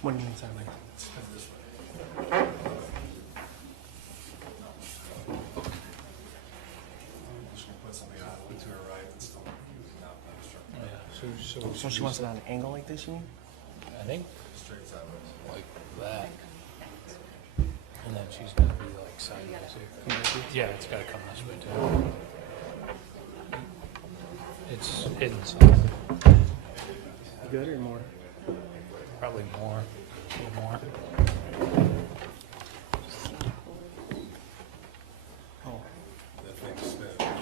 What do you mean sideways? So she wants it on an angle like this, you mean? I think like that. And then she's gonna be like sideways here. Yeah, it's gotta come this way too. It's hidden some. Good or more? Probably more. A little more. Oh. That thing's spinning there.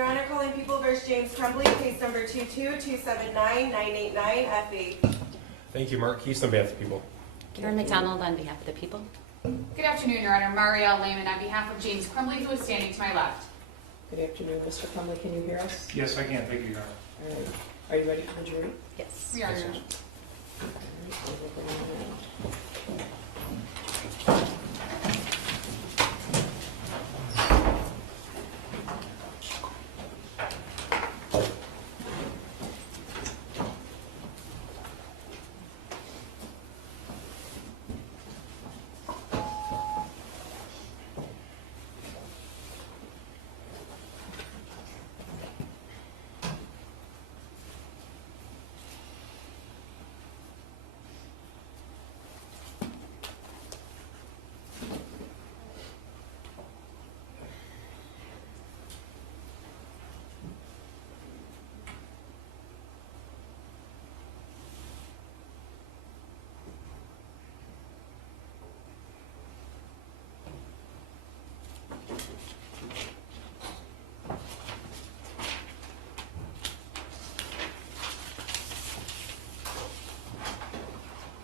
Your Honor, calling People versus James Crumbley, case number 22279-989 FE. Thank you, Mark Keast on behalf of the people. Karen McDonald on behalf of the people. Good afternoon, Your Honor. Marielle Lehman on behalf of James Crumbley, who is standing to my left. Good afternoon, Mr. Crumbley. Can you hear us? Yes, I can. Thank you, Your Honor. All right. Are you ready for the jury? Yes. We are, Your Yes, Honor. yes. All right, we'll bring them in.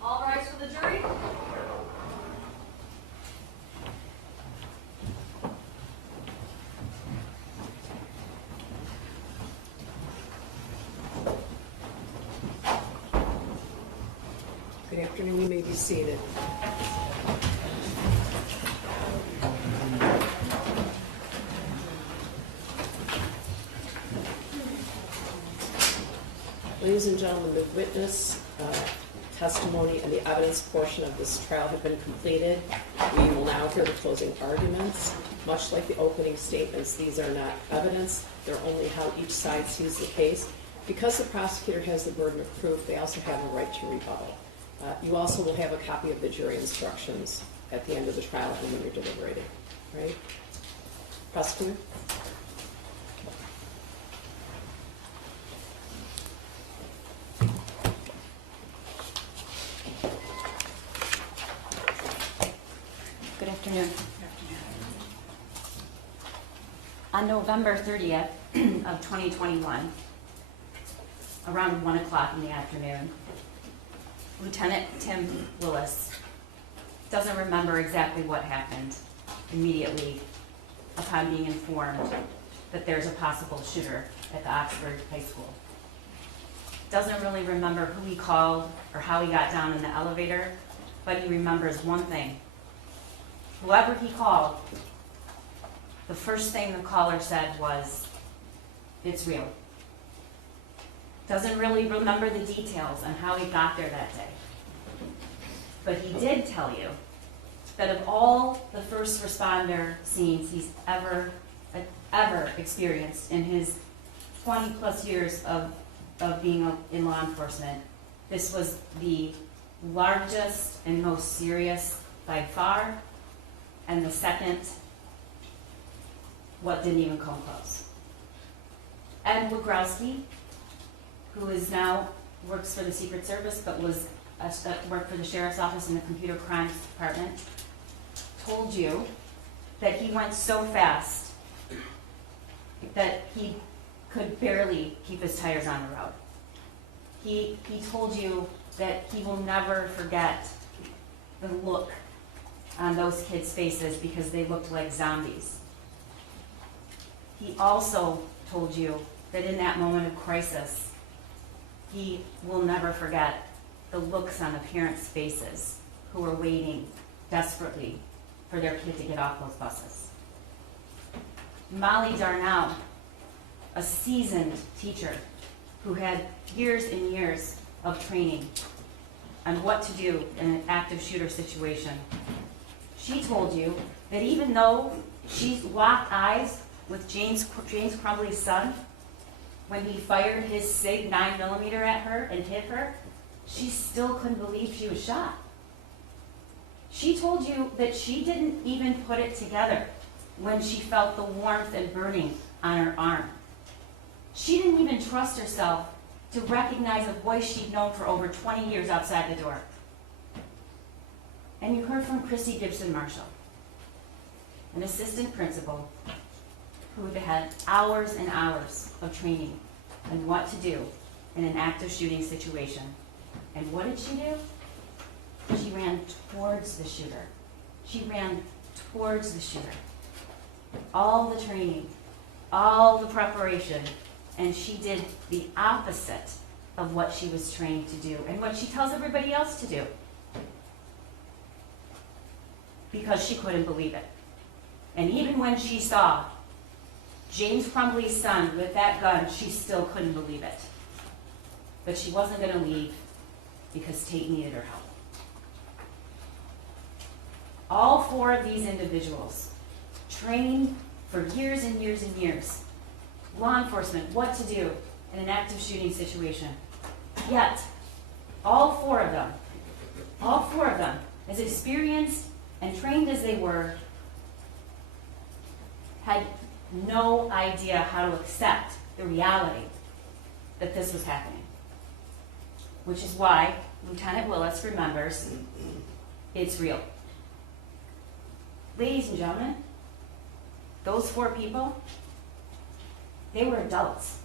All rise for the jury. Good afternoon. You may be seated. Ladies and gentlemen, the witness testimony and the evidence portion of this trial have been completed. We will now hear the closing arguments. Much like the opening statements, these are not evidence. They're only how each side sees the case. Because the prosecutor has the burden of proof, they also have a right to rebuttal. You also will have a copy of the jury instructions at the end of the trial and when you're deliberating. Right? Prosecutor? Good afternoon. On November 30th of 2021, around 1 o'clock in the afternoon, Lieutenant Tim Willis doesn't remember exactly what happened immediately upon being informed that there's a possible shooter at the Oxford High School. Doesn't really remember who he called or how he got down in the elevator, but he remembers one thing. Whoever he called, the first thing the caller said was, "It's real." Doesn't really remember the details on how he got there that day. But he did tell you that of all the first responder scenes he's ever experienced in his 20 plus years of being in law enforcement, this was the largest and most serious by far, and the second, what didn't even come close. Ed Wagrowski, who is now works for the Secret Service, but was worked for the Sheriff's Office in the Computer Crimes Department, told you that he went so fast that he could barely keep his tires on the road. He told you that he will never forget the look on those kids' faces because they looked like zombies. He also told you that in that moment of crisis, he will never forget the looks on the parents' faces who were waiting desperately for their kid to get off those buses. Molly Darnell, a seasoned teacher who had years and years of training on what to do in an active shooter situation, she told you that even though she locked eyes with James Crumbley's son when he fired his SIG 9mm at her and hit her, she still couldn't believe she was shot. She told you that she didn't even put it together when she felt the warmth and burning on her arm. She didn't even trust herself to recognize a voice she'd known for over 20 years outside the door. And you heard from Chrissy Gibson Marshall, an assistant principal who had had hours and hours of training on what to do in an active shooting situation. And what did she do? She ran towards the shooter. She ran towards the shooter. All the training, all the preparation, and she did the opposite of what she was trained to do and what she tells everybody else to do. Because she couldn't believe it. And even when she saw James Crumbley's son with that gun, she still couldn't believe it. But she wasn't going to leave because Tate needed her help. All four of these individuals trained for years and years and years. Law enforcement, what to do in an active shooting situation. Yet, all four of them, as experienced and trained as they were, had no idea how to accept the reality that this was happening. Which is why Lieutenant Willis remembers it's real. Ladies and gentlemen, those four people, they were adults.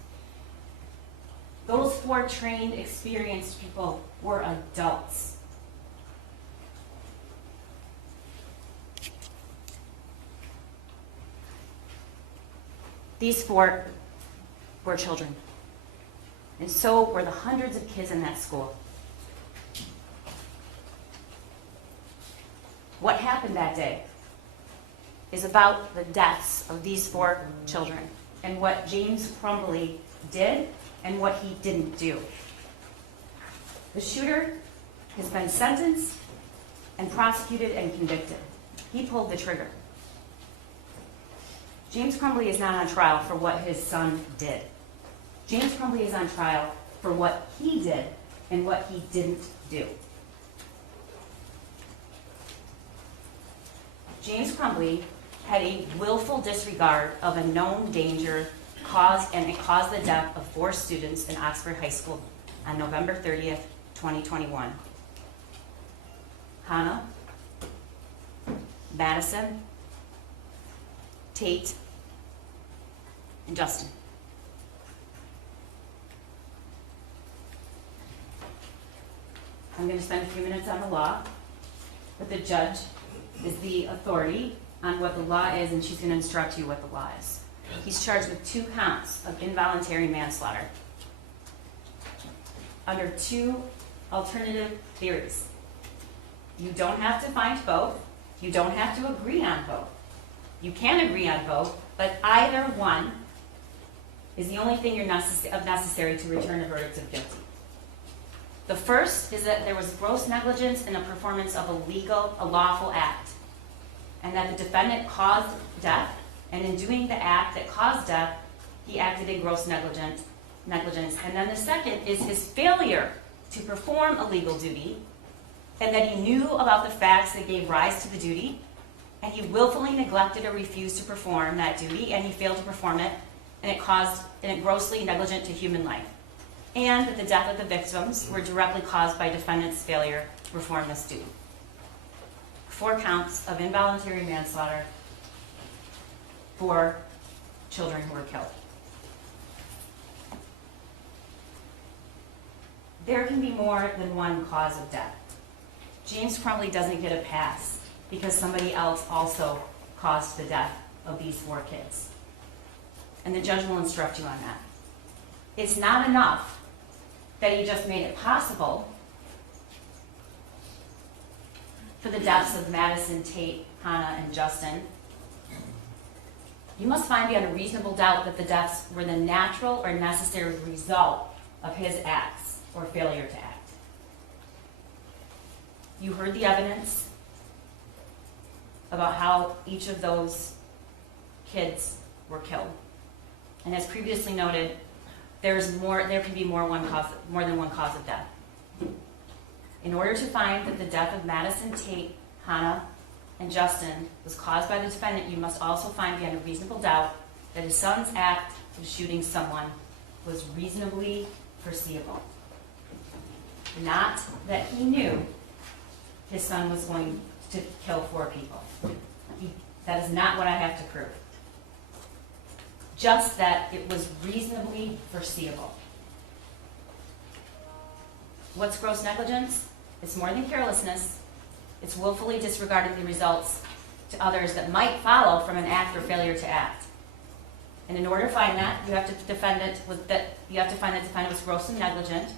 Those four trained, experienced people were adults. These four were children. And so were the hundreds of kids in that school. What happened that day is about the deaths of these four children and what James Crumbley did and what he didn't do. The shooter has been sentenced and prosecuted and convicted. He pulled the trigger. James Crumbley is not on trial for what his son did. James Crumbley is on trial for what he did and what he didn't do. James Crumbley had a willful disregard of a known danger it caused the death of 4 students in Oxford High School on November 30th, 2021. Hannah, Madison, Tate, and Justin. I'm going to spend a few minutes on the law, but the judge is the authority on what the law is, and she's going to instruct you what the law is. He's charged with 2 counts of involuntary manslaughter under 2 alternative theories. You don't have to find both. You don't have to agree on both. You can agree on both, but either one is the only thing necessary to return a verdict of guilty. The first is that there was gross negligence in the performance of a lawful act, and that the defendant caused death, and in doing the act that caused death, he acted in gross negligence. And then the second is his failure to perform a legal duty, and that he knew about the facts that gave rise to the duty, and he willfully neglected or refused to perform that duty, and he failed to perform it, and it grossly negligent to human life. And that the death of the victims were directly caused by defendant's failure to perform this duty. 4 counts of involuntary manslaughter for children who were killed. There can be more than one cause of death. James Crumbley doesn't get a pass because somebody else also caused the death of these 4 kids. And the judge will instruct you on that. It's not enough that he just made it possible for the deaths of Madison, Tate, Hannah, and Justin. You must find beyond a reasonable doubt that the deaths were the natural or necessary result of his acts or failure to act. You heard the evidence about how each of those kids were killed. And as previously noted, there can be more than one cause of death. In order to find that the death of Madison, Tate, Hannah, and Justin was caused by the defendant, you must also find beyond a reasonable doubt that his son's act of shooting someone was reasonably foreseeable. Not that he knew his son was going to kill 4 people. That is not what I have to prove. just that it was reasonably foreseeable. What's gross negligence? It's more than carelessness. It's willfully disregarding the results to others that might follow from an act or failure to act. And in order to find that, you have to find that the defendant was grossly negligent,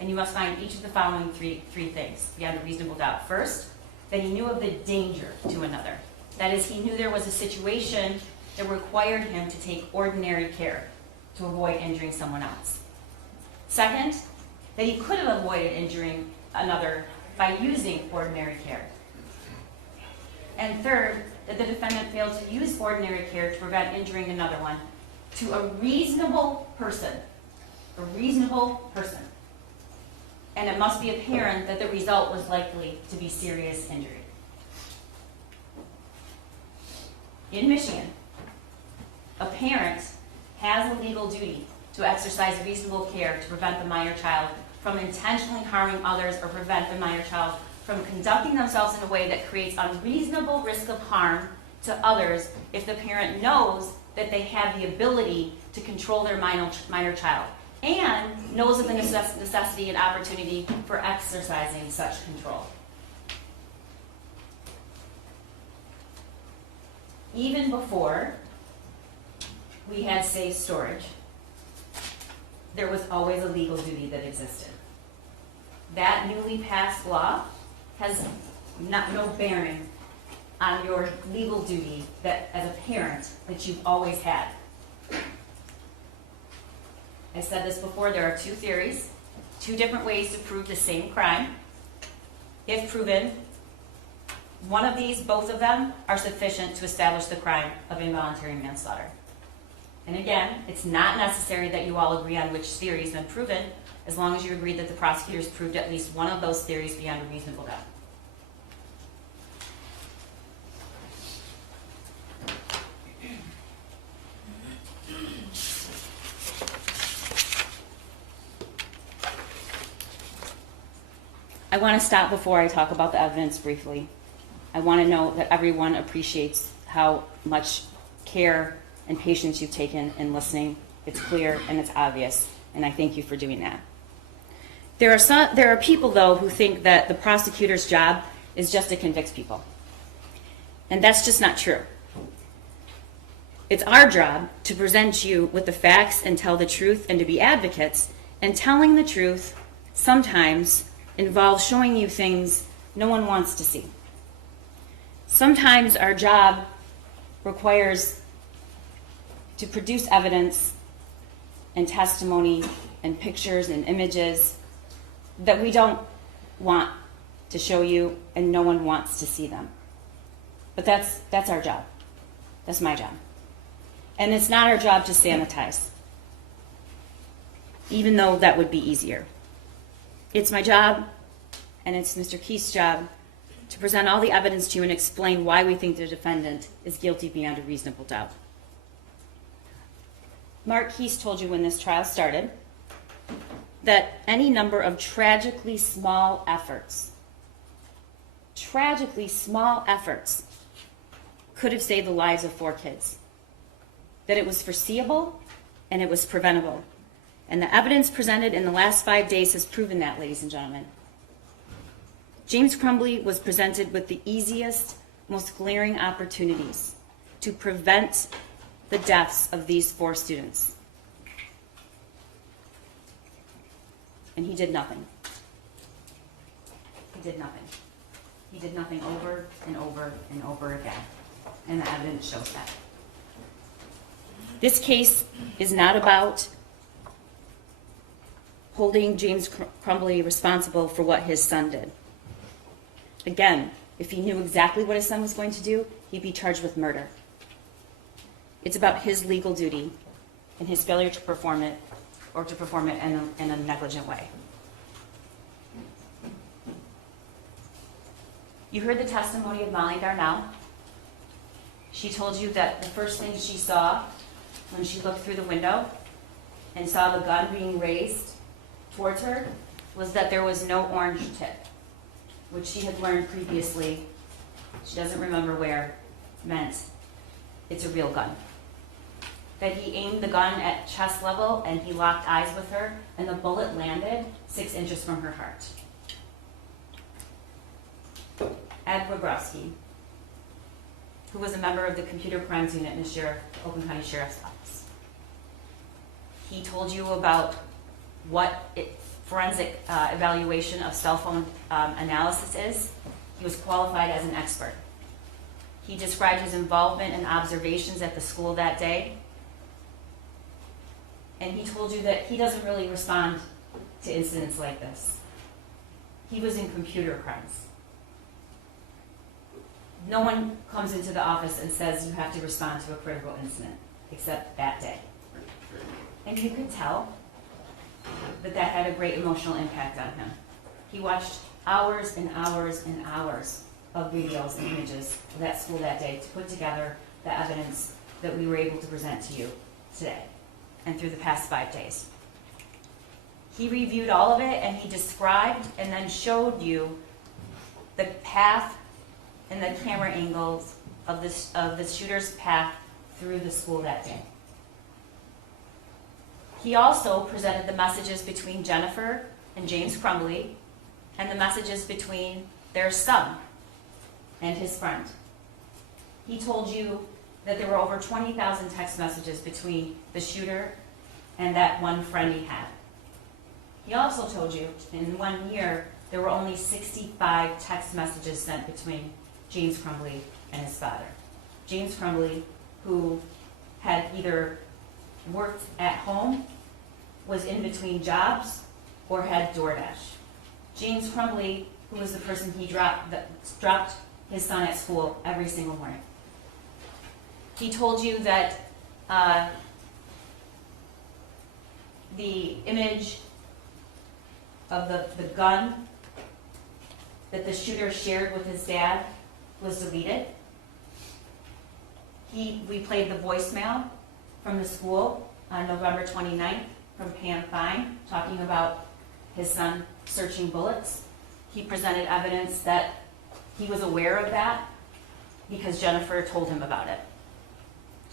and you must find each of the following three things beyond a reasonable doubt. First, that he knew of the danger to another. That is, he knew there was a situation that required him to take ordinary care to avoid injuring someone else. Second, that he could have avoided injuring another by using ordinary care. And third, that the defendant failed to use ordinary care to prevent injuring another one to a reasonable person. A reasonable person. And it must be apparent that the result was likely to be serious injury. In Michigan, a parent has a legal duty to exercise reasonable care to prevent the minor child from intentionally harming others or prevent the minor child from conducting themselves in a way that creates unreasonable risk of harm to others if the parent knows that they have the ability to control their minor child and knows of the necessity and opportunity for exercising such control. Even before we had safe storage, there was always a legal duty that existed. That newly passed law has no bearing on your legal duty that, as a parent, that you've always had. I said this before, there are two theories, two different ways to prove the same crime. If proven, one of these, both of them, are sufficient to establish the crime of involuntary manslaughter. And again, it's not necessary that you all agree on which theory has been proven, as long as you agree that the prosecutors proved at least one of those theories beyond a reasonable doubt. I want to stop before I talk about the evidence briefly. I want to know that everyone appreciates how much care and patience you've taken in listening. It's clear and it's obvious, and I thank you for doing that. There are people, though, who think that the prosecutor's job is just to convict people. And that's just not true. It's our job to present you with the facts and tell the truth and to be advocates, and telling the truth sometimes involves showing you things no one wants to see. Sometimes our job requires to produce evidence and testimony and pictures and images that we don't want to show you and no one wants to see them. But that's our job. That's my job. And it's not our job to sanitize, even though that would be easier. It's my job, and it's Mr. Keith's job, to present all the evidence to you and explain why we think the defendant is guilty beyond a reasonable doubt. Mark Keith told you when this trial started that any number of tragically small efforts could have saved the lives of 4 kids. That it was foreseeable and it was preventable. And the evidence presented in the last 5 days has proven that, ladies and gentlemen. James Crumbley was presented with the easiest, most glaring opportunities to prevent the deaths of these 4 students. And he did nothing. He did nothing. He did nothing over and over and over again. And the evidence shows that. This case is not about holding James Crumbley responsible for what his son did. Again, if he knew exactly what his son was going to do, he'd be charged with murder. It's about his legal duty and his failure to perform it, or to perform it in a negligent way. You heard the testimony of Molly Darnell. She told you that the first thing she saw when she looked through the window and saw the gun being raised towards her was that there was no orange tip, which she had learned previously, she doesn't remember where, meant it's a real gun. that he aimed the gun at chest level and he locked eyes with her, and the bullet landed 6 inches from her heart. Ed Wagrowski, who was a member of the Computer Crimes Unit in the Oakland County Sheriff's Office. He told you about what forensic evaluation of cell phone analysis is. He was qualified as an expert. He described his involvement and observations at the school that day. And he told you that he doesn't really respond to incidents like this. He was in computer crimes. No one comes into the office and says you have to respond to a critical incident, except that day. And you could tell that that had a great emotional impact on him. He watched hours and hours and hours of videos and images of that school that day to put together the evidence that we were able to present to you today and through the past 5 days. He reviewed all of it and he described and then showed you the path and the camera angles of the shooter's path through the school that day. He also presented the messages between Jennifer and James Crumbley and the messages between their son and his friend. He told you that there were over 20,000 text messages between the shooter and that one friend he had. He also told you in 1 year there were only 65 text messages sent between James Crumbley and his father. James Crumbley, who had either worked at home, was in between jobs, or had DoorDash. James Crumbley, who was the person he dropped his son at school every single morning. He told you that the image of the gun that the shooter shared with his dad was deleted. We played the voicemail from the school on November 29th from Pam Fine, talking about his son searching bullets. He presented evidence that he was aware of that because Jennifer told him about it.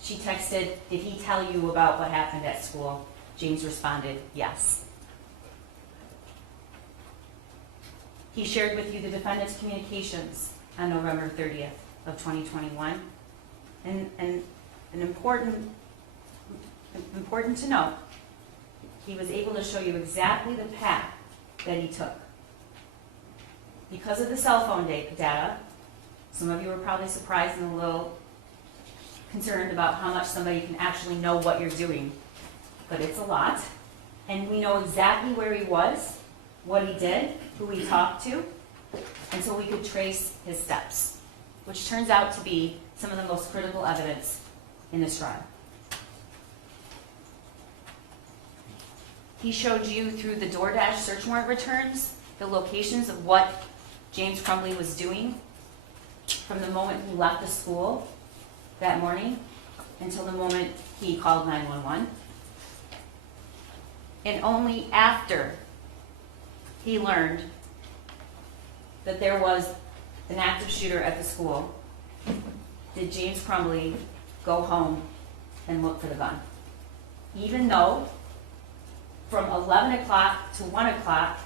She texted, "Did he tell you about what happened at school?" James responded, "Yes." He shared with you the defendant's communications on November 30th of 2021. And important to note, he was able to show you exactly the path that he took. Because of the cell phone data, some of you were probably surprised and a little concerned about how much somebody can actually know what you're doing, but it's a lot. And we know exactly where he was, what he did, who he talked to, and so we could trace his steps, which turns out to be some of the most critical evidence in this trial. He showed you through the DoorDash search warrant returns the locations of what James Crumbley was doing from the moment he left the school that morning until the moment he called 911. And only after he learned that there was an active shooter at the school did James Crumbley go home and look for the gun. Even though from 11 o'clock to 1 o'clock,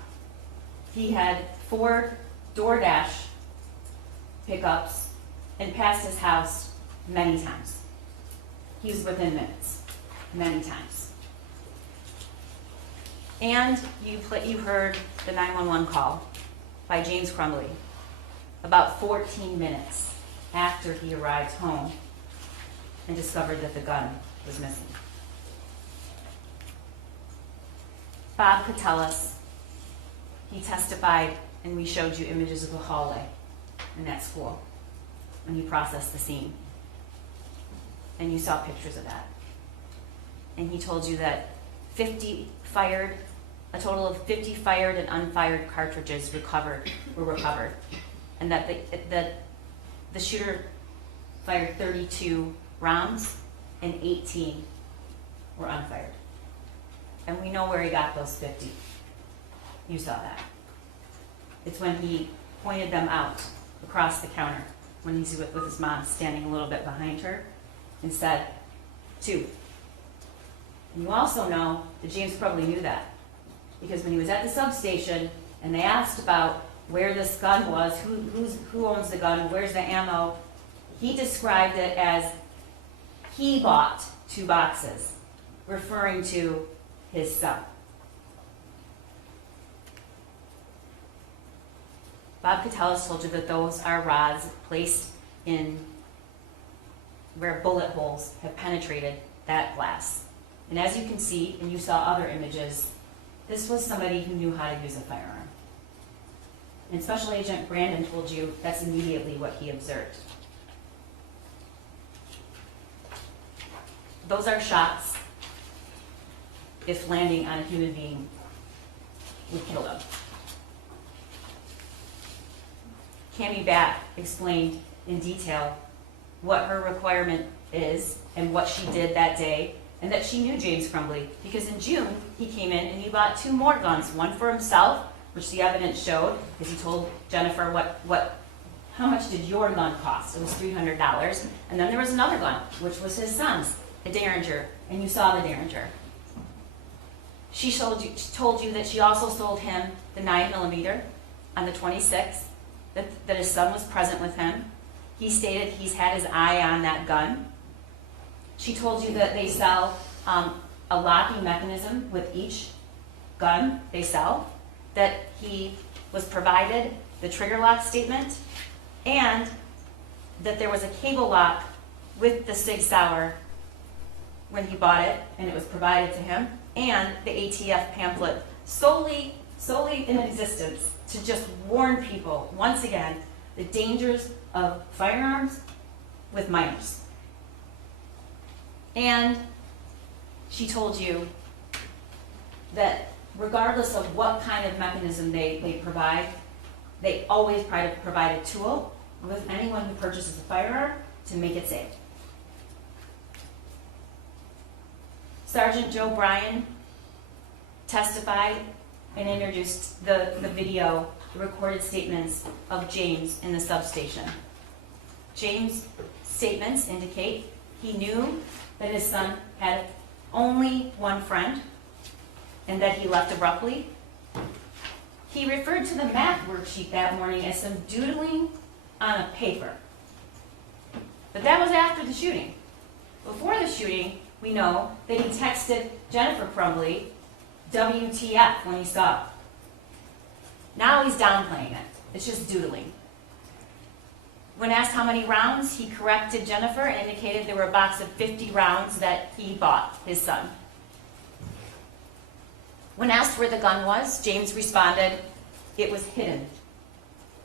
he had 4 DoorDash pickups and passed his house many times. He was within minutes, many times. And you heard the 911 call by James Crumbley about 14 minutes after he arrived home and discovered that the gun was missing. Bob could tell us, he testified, and we showed you images of the hallway in that school when he processed the scene. And you saw pictures of that. And he told you that a total of 50 fired and unfired cartridges were recovered. And that the shooter fired 32 rounds and 18 were unfired. And we know where he got those 50. You saw that. It's when he pointed them out across the counter when he's with his mom standing a little bit behind her and said, 2. And you also know that James Crumbley knew that. Because when he was at the substation and they asked about where this gun was, who owns the gun, where's the ammo, he described it as he bought 2 boxes, referring to his son. Bob Catellis told you that those are rods placed in where bullet holes have penetrated that glass. And as you can see, and you saw other images, this was somebody who knew how to use a firearm. And Special Agent Brandon told you that's immediately what he observed. Those are shots, if landing on a human being, would kill them. Cammie Batt explained in detail what her requirement is and what she did that day, and that she knew James Crumbley because in June he came in and he bought 2 more guns, one for himself, which the evidence showed, because he told Jennifer how much did your gun cost? It was $300, and then there was another gun, which was his son's, the Derringer, and you saw the Derringer. She told you that she also sold him the 9mm on the 26th, that his son was present with him. He stated he's had his eye on that gun. She told you that they sell a locking mechanism with each gun they sell, that he was provided the trigger lock statement, and that there was a cable lock with the Sig Sauer when he bought it, and it was provided to him, and the ATF pamphlet solely in existence to just warn people, once again, the dangers of firearms with minors. And she told you that regardless of what kind of mechanism they provide, they always try to provide a tool with anyone who purchases a firearm to make it safe. Sergeant Joe Bryan testified and introduced the video, the recorded statements of James in the substation. James' statements indicate he knew that his son had only one friend and that he left abruptly. He referred to the math worksheet that morning as some doodling on a paper. But that was after the shooting. Before the shooting, we know that he texted Jennifer Crumbley, WTF, when he saw it. Now he's downplaying it. It's just doodling. When asked how many rounds, he corrected Jennifer and indicated there were a box of 50 rounds that he bought his son. When asked where the gun was, James responded, it was hidden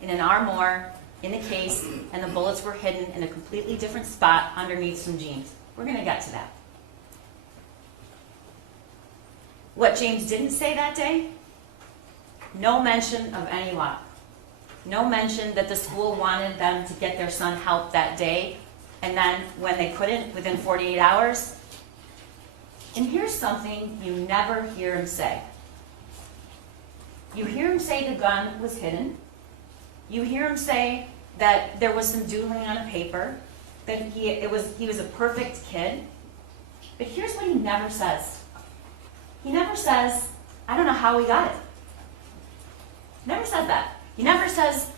in an armoire in the case, and the bullets were hidden in a completely different spot underneath some jeans. We're going to get to that. What James didn't say that day, no mention of any lock. No mention that the school wanted them to get their son help that day, and then when they couldn't, within 48 hours. And here's something you never hear him say. You hear him say the gun was hidden. You hear him say that there was some doodling on a paper, that he was a perfect kid. But here's what he never says. He never says, I don't know how we got it. Never said that. He never says,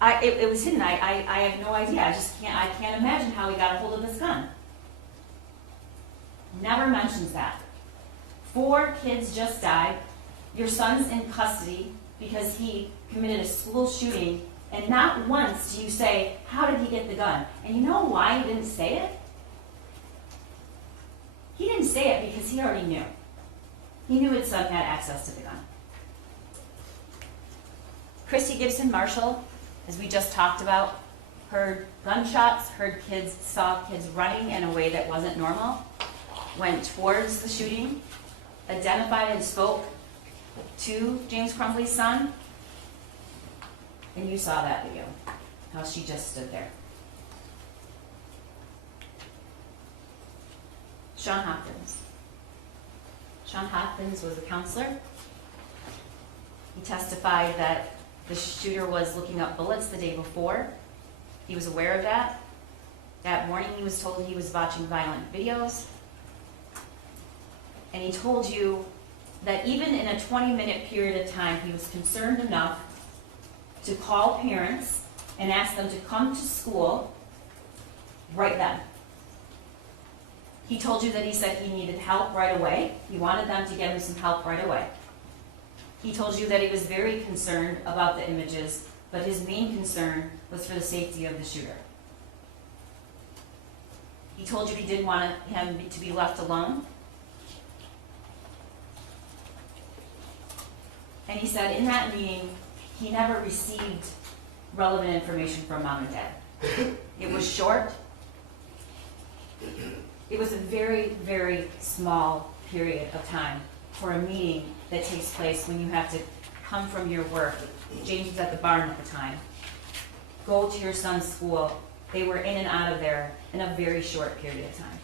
it was hidden. I have no idea. I can't imagine how he got a hold of this gun. Never mentions that. 4 kids just died. Your son's in custody because he committed a school shooting, and not once do you say, how did he get the gun? And you know why he didn't say it? He didn't say it because he already knew. He knew his son had access to the gun. Christy Gibson Marshall, as we just talked about, heard gunshots, saw kids running in a way that wasn't normal, went towards the shooting, identified and spoke to James Crumbley's son, and you saw that video, how she just stood there. Sean Hopkins. Sean Hopkins was a counselor. He testified that the shooter was looking up bullets the day before. He was aware of that. That morning he was told he was watching violent videos. And he told you that even in a 20-minute period of time, he was concerned enough to call parents and ask them to come to school right then. He told you that he said he needed help right away. He wanted them to get him some help right away. He told you that he was very concerned about the images, but his main concern was for the safety of the shooter. He told you he didn't want him to be left alone. And he said in that meeting, he never received relevant information from mom and dad. It was short. It was a very, very small period of time for a meeting that takes place when you have to come from your work. James was at the barn at the time. Go to your son's school. They were in and out of there in a very short period of time.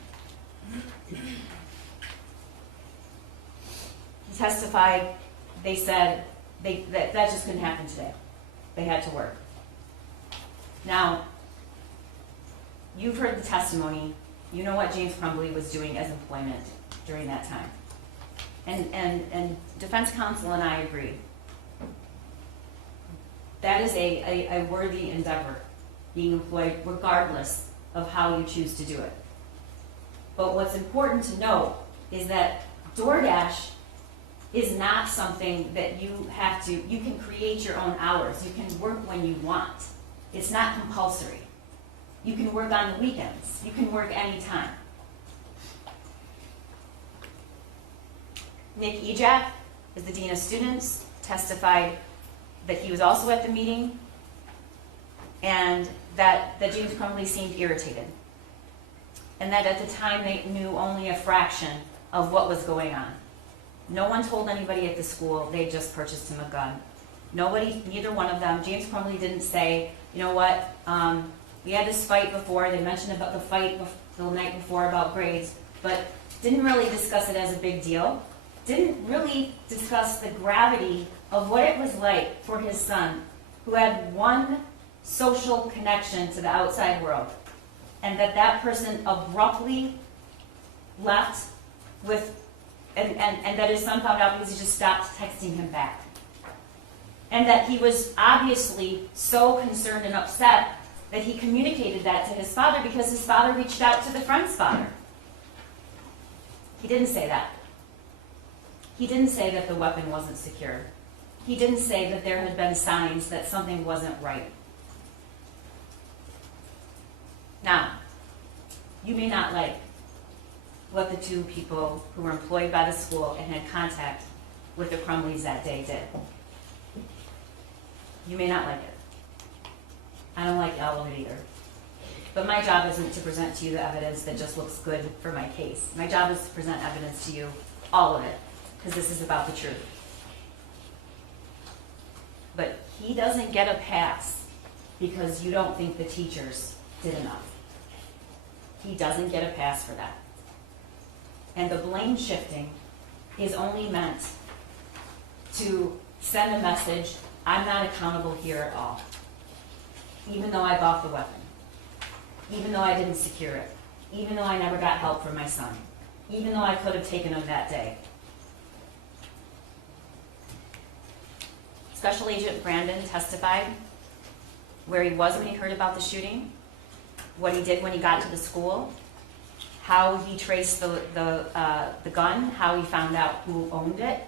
He testified, they said that just couldn't happen today. They had to work. Now, you've heard the testimony. You know what James Crumbley was doing as employment during that time. And defense counsel and I agree. That is a worthy endeavor, being employed regardless of how you choose to do it. But what's important to note is that DoorDash is not something that you can create your own hours. You can work when you want. It's not compulsory. You can work on the weekends. You can work anytime. Nick Ejak, as the Dean of Students, testified that he was also at the meeting and that James Crumbley seemed irritated. And that at the time they knew only a fraction of what was going on. No one told anybody at the school. They just purchased him a gun. Nobody, neither one of them. James Crumbley didn't say, you know what, we had this fight before. They mentioned about the fight the night before about grades, but didn't really discuss it as a big deal. Didn't really discuss the gravity of what it was like for his son, who had one social connection to the outside world, and that person abruptly left with, and that his son found out because he just stopped texting him back. And that he was obviously so concerned and upset that he communicated that to his father because his father reached out to the friend's father. He didn't say that. He didn't say that the weapon wasn't secure. He didn't say that there had been signs that something wasn't right. Now, you may not like what the two people who were employed by the school and had contact with the Crumbleys that day did. You may not like it. I don't like all of it either. But my job isn't to present to you the evidence that just looks good for my case. My job is to present evidence to you, all of it, because this is about the truth. But he doesn't get a pass because you don't think the teachers did enough. He doesn't get a pass for that. And the blame shifting is only meant to send a message, I'm not accountable here at all. Even though I bought the weapon. Even though I didn't secure it. Even though I never got help from my son. Even though I could have taken him that day. Special Agent Brandon testified where he was when he heard about the shooting, what he did when he got to the school, how he traced the gun, how he found out who owned it.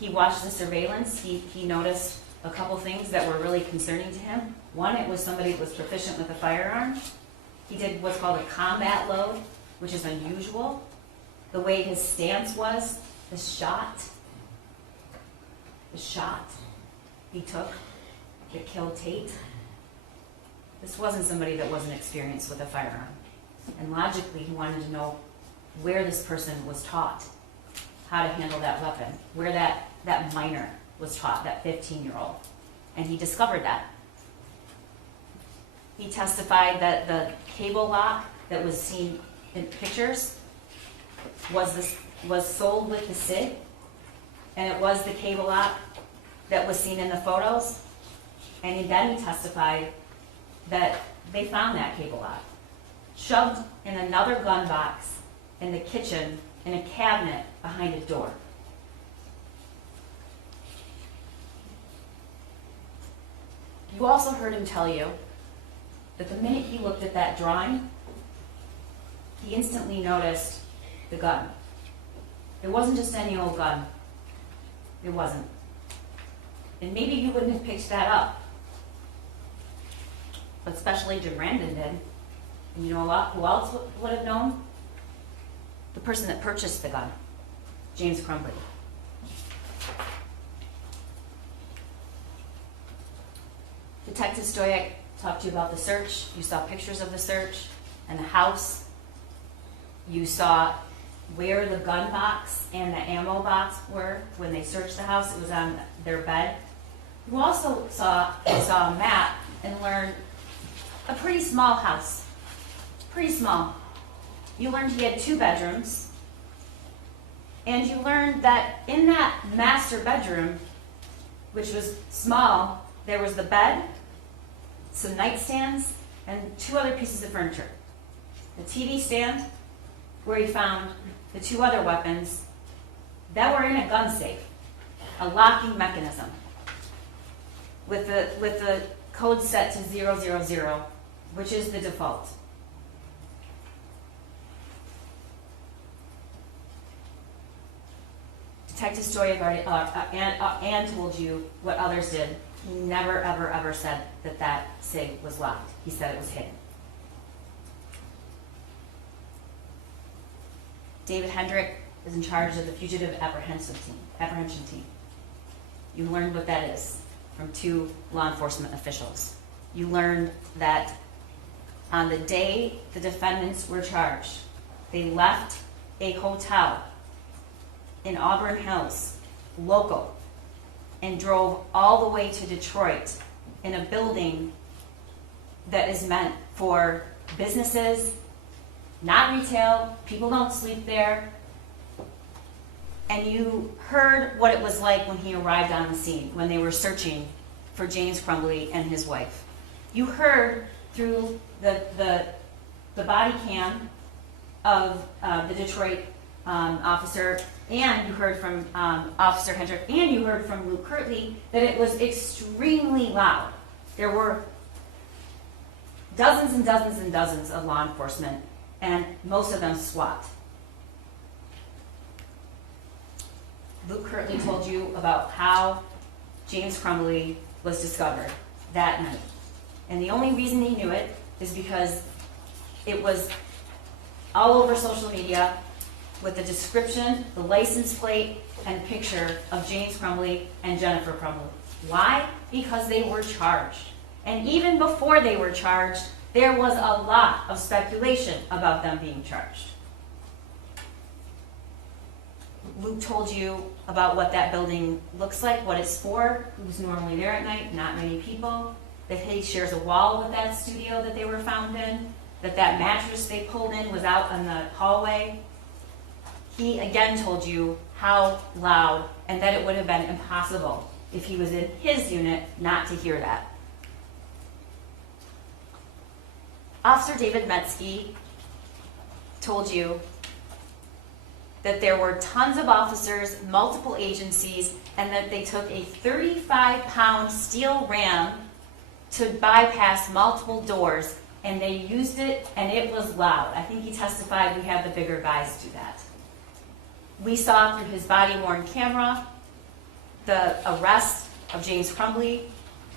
He watched the surveillance. He noticed a couple things that were really concerning to him. One, it was somebody that was proficient with a firearm. He did what's called a combat load, which is unusual. The way his stance was, the shot he took that killed Tate. This wasn't somebody that wasn't experienced with a firearm. And logically, he wanted to know where this person was taught how to handle that weapon, where that minor was taught, that 15-year-old. And he discovered that. He testified that the cable lock that was seen in pictures was sold with the SIG, and it was the cable lock that was seen in the photos. And then he testified that they found that cable lock shoved in another gun box in the kitchen in a cabinet behind a door. You also heard him tell you that the minute he looked at that drawing, he instantly noticed the gun. It wasn't just any old gun. It wasn't. And maybe you wouldn't have picked that up. But Special Agent Brandon did. And you know who else would have known? The person that purchased the gun, James Crumbley. Detective Stoyak talked to you about the search. You saw pictures of the search and the house. You saw where the gun box and the ammo box were when they searched the house. It was on their bed. You also saw a map and learned a pretty small house. Pretty small. You learned he had 2 bedrooms. And you learned that in that master bedroom, which was small, there was the bed, some nightstands, and 2 other pieces of furniture. The TV stand, where he found the 2 other weapons that were in a gun safe, a locking mechanism, with the code set to 000, which is the default. Detective Stoyak already and told you what others did. He never, ever, ever said that SIG was locked. He said it was hidden. David Hendrick is in charge of the fugitive apprehension team. You learned what that is from 2 law enforcement officials. You learned that on the day the defendants were charged, they left a hotel in Auburn Hills, local, and drove all the way to Detroit in a building that is meant for businesses, not retail. People don't sleep there. And you heard what it was like when he arrived on the scene, when they were searching for James Crumbley and his wife. You heard through the body cam of the Detroit officer, and you heard from Officer Hendrick, and you heard from Luke Kirtley that it was extremely loud. There were dozens and dozens and dozens of law enforcement, and most of them SWAT. Luke Kirtley told you about how James Crumbley was discovered that night. And the only reason he knew it is because it was all over social media with the description, the license plate, and picture of James Crumbley and Jennifer Crumbley. Why? Because they were charged. And even before they were charged, there was a lot of speculation about them being charged. Luke told you about what that building looks like, what it's for, who's normally there at night, not many people, that he shares a wall with that studio that they were found in, that mattress they pulled in was out in the hallway. He again told you how loud and that it would have been impossible if he was in his unit not to hear that. Officer David Metzke told you that there were tons of officers, multiple agencies, and that they took a 35-pound steel ram to bypass multiple doors, and they used it, and it was loud. I think he testified we have the bigger guys do that. We saw through his body-worn camera the arrest of James Crumbley,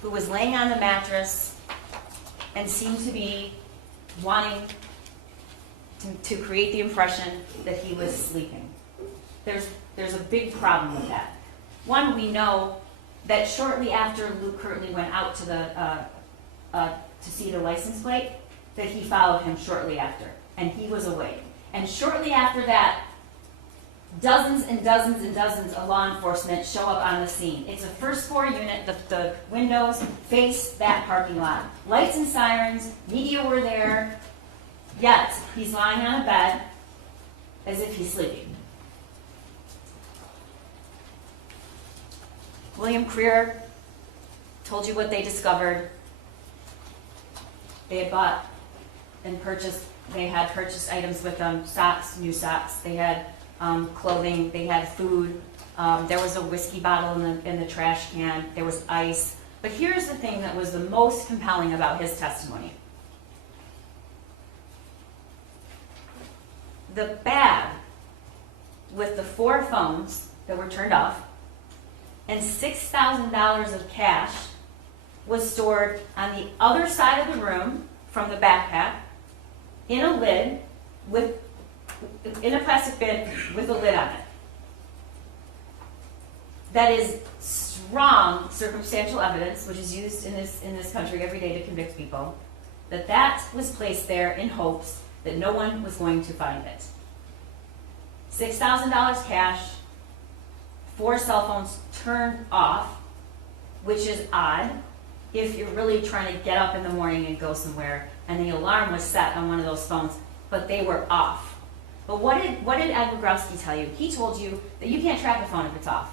who was laying on the mattress and seemed to be wanting to create the impression that he was sleeping. There's a big problem with that. One, we know that shortly after Luke Kirtley went out to see the license plate, that he followed him shortly after, and he was awake. And shortly after that, dozens and dozens and dozens of law enforcement show up on the scene. It's a first floor unit. The windows face that parking lot. Lights and sirens, media were there, yet he's lying on a bed as if he's sleeping. William Creer told you what they discovered. They had bought and purchased, they had purchased items with them, socks, new socks. They had clothing, they had food, there was a whiskey bottle in the trash can, there was ice. But here's the thing that was the most compelling about his testimony. The bag with the 4 phones that were turned off and $6,000 of cash was stored on the other side of the room from the backpack in a lid in a plastic bin with a lid on it. That is strong circumstantial evidence, which is used in this country every day to convict people, that was placed there in hopes that no one was going to find it. $6,000 cash, 4 cell phones turned off, which is odd if you're really trying to get up in the morning and go somewhere, and the alarm was set on one of those phones, but they were off. But what did Ed Wogrowski tell you? He told you that you can't track a phone if it's off.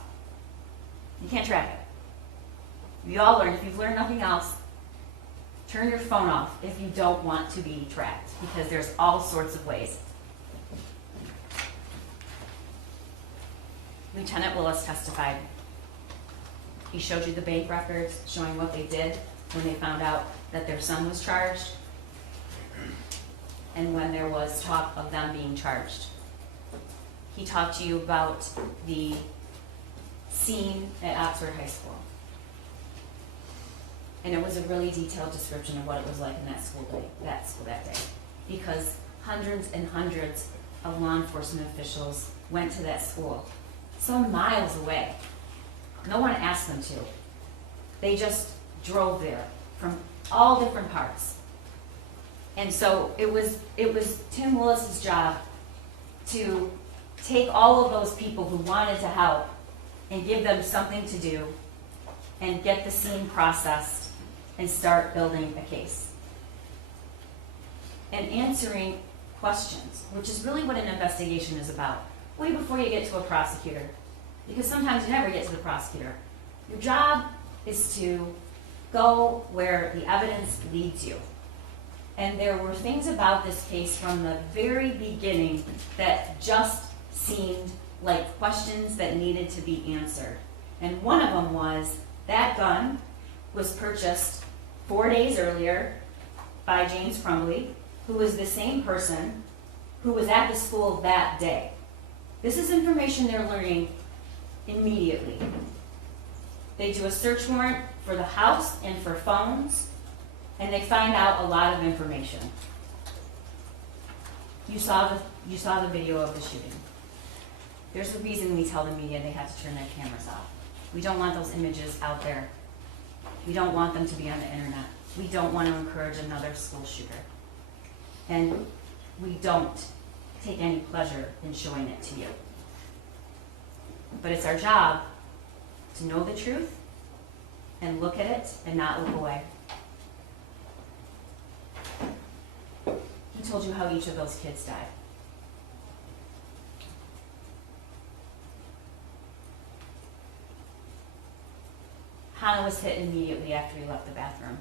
You can't track it. You all learned, if you've learned nothing else, turn your phone off if you don't want to be tracked, because there's all sorts of ways. Lieutenant Willis testified. He showed you the bank records showing what they did when they found out that their son was charged and when there was talk of them being charged. He talked to you about the scene at Oxford High School. And it was a really detailed description of what it was like in that school that day. Because hundreds and hundreds of law enforcement officials went to that school, some miles away. No one asked them to. They just drove there from all different parts. And so it was Tim Willis's job to take all of those people who wanted to help and give them something to do and get the scene processed and start building a case. And answering questions, which is really what an investigation is about, way before you get to a prosecutor. Because sometimes you never get to the prosecutor. Your job is to go where the evidence leads you. And there were things about this case from the very beginning that just seemed like questions that needed to be answered. And one of them was, that gun was purchased 4 days earlier by James Crumbley, who was the same person who was at the school that day. This is information they're learning immediately. They do a search warrant for the house and for phones, and they find out a lot of information. You saw the video of the shooting. There's a reason we tell the media they have to turn their cameras off. We don't want those images out there. We don't want them to be on the internet. We don't want to encourage another school shooter. And we don't take any pleasure in showing it to you. But it's our job to know the truth and look at it and not look away. He told you how each of those kids died. Hannah was hit immediately after he left the bathroom.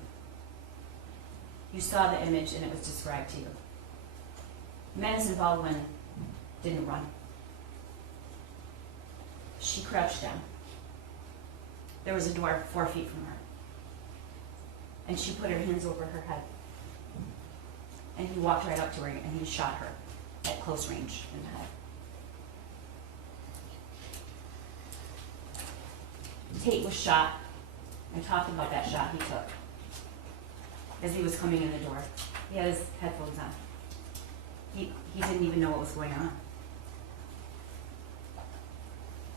You saw the image and it was described to you. Madison Baldwin didn't run. She crouched down. There was a door 4 feet from her. And she put her hands over her head. And he walked right up to her and he shot her at close range in the head. Tate was shot. I talked about that shot he took as he was coming in the door. He had his headphones on. He didn't even know what was going on.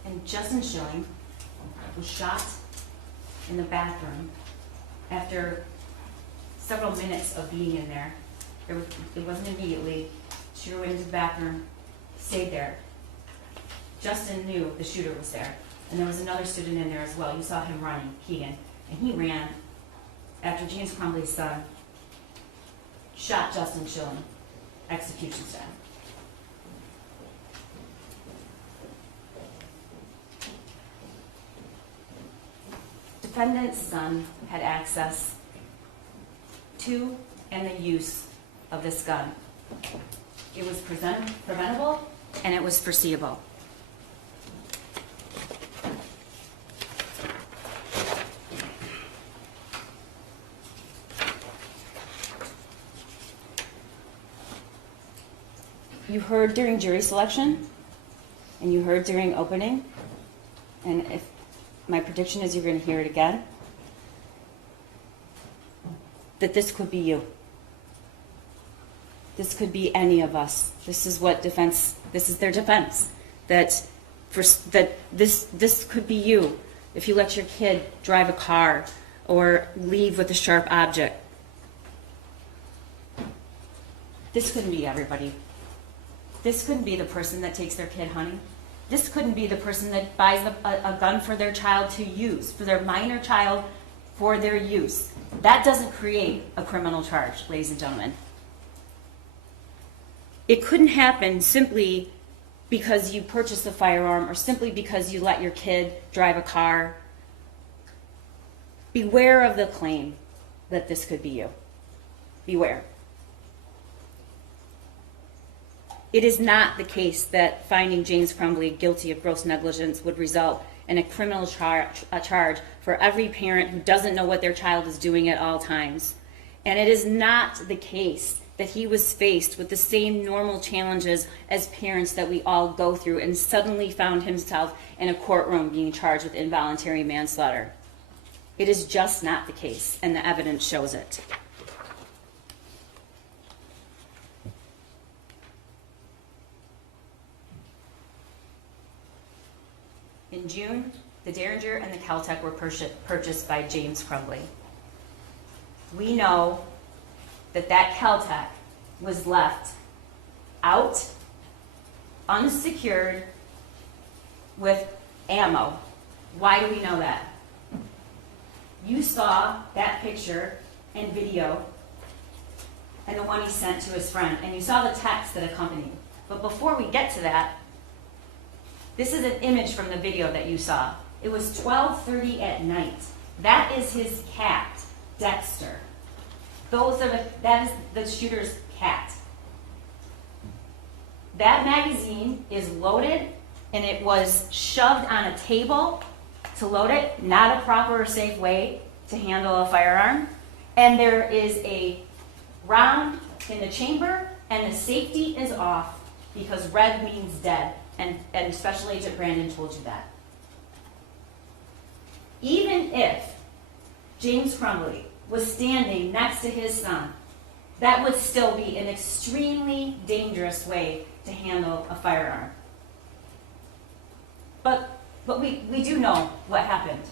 And Justin Schilling was shot in the bathroom after several minutes of being in there. It wasn't immediately. Shooter went into the bathroom, stayed there. Justin knew the shooter was there. And there was another student in there as well. You saw him running, Keegan. And he ran after James Crumbley's son shot Justin Schilling, execution style. Defendant's son had access to and the use of this gun. It was preventable and it was foreseeable. You heard during jury selection, and you heard during opening, and if my prediction is you're going to hear it again, that this could be you. This could be any of us. This is what defense, this is their defense. That this could be you if you let your kid drive a car or leave with a sharp object. This couldn't be everybody. This couldn't be the person that takes their kid hunting. This couldn't be the person that buys a gun for their child to use, for their minor child, for their use. That doesn't create a criminal charge, ladies and gentlemen. It couldn't happen simply because you purchased a firearm or simply because you let your kid drive a car. Beware of the claim that this could be you. Beware. It is not the case that finding James Crumbley guilty of gross negligence would result in a criminal charge for every parent who doesn't know what their child is doing at all times. And it is not the case that he was faced with the same normal challenges as parents that we all go through and suddenly found himself in a courtroom being charged with involuntary manslaughter. It is just not the case, and the evidence shows it. In June, the Derringer and the Caltech were purchased by James Crumbley. We know that Caltech was left out, unsecured, with ammo. Why do we know that? You saw that picture and video and the one he sent to his friend, and you saw the text that accompanied. But before we get to that, this is an image from the video that you saw. It was 12:30 at night. That is his cat, Dexter. That is the shooter's cat. That magazine is loaded, and it was shoved on a table to load it, not a proper or safe way to handle a firearm. And there is a round in the chamber, and the safety is off because red means dead. And Special Agent Brandon told you that. Even if James Crumbley was standing next to his son, that would still be an extremely dangerous way to handle a firearm. But we do know what happened.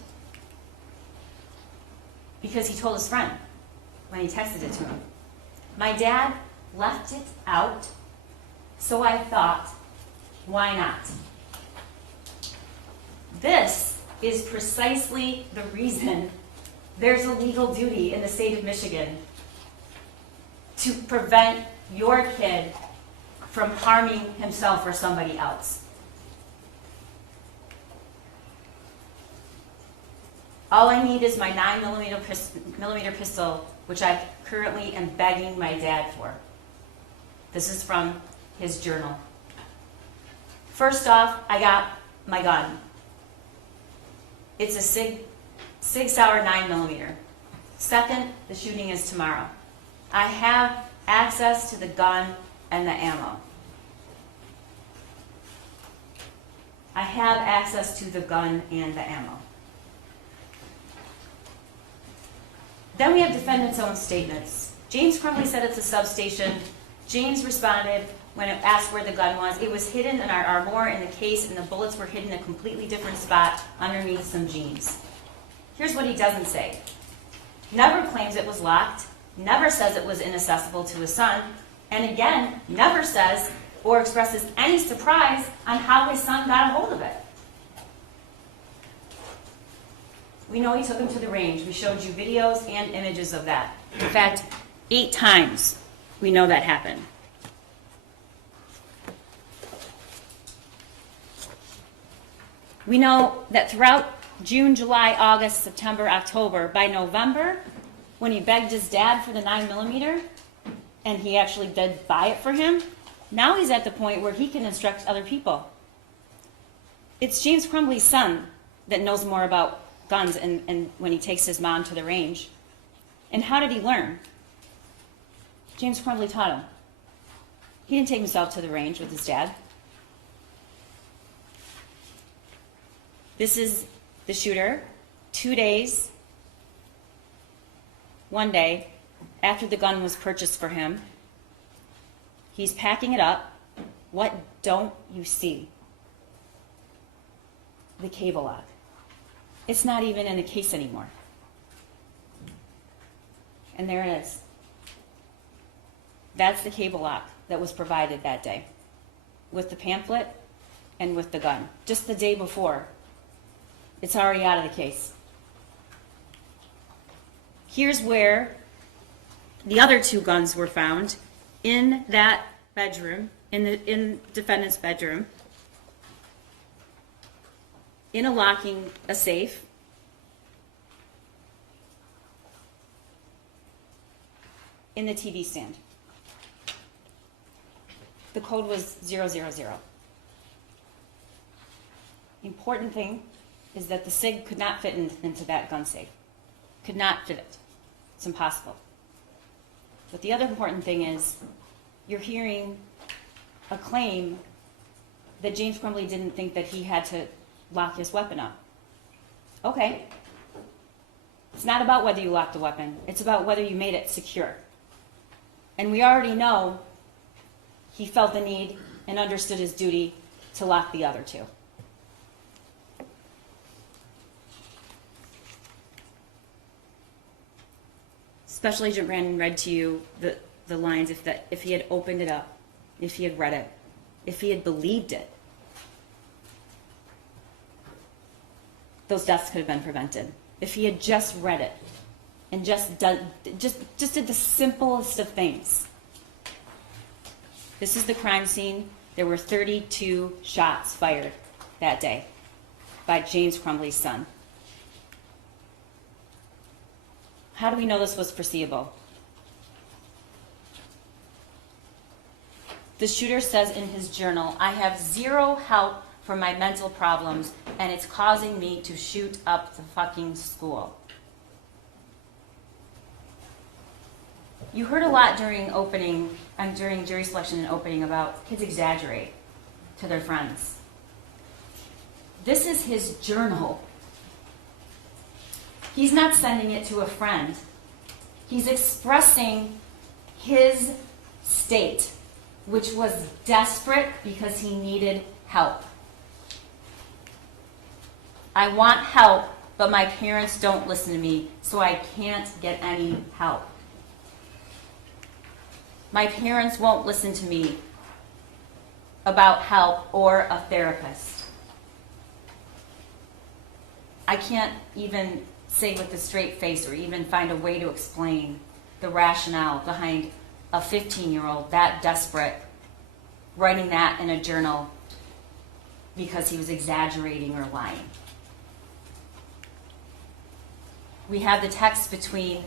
Because he told his friend when he texted it to him. My dad left it out, so I thought, why not? This is precisely the reason there's a legal duty in the state of Michigan to prevent your kid from harming himself or somebody else. All I need is my 9mm pistol, which I currently am begging my dad for. This is from his journal. First off, I got my gun. It's a Sig Sauer 9mm. Second, the shooting is tomorrow. I have access to the gun and the ammo. I have access to the gun and the ammo. Then we have defendant's own statements. James Crumbley said it's a substation. James responded when it asked where the gun was. It was hidden in our armoire in the case, and the bullets were hidden in a completely different spot underneath some jeans. Here's what he doesn't say. Never claims it was locked, never says it was inaccessible to his son, and again, never says or expresses any surprise on how his son got a hold of it. We know he took him to the range. We showed you videos and images of that. In fact, 8 times we know that happened. We know that throughout June, July, August, September, October, by November, when he begged his dad for the 9mm, and he actually did buy it for him, Now he's at the point where he can instruct other people. It's James Crumbley's son that knows more about guns and when he takes his mom to the range. And how did he learn? James Crumbley taught him. He didn't take himself to the range with his dad. This is the shooter 2 days, 1 day after the gun was purchased for him. He's packing it up. What don't you see? The cable lock. It's not even in the case anymore. And there it is. That's the cable lock that was provided that day with the pamphlet and with the gun. Just the day before. It's already out of the case. Here's where the other 2 guns were found in that bedroom, in defendant's bedroom, in a safe. In the TV stand. The code was 000. The important thing is that the SIG could not fit into that gun safe. Could not fit it. It's impossible. But the other important thing is you're hearing a claim that James Crumbley didn't think that he had to lock his weapon up. Okay. It's not about whether you locked the weapon. It's about whether you made it secure. And we already know he felt the need and understood his duty to lock the other 2. Special Agent Brandon read to you the lines, if he had opened it up, if he had read it, if he had believed it, those deaths could have been prevented. If he had just read it and just did the simplest of things. This is the crime scene. There were 32 shots fired that day by James Crumbley's son. How do we know this was foreseeable? The shooter says in his journal, "I have zero help for my mental problems, and it's causing me to shoot up the fucking school." You heard a lot during jury selection and opening about kids exaggerate to their friends. This is his journal. He's not sending it to a friend. He's expressing his state, which was desperate because he needed help. I want help, but my parents don't listen to me, so I can't get any help. My parents won't listen to me about help or a therapist. I can't even say with a straight face or even find a way to explain the rationale behind a 15-year-old that desperate writing that in a journal because he was exaggerating or lying. We have the text between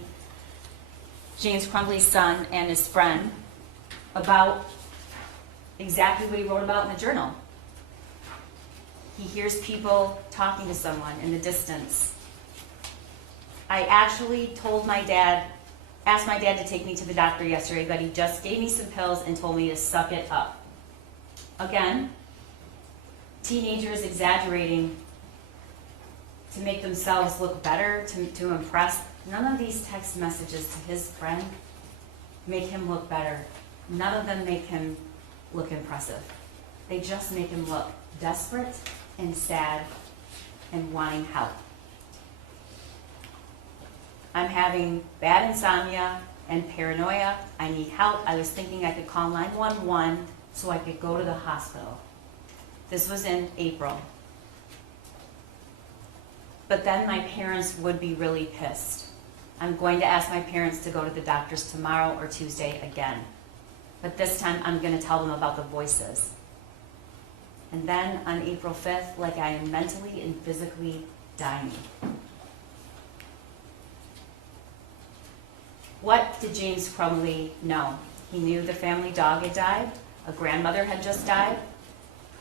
James Crumbley's son and his friend about exactly what he wrote about in the journal. He hears people talking to someone in the distance. I actually asked my dad to take me to the doctor yesterday, but he just gave me some pills and told me to suck it up. Again, teenagers exaggerating to make themselves look better, to impress. None of these text messages to his friend make him look better. None of them make him look impressive. They just make him look desperate and sad and wanting help. I'm having bad insomnia and paranoia. I need help. I was thinking I could call 911 so I could go to the hospital. This was in April. But then my parents would be really pissed. I'm going to ask my parents to go to the doctors tomorrow or Tuesday again. But this time I'm going to tell them about the voices. And then on April 5th, like I am mentally and physically dying. What did James Crumbley know? He knew the family dog had died. A grandmother had just died.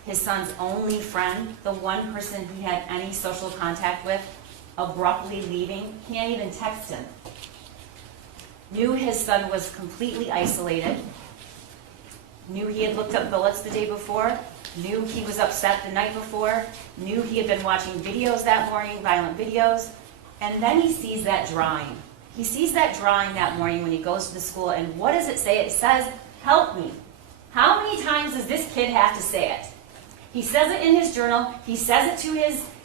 His son's only friend, the one person he had any social contact with, abruptly leaving, can't even text him. Knew his son was completely isolated, knew he had looked up bullets the day before, knew he was upset the night before, knew he had been watching videos that morning, violent videos, and then he sees that drawing. He sees that drawing that morning when he goes to the school, and what does it say? It says, "Help me." How many times does this kid have to say it? He says it in his journal, he says it to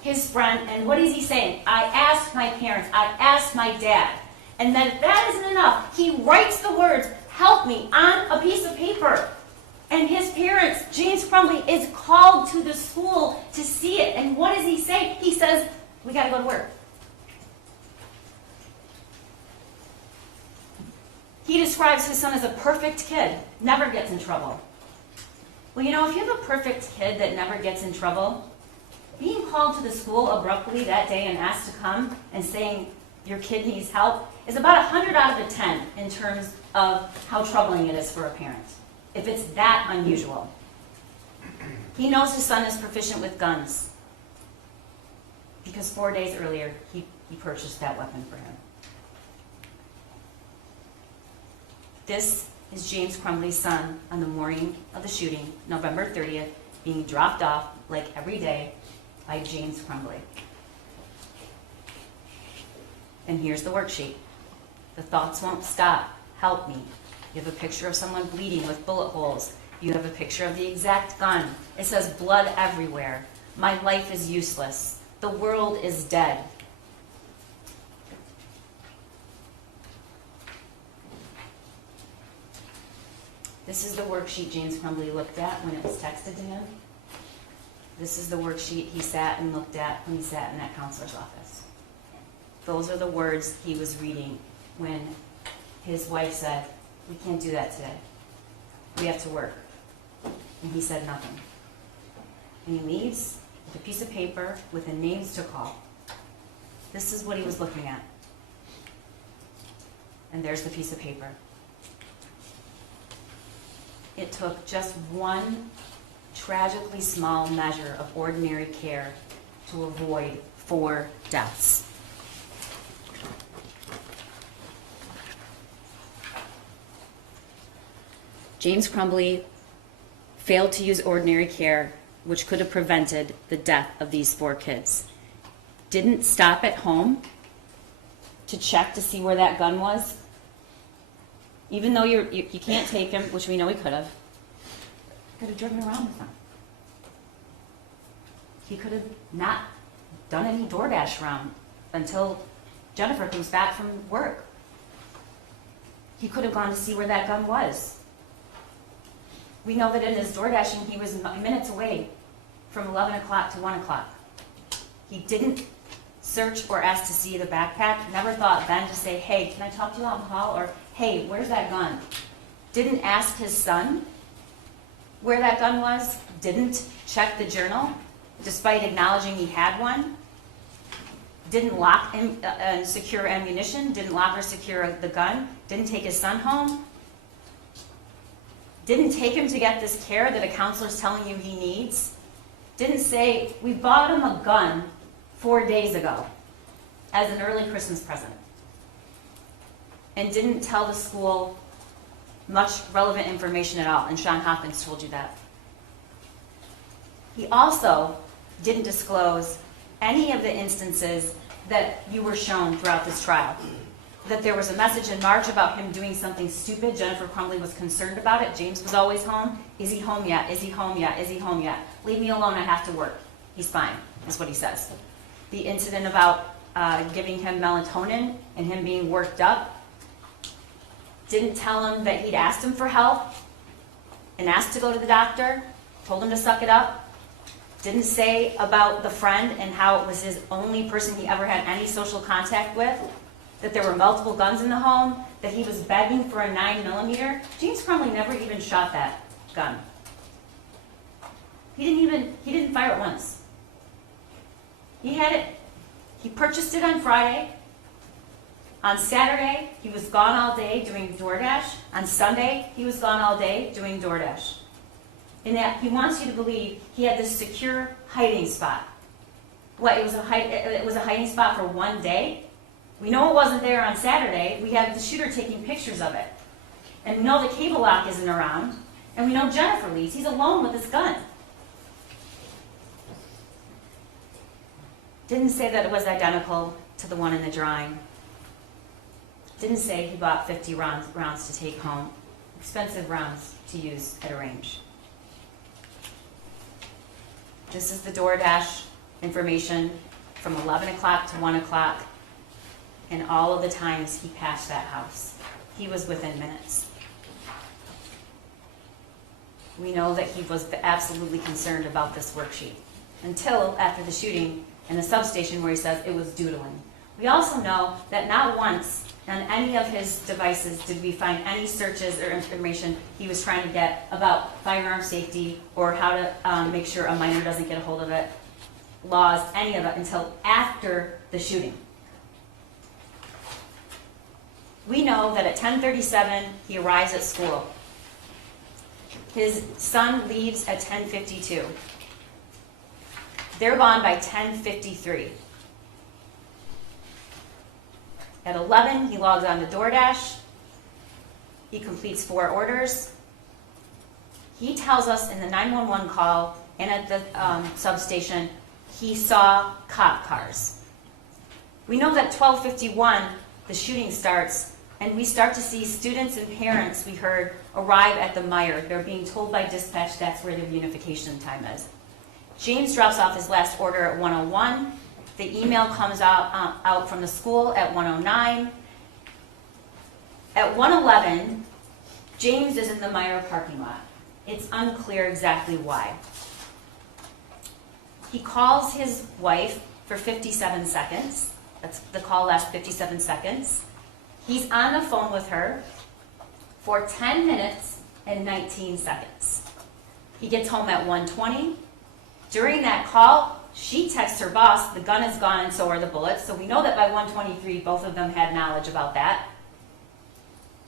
his friend, and what is he saying? I asked my parents, I asked my dad. And then if that isn't enough, he writes the words, "Help me," on a piece of paper. And his parents, James Crumbley, is called to the school to see it. And what does he say? He says, "We got to go to work." He describes his son as a perfect kid, never gets in trouble. Well, you know, if you have a perfect kid that never gets in trouble, being called to the school abruptly that day and asked to come and saying your kid needs help is about 100 out of a 10 in terms of how troubling it is for a parent, if it's that unusual. He knows his son is proficient with guns because 4 days earlier he purchased that weapon for him. This is James Crumbley's son on the morning of the shooting, November 30th, being dropped off, like every day, by James Crumbley. And here's the worksheet. The thoughts won't stop. Help me. You have a picture of someone bleeding with bullet holes. You have a picture of the exact gun. It says blood everywhere. My life is useless. The world is dead. This is the worksheet James Crumbley looked at when it was texted to him. This is the worksheet he sat and looked at when he sat in that counselor's office. Those are the words he was reading when his wife said, "We can't do that today. We have to work." And he said nothing. And he leaves with a piece of paper with the names to call. This is what he was looking at. And there's the piece of paper. It took just one tragically small measure of ordinary care to avoid 4 deaths. James Crumbley failed to use ordinary care, which could have prevented the death of these 4 kids. Didn't stop at home to check to see where that gun was. Even though you can't take him, which we know he could have. He could have driven around with them. He could have not done any DoorDash round until Jennifer comes back from work. He could have gone to see where that gun was. We know that in his DoorDashing, he was minutes away from 11 o'clock to 1 o'clock. He didn't search or ask to see the backpack, never thought then to say, "Hey, can I talk to you out in the hall?" or "Hey, where's that gun?" Didn't ask his son where that gun was, didn't check the journal, despite acknowledging he had one, didn't lock and secure ammunition, didn't lock or secure the gun, didn't take his son home, didn't take him to get this care that a counselor's telling you he needs, didn't say, "We bought him a gun 4 days ago as an early Christmas present," and didn't tell the school much relevant information at all, and Sean Hopkins told you that. He also didn't disclose any of the instances that you were shown throughout this trial. That there was a message in March about him doing something stupid. Jennifer Crumbley was concerned about it. James was always home. Is he home yet? Is he home yet? Is he home yet? Leave me alone, I have to work. He's fine, is what he says. The incident about giving him melatonin and him being worked up, didn't tell him that he'd asked him for help and asked to go to the doctor, told him to suck it up. Didn't say about the friend and how it was his only person he ever had any social contact with, that there were multiple guns in the home, that he was begging for a 9mm. James Crumbley never even shot that gun. He didn't fire it once. He had it, he purchased it on Friday. On Saturday, he was gone all day doing DoorDash. On Sunday, he was gone all day doing DoorDash. in that he wants you to believe he had this secure hiding spot. What, it was a hiding spot for one day? We know it wasn't there on Saturday. We have the shooter taking pictures of it. And we know the cable lock isn't around. And we know Jennifer leaves. He's alone with his gun. Didn't say that it was identical to the one in the drawing. Didn't say he bought 50 rounds to take home. Expensive rounds to use at a range. This is the DoorDash information from 11 o'clock to 1 o'clock and all of the times he passed that house. He was within minutes. We know that he was absolutely concerned about this worksheet until after the shooting in the substation where he says it was doodling. We also know that not once on any of his devices did we find any searches or information he was trying to get about firearm safety or how to make sure a minor doesn't get a hold of it, laws, any of it, until after the shooting. We know that at 10:37 he arrives at school. His son leaves at 10:52. They're gone by 10:53. At 11, he logs on to DoorDash. He completes 4 orders. He tells us in the 911 call and at the substation, he saw cop cars. We know that 12:51, the shooting starts, and we start to see students and parents, we heard, arrive at the Meijer. They're being told by dispatch that's where their unification time is. James drops off his last order at 1:01. The email comes out from the school at 1:09. At 1:11, James is in the Meijer parking lot. It's unclear exactly why. He calls his wife for 57 seconds. The call lasts 57 seconds. He's on the phone with her for 10 minutes and 19 seconds. He gets home at 1:20. During that call, she texts her boss, the gun is gone and so are the bullets. So we know that by 1:23, both of them had knowledge about that.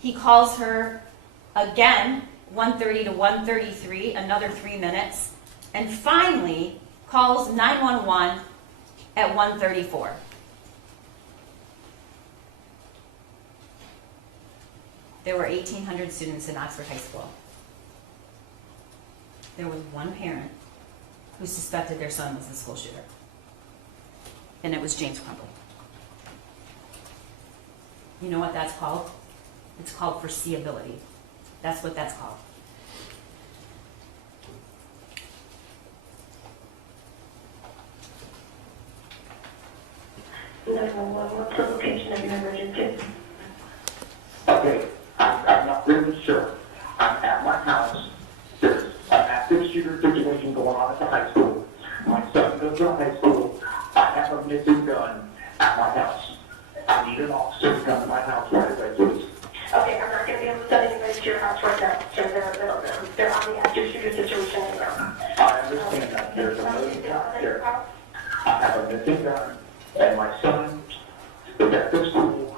He calls her again, 1:30 to 1:33, another 3 minutes. And finally, calls 911 at 1:34. There were 1,800 students in Oxford High School. There was one parent who suspected their son was the school shooter. And it was James Crumbley. You know what that's called? It's called foreseeability. That's what that's called. What's the location of your emergency? Okay, I'm not really sure. I'm at my house. There's an active shooter situation going on at the high school. My son goes to high school. I have a missing gun at my house. I need an officer to come to my house right away, please. Okay, I'm not going to be able to send anybody to your house right now. So they're on the active shooter situation right now. I understand that. There's a missing gun there. I have a missing gun, and my son is at the school,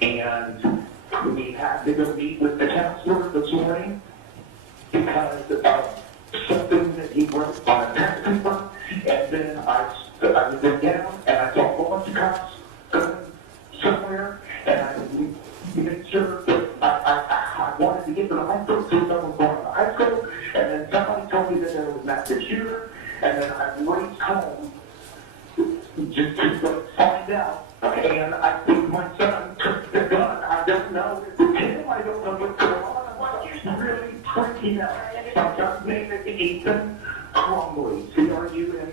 and we had to go meet with the counselor this morning because of something that he wrote on a test paper, and then I was down and I saw a whole bunch of cops going somewhere, and I made sure that I wanted to get to the hospital, see someone going to the high school, and then somebody told me that there was an active shooter, and then I raced home just to find out. Okay, and I think my son took the gun. I don't know. I don't know what's going on. He's really freaking out. My son's name is Ethan Crumbley. Crumbley.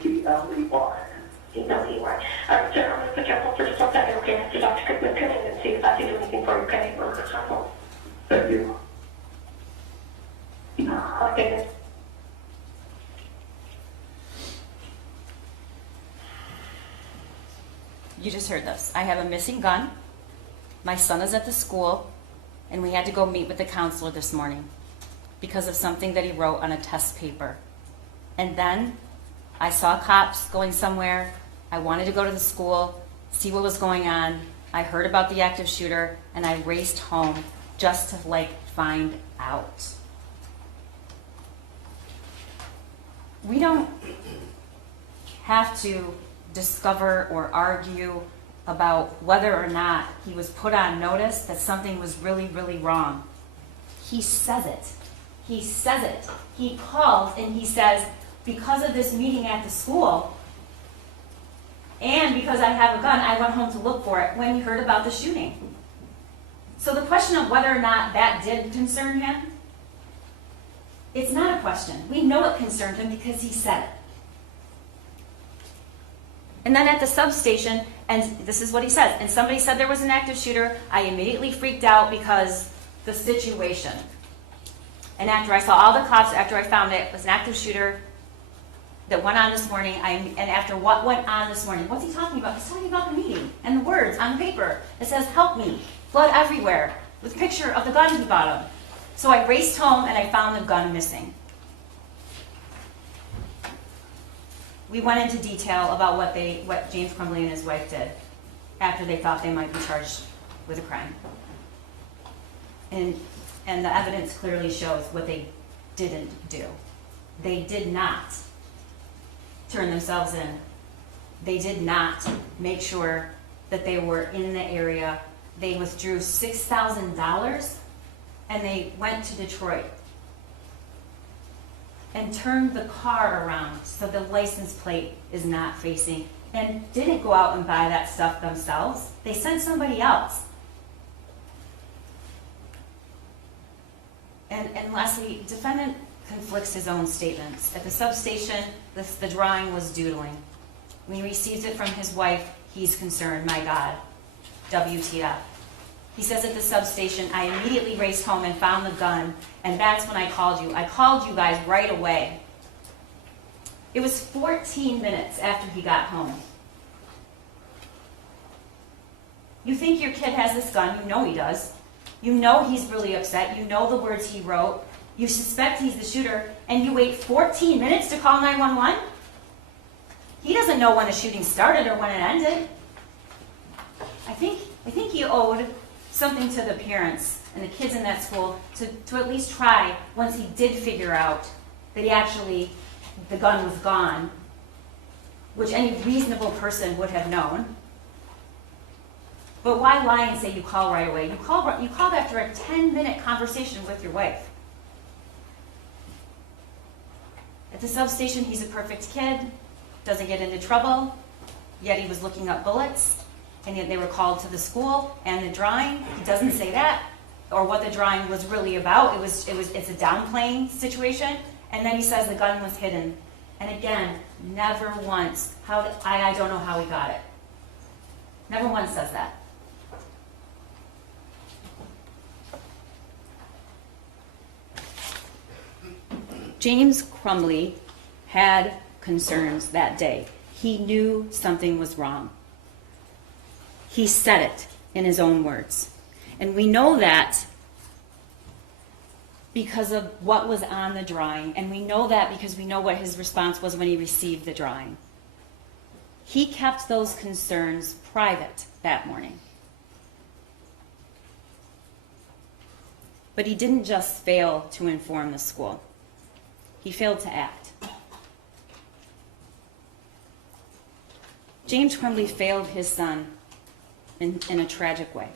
All right, sir, I'm going to put you on hold for just 1 second, okay? After Dr. Cookman come in and see if I can do anything for you, okay? We're just on hold. Thank you. Okay, good. You just heard this. I have a missing gun. My son is at the school, and we had to go meet with the counselor this morning because of something that he wrote on a test paper. And then I saw cops going somewhere. I wanted to go to the school, see what was going on. I heard about the active shooter, and I raced home just to find out. we don't have to discover or argue about whether or not he was put on notice that something was really, really wrong. He says it. He says it. He calls and he says, because of this meeting at the school, and because I have a gun, I went home to look for it when he heard about the shooting. So the question of whether or not that did concern him, it's not a question. We know it concerned him because he said it. And then at the substation, and this is what he says, and somebody said there was an active shooter, I immediately freaked out because the situation. And after I saw all the cops, after I found it was an active shooter that went on this morning, and after what went on this morning, what's he talking about? He's talking about the meeting and the words on the paper. It says, help me, blood everywhere, with a picture of the gun he bought him. So I raced home and I found the gun missing. We went into detail about what James Crumbley and his wife did after they thought they might be charged with a crime. And the evidence clearly shows what they didn't do. They did not turn themselves in. They did not make sure that they were in the area. They withdrew $6,000 and they went to Detroit and turned the car around so the license plate is not facing, and didn't go out and buy that stuff themselves. They sent somebody else. And lastly, defendant conflicts his own statements. At the substation, the drawing was doodling. When he receives it from his wife, he's concerned, my God, WTF. He says at the substation, I immediately raced home and found the gun, and that's when I called you. I called you guys right away. It was 14 minutes after he got home. You think your kid has this gun, you know he does. You know he's really upset, you know the words he wrote, you suspect he's the shooter, and you wait 14 minutes to call 911? He doesn't know when the shooting started or when it ended. I think he owed something to the parents and the kids in that school to at least try, once he did figure out that the gun was gone, which any reasonable person would have known. But why lie and say you call right away? You called after a 10-minute conversation with your wife. At the substation, he's a perfect kid, doesn't get into trouble, yet he was looking up bullets. And yet they were called to the school and the drawing. He doesn't say that, or what the drawing was really about. It's a downplaying situation. And then he says the gun was hidden. And again, never once. I don't know how he got it. Never once says that. James Crumbley had concerns that day. He knew something was wrong. He said it in his own words. And we know that because of what was on the drawing, and we know that because we know what his response was when he received the drawing. He kept those concerns private that morning. But he didn't just fail to inform the school. He failed to act. James Crumbley failed his son in a tragic way.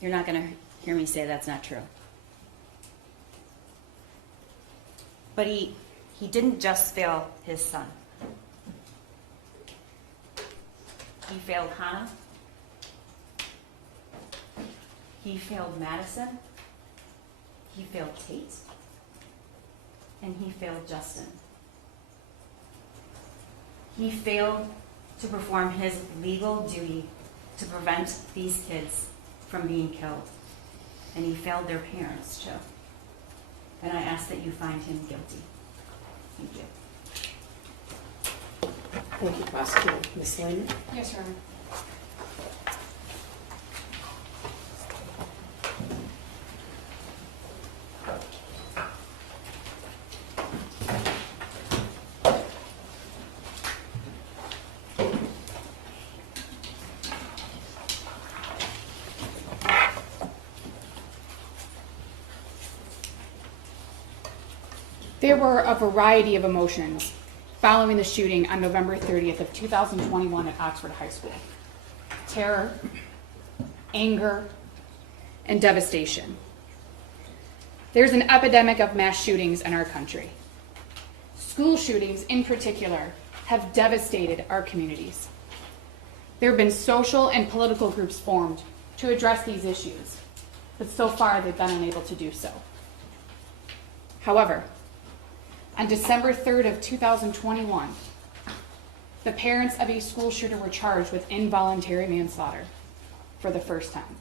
You're not going to hear me say that's not true. But he didn't just fail his son. He failed Hannah. He failed Madison. He failed Tate. And he failed Justin. He failed to perform his legal duty to prevent these kids from being killed. And he failed their parents, too. And I ask that you find him guilty. Thank you. Thank you, Prosecutor. Ms. Lehman? Yes, Your Honor. There were a variety of emotions following the shooting on November 30th of 2021 at Oxford High School. Terror, anger, and devastation. There's an epidemic of mass shootings in our country. School shootings in particular have devastated our communities. There have been social and political groups formed to address these issues, but so far they've been unable to do so. However, on December 3rd of 2021, the parents of a school shooter were charged with involuntary manslaughter for the first time.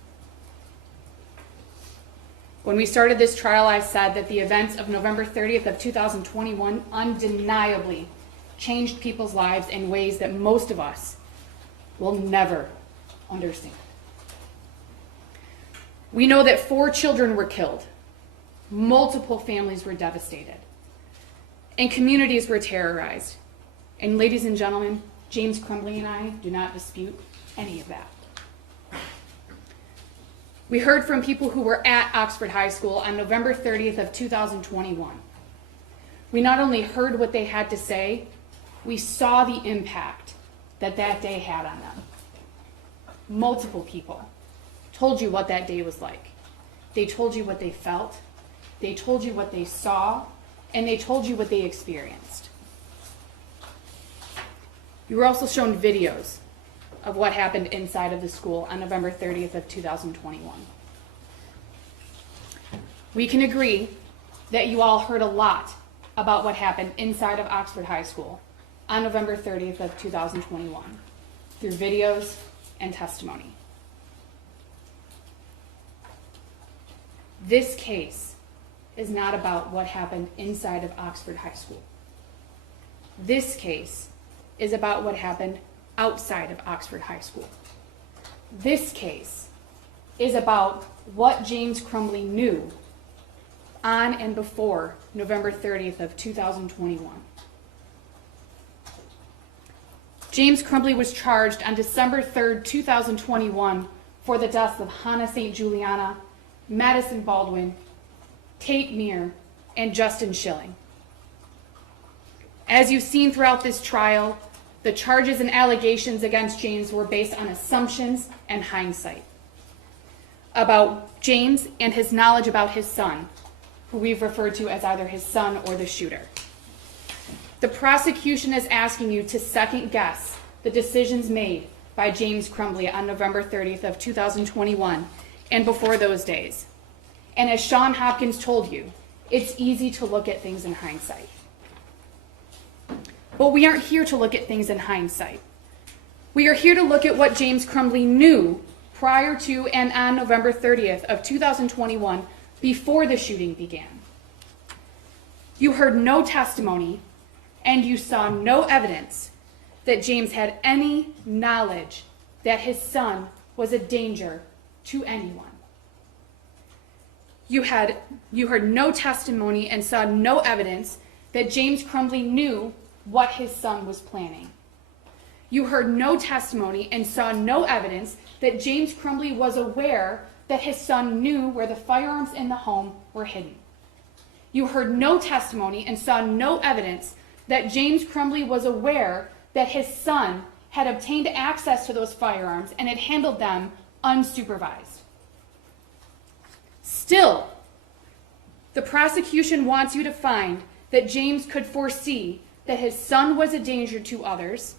When we started this trial, I said that the events of November 30th of 2021 undeniably changed people's lives in ways that most of us will never understand. We know that 4 children were killed, multiple families were devastated, and communities were terrorized. And ladies and gentlemen, James Crumbley and I do not dispute any of that. We heard from people who were at Oxford High School on November 30th of 2021. We not only heard what they had to say, we saw the impact that that day had on them. Multiple people told you what that day was like. They told you what they felt, they told you what they saw, and they told you what they experienced. You were also shown videos of what happened inside of the school on November 30th of 2021. We can agree that you all heard a lot about what happened inside of Oxford High School on November 30th of 2021 through videos and testimony. This case is not about what happened inside of Oxford High School. This case is about what happened outside of Oxford High School. This case is about what James Crumbley knew on and before November 30th of 2021. James Crumbley was charged on December 3rd, 2021 for the deaths of Hannah St. Juliana, Madison Baldwin, Tate Meir, and Justin Schilling. As you've seen throughout this trial, the charges and allegations against James were based on assumptions and hindsight about James and his knowledge about his son, who we've referred to as either his son or the shooter. The prosecution is asking you to second guess the decisions made by James Crumbley on November 30th of 2021 and before those days. And as Sean Hopkins told you, it's easy to look at things in hindsight. But we aren't here to look at things in hindsight. We are here to look at what James Crumbley knew prior to and on November 30th of 2021 before the shooting began. You heard no testimony and you saw no evidence that James had any knowledge that his son was a danger to anyone. You heard no testimony and saw no evidence that James Crumbley knew what his son was planning. You heard no testimony and saw no evidence that James Crumbley was aware that his son knew where the firearms in the home were hidden. You heard no testimony and saw no evidence that James Crumbley was aware that his son had obtained access to those firearms and had handled them unsupervised. Still, the prosecution wants you to find that James could foresee that his son was a danger to others,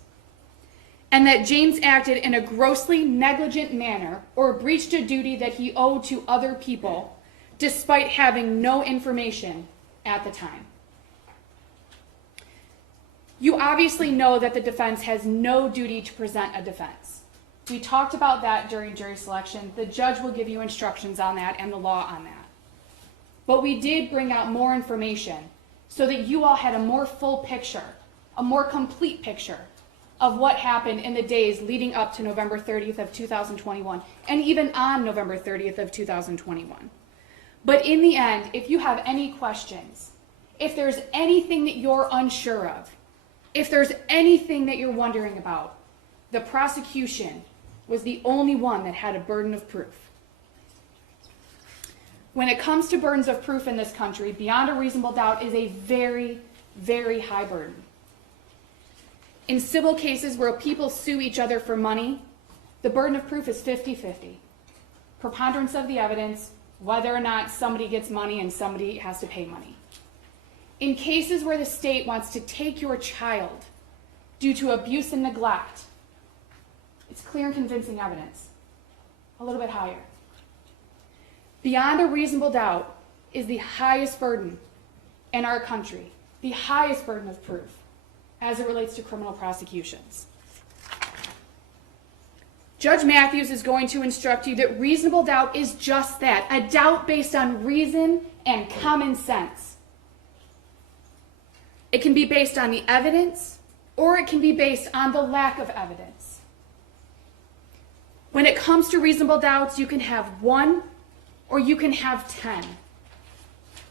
and that James acted in a grossly negligent manner or breached a duty that he owed to other people, despite having no information at the time. You obviously know that the defense has no duty to present a defense. We talked about that during jury selection. The judge will give you instructions on that and the law on that. But we did bring out more information so that you all had a more full picture, a more complete picture of what happened in the days leading up to November 30th of 2021, and even on November 30th of 2021. But in the end, if you have any questions, if there's anything that you're unsure of, if there's anything that you're wondering about, the prosecution was the only one that had a burden of proof. when it comes to burdens of proof in this country, beyond a reasonable doubt is a very, very high burden. In civil cases where people sue each other for money, the burden of proof is 50-50. Preponderance of the evidence, whether or not somebody gets money and somebody has to pay money. In cases where the state wants to take your child due to abuse and neglect, it's clear and convincing evidence, a little bit higher. Beyond a reasonable doubt is the highest burden in our country, the highest burden of proof as it relates to criminal prosecutions. Judge Matthews is going to instruct you that reasonable doubt is just that, a doubt based on reason and common sense. It can be based on the evidence, or it can be based on the lack of evidence. When it comes to reasonable doubts, you can have 1 or you can have 10.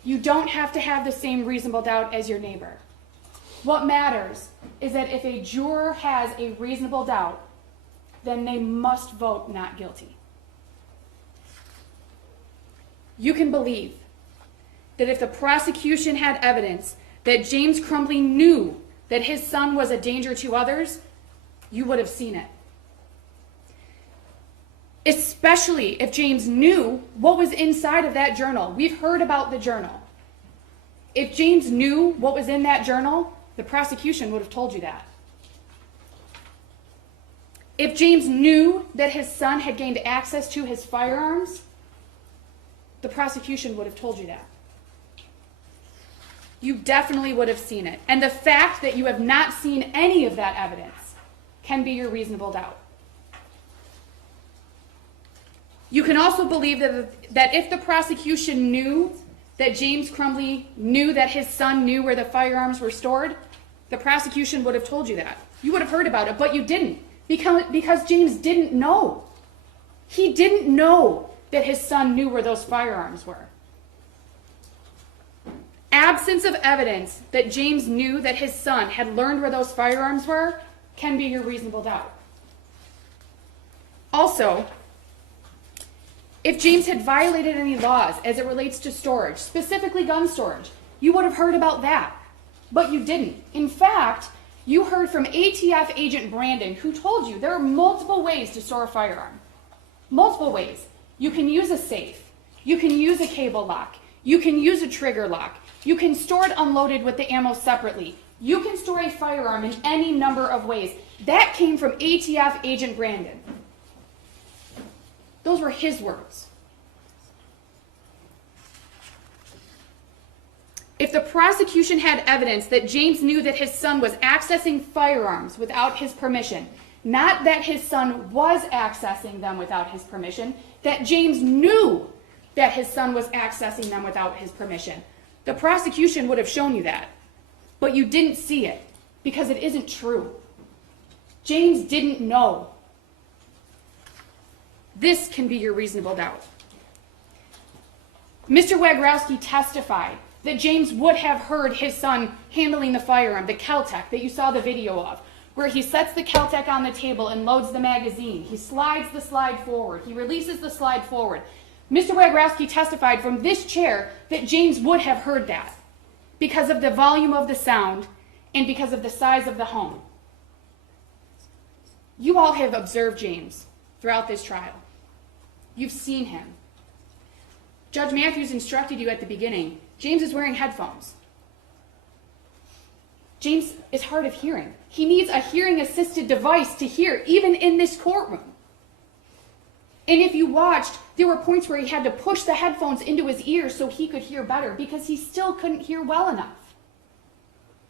You don't have to have the same reasonable doubt as your neighbor. What matters is that if a juror has a reasonable doubt, then they must vote not guilty. You can believe that if the prosecution had evidence that James Crumbley knew that his son was a danger to others, you would have seen it. Especially if James knew what was inside of that journal. We've heard about the journal. If James knew what was in that journal, the prosecution would have told you that. If James knew that his son had gained access to his firearms, the prosecution would have told you that. You definitely would have seen it. And the fact that you have not seen any of that evidence can be your reasonable doubt. You can also believe that if the prosecution knew that James Crumbley knew that his son knew where the firearms were stored, the prosecution would have told you that. You would have heard about it, but you didn't, because James didn't know. He didn't know that his son knew where those firearms were. Absence of evidence that James knew that his son had learned where those firearms were can be your reasonable doubt. Also, if James had violated any laws as it relates to storage, specifically gun storage, you would have heard about that, but you didn't. In fact, you heard from ATF agent Brandon, who told you there are multiple ways to store a firearm. Multiple ways. You can use a safe. You can use a cable lock. You can use a trigger lock. You can store it unloaded with the ammo separately. You can store a firearm in any number of ways. That came from ATF agent Brandon. Those were his words. If the prosecution had evidence that James knew that his son was accessing firearms without his permission, not that his son was accessing them without his permission, that James knew that his son was accessing them without his permission, the prosecution would have shown you that. But you didn't see it because it isn't true. James didn't know. This can be your reasonable doubt. Mr. Wagrowski testified that James would have heard his son handling the firearm, the Kel-Tec that you saw the video of, where he sets the Kel-Tec on the table and loads the magazine. He slides the slide forward. He releases the slide forward. Mr. Wagrowski testified from this chair that James would have heard that because of the volume of the sound and because of the size of the home. You all have observed James throughout this trial. You've seen him. Judge Matthews instructed you at the beginning, James is wearing headphones. James is hard of hearing. He needs a hearing-assisted device to hear, even in this courtroom. And if you watched, there were points where he had to push the headphones into his ears so he could hear better because he still couldn't hear well enough.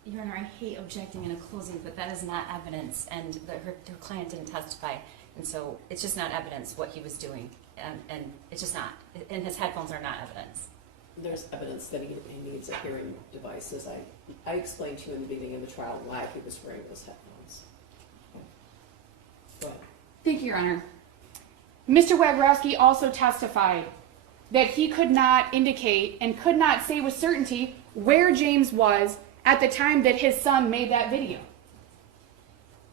Your Honor, I hate objecting in a closing, but that is not evidence, and her client didn't testify, and so it's just not evidence what he was doing, and it's just not. And his headphones are not evidence. There's evidence that he needs a hearing device, as I explained to you in the beginning of the trial why he was wearing those headphones. Go ahead. Thank you, Your Honor. Mr. Wagrowski also testified that he could not indicate and could not say with certainty where James was at the time that his son made that video.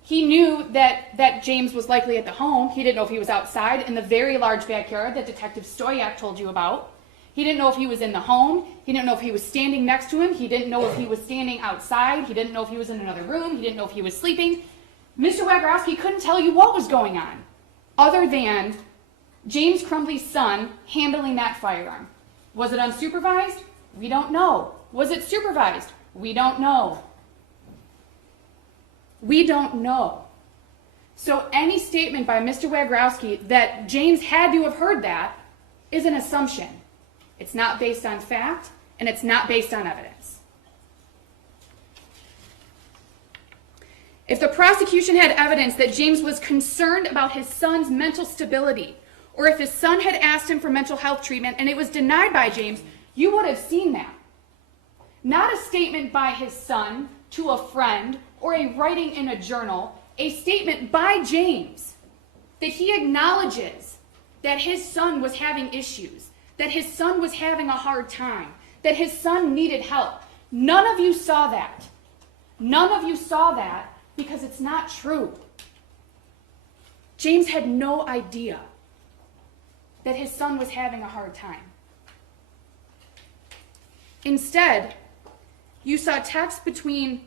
He knew that James was likely at the home. He didn't know if he was outside in the very large backyard that Detective Stoyak told you about. He didn't know if he was in the home. He didn't know if he was standing next to him. He didn't know if he was standing outside. He didn't know if he was in another room. He didn't know if he was sleeping. Mr. Wagarowski couldn't tell you what was going on, other than James Crumbley's son handling that firearm. Was it unsupervised? We don't know. Was it supervised? We don't know. We don't know. So any statement by Mr. Wagarowski that James had to have heard that is an assumption. It's not based on fact, and it's not based on evidence. If the prosecution had evidence that James was concerned about his son's mental stability, or if his son had asked him for mental health treatment and it was denied by James, you would have seen that. Not a statement by his son to a friend or a writing in a journal, a statement by James that he acknowledges that his son was having issues, that his son was having a hard time, that his son needed help. None of you saw that. None of you saw that because it's not true. James had no idea that his son was having a hard time. Instead, you saw texts between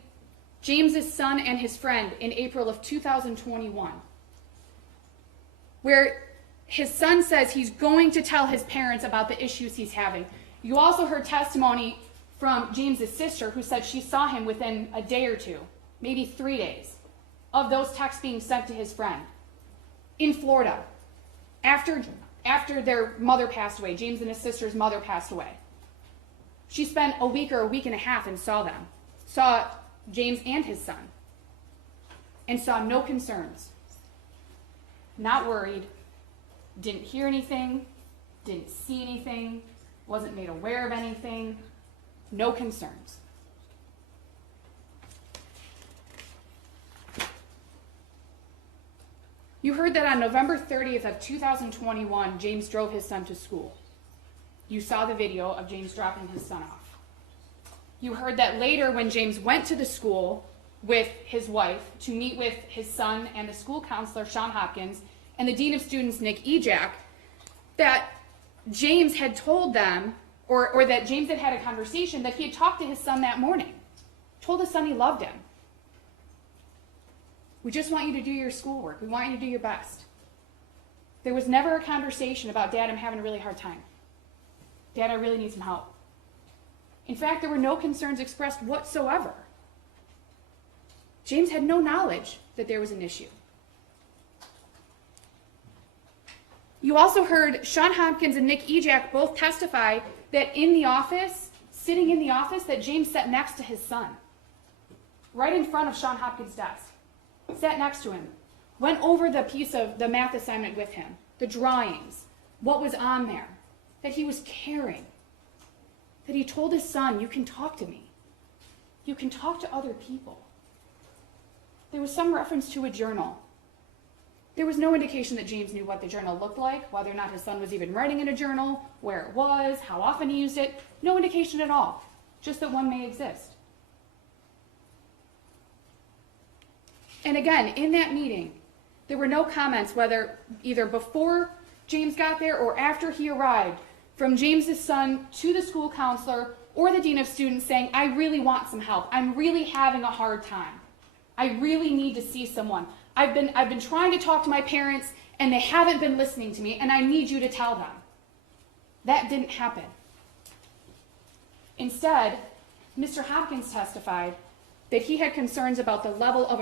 James's son and his friend in April of 2021, where his son says he's going to tell his parents about the issues he's having. You also heard testimony from James's sister, who said she saw him within a day or two, maybe 3 days, of those texts being sent to his friend in Florida after their mother passed away. James and his sister's mother passed away. She spent a week or a week and a half and saw them, saw James and his son, and saw no concerns. Not worried, didn't hear anything, didn't see anything, wasn't made aware of anything, no concerns. You heard that on November 30th of 2021, James drove his son to school. You saw the video of James dropping his son off. You heard that later when James went to the school with his wife to meet with his son and the school counselor, Sean Hopkins, and the dean of students, Nick Ejak, that James had told them, or that James had had a conversation, that he had talked to his son that morning, told his son he loved him. We just want you to do your schoolwork. We want you to do your best. There was never a conversation about, Dad, I'm having a really hard time. Dad, I really need some help. In fact, there were no concerns expressed whatsoever. James had no knowledge that there was an issue. You also heard Sean Hopkins and Nick Ejak both testify that in the office, sitting in the office, that James sat next to his son, right in front of Sean Hopkins' desk. Sat next to him, went over the piece of the math assignment with him, the drawings, what was on there, that he was caring, that he told his son, you can talk to me. You can talk to other people. There was some reference to a journal. There was no indication that James knew what the journal looked like, whether or not his son was even writing in a journal, where it was, how often he used it. No indication at all, just that one may exist. And again, in that meeting, there were no comments, whether either before James got there or after he arrived, from James's son to the school counselor or the dean of students saying, I really want some help. I'm really having a hard time. I really need to see someone. I've been trying to talk to my parents and they haven't been listening to me, and I need you to tell them. That didn't happen. Instead, Mr. Hopkins testified that he had concerns about the level of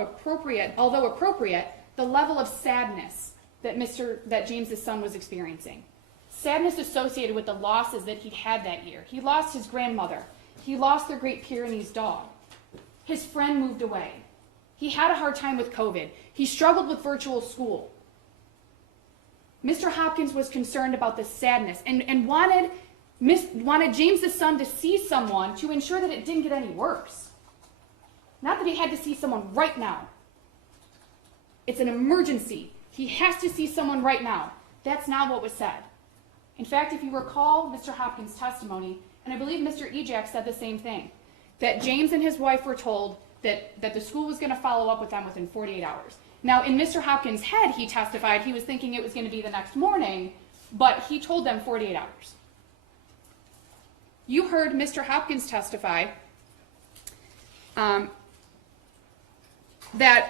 although appropriate, the level of sadness that James's son was experiencing. Sadness associated with the losses that he'd had that year. He lost his grandmother. He lost their Great Pyrenees dog. His friend moved away. He had a hard time with COVID. He struggled with virtual school. Mr. Hopkins was concerned about the sadness and wanted James's son to see someone to ensure that it didn't get any worse. Not that he had to see someone right now. It's an emergency. He has to see someone right now. That's not what was said. In fact, if you recall Mr. Hopkins' testimony, and I believe Mr. Ejak said the same thing, that James and his wife were told that the school was going to follow up with them within 48 hours. Now, in Mr. Hopkins' head, he testified he was thinking it was going to be the next morning, but he told them 48 hours. You heard Mr. Hopkins testify that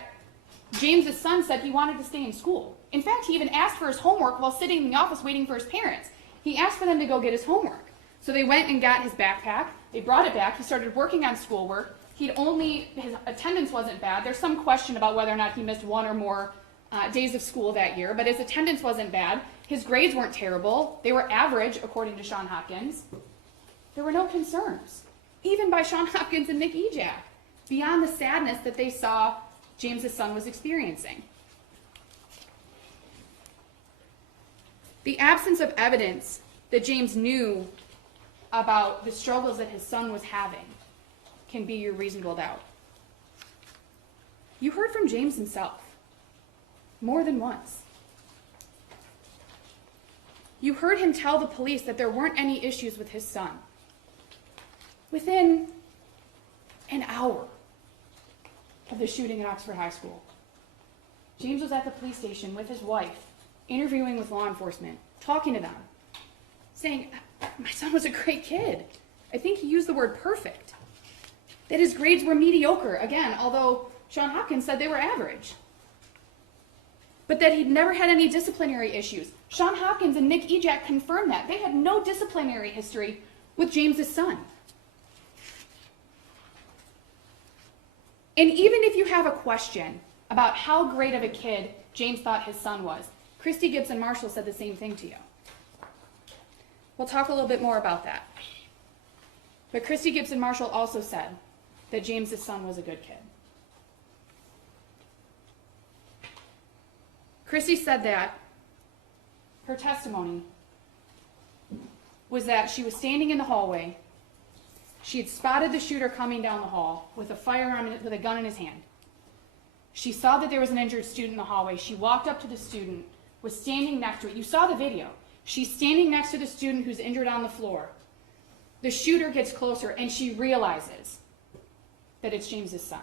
James's son said he wanted to stay in school. In fact, he even asked for his homework while sitting in the office waiting for his parents. He asked for them to go get his homework. So they went and got his backpack. They brought it back. He started working on schoolwork. His attendance wasn't bad. There's some question about whether or not he missed one or more days of school that year, but his attendance wasn't bad. His grades weren't terrible. They were average, according to Sean Hopkins. There were no concerns, even by Sean Hopkins and Nick Ejak, beyond the sadness that they saw James's son was experiencing. The absence of evidence that James knew about the struggles that his son was having can be your reasonable doubt. You heard from James himself more than once. You heard him tell the police that there weren't any issues with his son. Within an hour of the shooting at Oxford High School, James was at the police station with his wife, interviewing with law enforcement, talking to them, saying, my son was a great kid. I think he used the word perfect. That his grades were mediocre, again, although Sean Hopkins said they were average. But that he'd never had any disciplinary issues. Sean Hopkins and Nick Ejak confirmed that. They had no disciplinary history with James's son. And even if you have a question about how great of a kid James thought his son was, Christy Gibson Marshall said the same thing to you. We'll talk a little bit more about that. But Christy Gibson Marshall also said that James's son was a good kid. Christy said that her testimony was that she was standing in the hallway. She had spotted the shooter coming down the hall with a firearm, with a gun in his hand. She saw that there was an injured student in the hallway. She walked up to the student, was standing next to it. You saw the video. She's standing next to the student who's injured on the floor. The shooter gets closer and she realizes that it's James's son.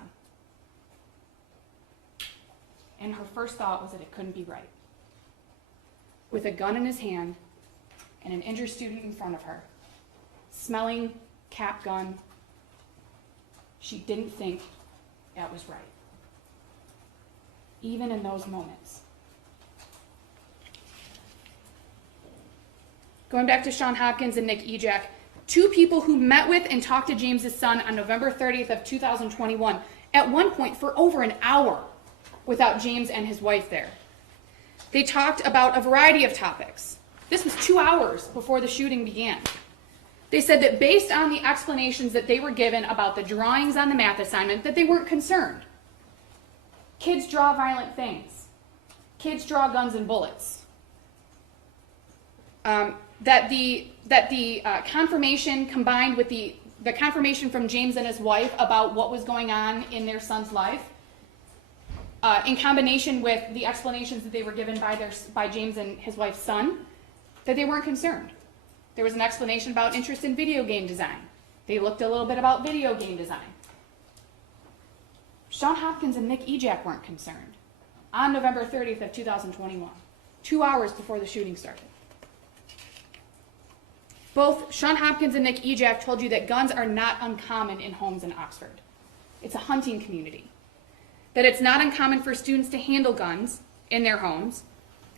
And her first thought was that it couldn't be right. With a gun in his hand and an injured student in front of her, smelling cap gun, she didn't think that was right. Even in those moments. Going back to Sean Hopkins and Nick Ejak, two people who met with and talked to James's son on November 30th of 2021, at one point for over an hour without James and his wife there. They talked about a variety of topics. This was 2 hours before the shooting began. They said that based on the explanations that they were given about the drawings on the math assignment, that they weren't concerned. Kids draw violent things. Kids draw guns and bullets. That the confirmation combined with the confirmation from James and his wife about what was going on in their son's life, in combination with the explanations that they were given by James and his wife's son, that they weren't concerned. There was an explanation about interest in video game design. They looked a little bit about video game design. Sean Hopkins and Nick Ejak weren't concerned on November 30th of 2021, 2 hours before the shooting started. Both Sean Hopkins and Nick Ejak told you that guns are not uncommon in homes in Oxford. It's a hunting community. That it's not uncommon for students to handle guns in their homes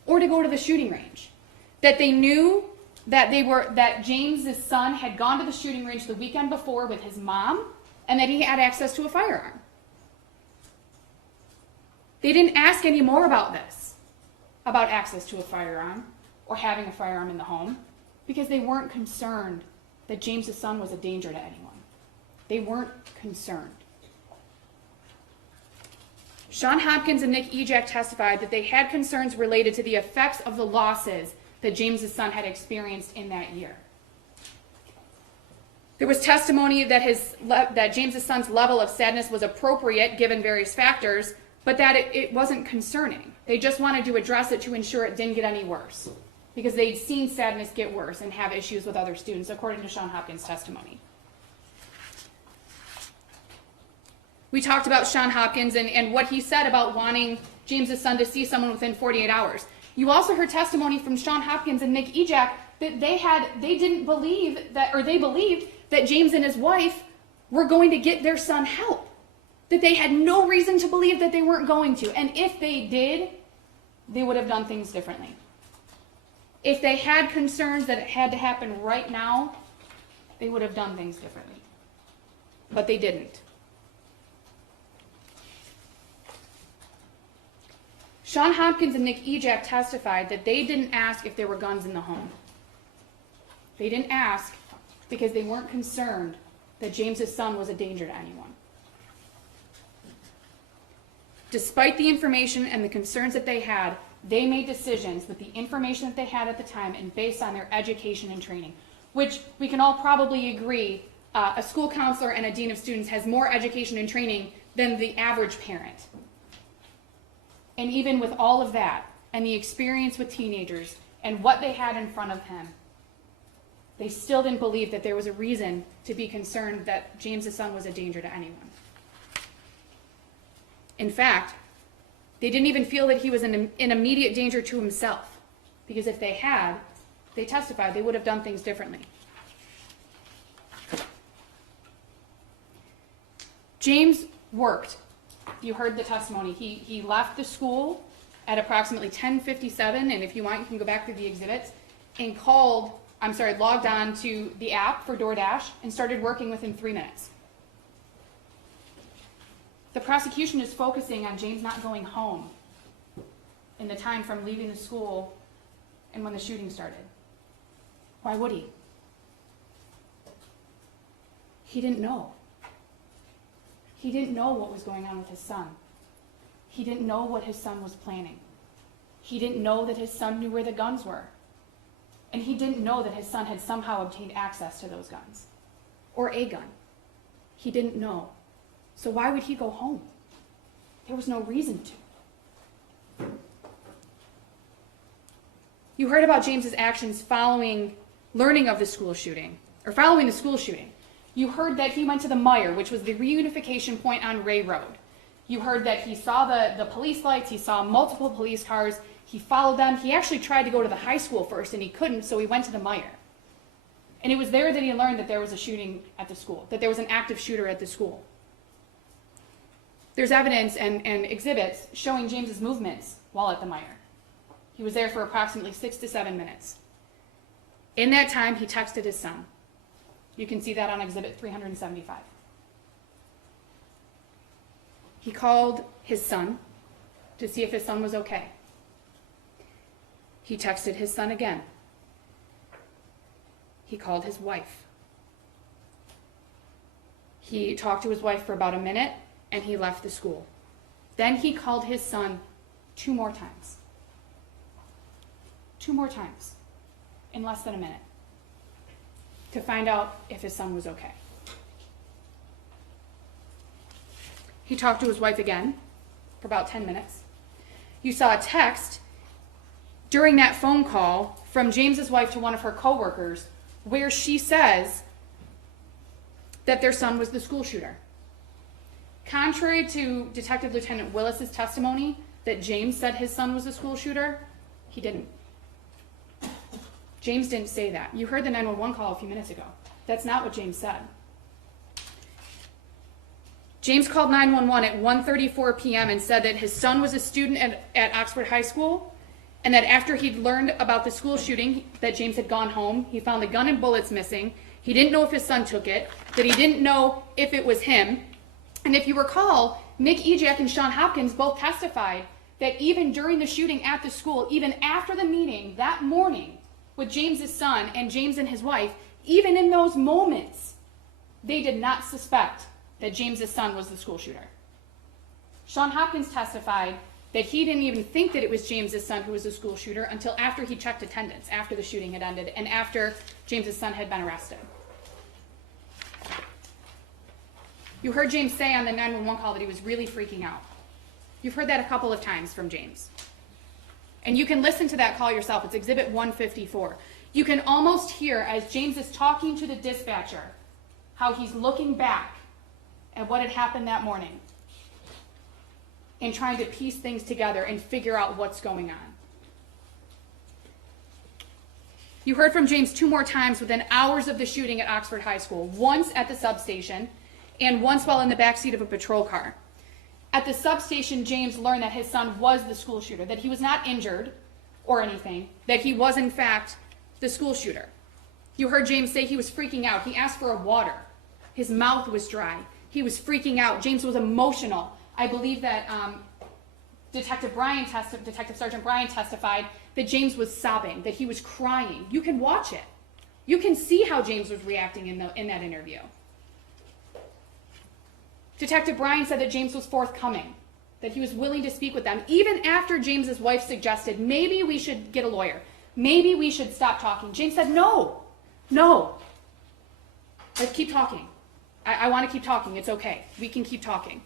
or to go to the shooting range. That they knew that James's son had gone to the shooting range the weekend before with his mom and that he had access to a firearm. They didn't ask any more about this, about access to a firearm or having a firearm in the home, because they weren't concerned that James's son was a danger to anyone. They weren't concerned. Sean Hopkins and Nick Ejak testified that they had concerns related to the effects of the losses that James's son had experienced in that year. There was testimony that James's son's level of sadness was appropriate given various factors, but that it wasn't concerning. They just wanted to address it to ensure it didn't get any worse, because they'd seen sadness get worse and have issues with other students, according to Sean Hopkins' testimony. We talked about Sean Hopkins and what he said about wanting James's son to see someone within 48 hours. You also heard testimony from Sean Hopkins and Nick Ejak that they didn't believe that, or they believed that James and his wife were going to get their son help. That they had no reason to believe that they weren't going to. And if they did, they would have done things differently. If they had concerns that it had to happen right now, they would have done things differently. But they didn't. Sean Hopkins and Nick Ejak testified that they didn't ask if there were guns in the home. They didn't ask because they weren't concerned that James's son was a danger to anyone. Despite the information and the concerns that they had, they made decisions with the information that they had at the time and based on their education and training, which we can all probably agree a school counselor and a dean of students has more education and training than the average parent. And even with all of that and the experience with teenagers and what they had in front of him, they still didn't believe that there was a reason to be concerned that James's son was a danger to anyone. In fact, they didn't even feel that he was in immediate danger to himself, because if they had, they testified they would have done things differently. James worked. You heard the testimony. He left the school at approximately 10:57, and if you want, you can go back through the exhibits, and logged on to the app for DoorDash and started working within 3 minutes. The prosecution is focusing on James not going home in the time from leaving the school and when the shooting started. Why would he? He didn't know. He didn't know what was going on with his son. He didn't know what his son was planning. He didn't know that his son knew where the guns were. And he didn't know that his son had somehow obtained access to those guns. Or a gun. He didn't know. So why would he go home? There was no reason to. You heard about James's actions following learning of the school shooting, or following the school shooting. You heard that he went to the Meijer, which was the reunification point on Ray Road. You heard that he saw the police lights, he saw multiple police cars, he followed them. He actually tried to go to the high school first and he couldn't, so he went to the Meijer. And it was there that he learned that there was a shooting at the school, that there was an active shooter at the school. There's evidence and exhibits showing James's movements while at the Meijer. He was there for approximately 6 to 7 minutes. In that time, he texted his son. You can see that on exhibit 375. He called his son to see if his son was okay. He texted his son again. He called his wife. He talked to his wife for about a minute, and he left the school. Then he called his son 2 more times. 2 more times in less than a minute to find out if his son was okay. He talked to his wife again for about 10 minutes. You saw a text during that phone call from James's wife to one of her coworkers where she says that their son was the school shooter. Contrary to Detective Lieutenant Willis's testimony that James said his son was the school shooter, he didn't. James didn't say that. You heard the 911 call a few minutes ago. That's not what James said. James called 911 at 1:34 p.m. and said that his son was a student at Oxford High School, and that after he'd learned about the school shooting, that James had gone home, he found the gun and bullets missing. He didn't know if his son took it, that he didn't know if it was him. And if you recall, Nick Ejak and Sean Hopkins both testified that even during the shooting at the school, even after the meeting that morning with James's son and James and his wife, even in those moments, they did not suspect that James's son was the school shooter. Sean Hopkins testified that he didn't even think that it was James's son who was the school shooter until after he checked attendance, after the shooting had ended, and after James's son had been arrested. You heard James say on the 911 call that he was really freaking out. You've heard that a couple of times from James. And you can listen to that call yourself. It's Exhibit 154. You can almost hear, as James is talking to the dispatcher, how he's looking back at what had happened that morning and trying to piece things together and figure out what's going on. You heard from James 2 more times within hours of the shooting at Oxford High School, once at the substation and once while in the backseat of a patrol car. At the substation, James learned that his son was the school shooter, that he was not injured or anything, that he was in fact the school shooter. You heard James say he was freaking out. He asked for a water. His mouth was dry. He was freaking out. James was emotional. I believe that Detective Sergeant Bryan testified that James was sobbing, that he was crying. You can watch it. You can see how James was reacting in that interview. Detective Bryan said that James was forthcoming, that he was willing to speak with them, even after James's wife suggested, maybe we should get a lawyer. Maybe we should stop talking. James said, no. Let's keep talking. I want to keep talking. It's okay. We can keep talking.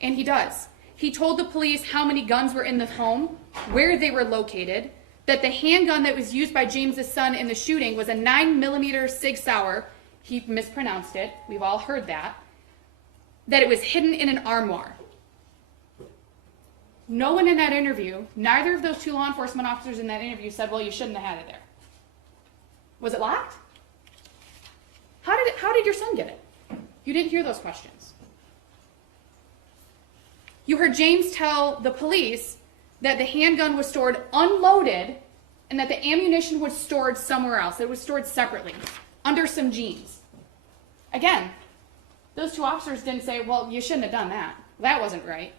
And he does. He told the police how many guns were in the home, where they were located, that the handgun that was used by James's son in the shooting was a 9mm Sig Sauer. He mispronounced it. We've all heard that. That it was hidden in an armoire. No one in that interview, neither of those 2 law enforcement officers in that interview said, well, you shouldn't have had it there. Was it locked? How did your son get it? You didn't hear those questions. You heard James tell the police that the handgun was stored unloaded and that the ammunition was stored somewhere else. It was stored separately, under some jeans. Again, those 2 officers didn't say, well, you shouldn't have done that. That wasn't right.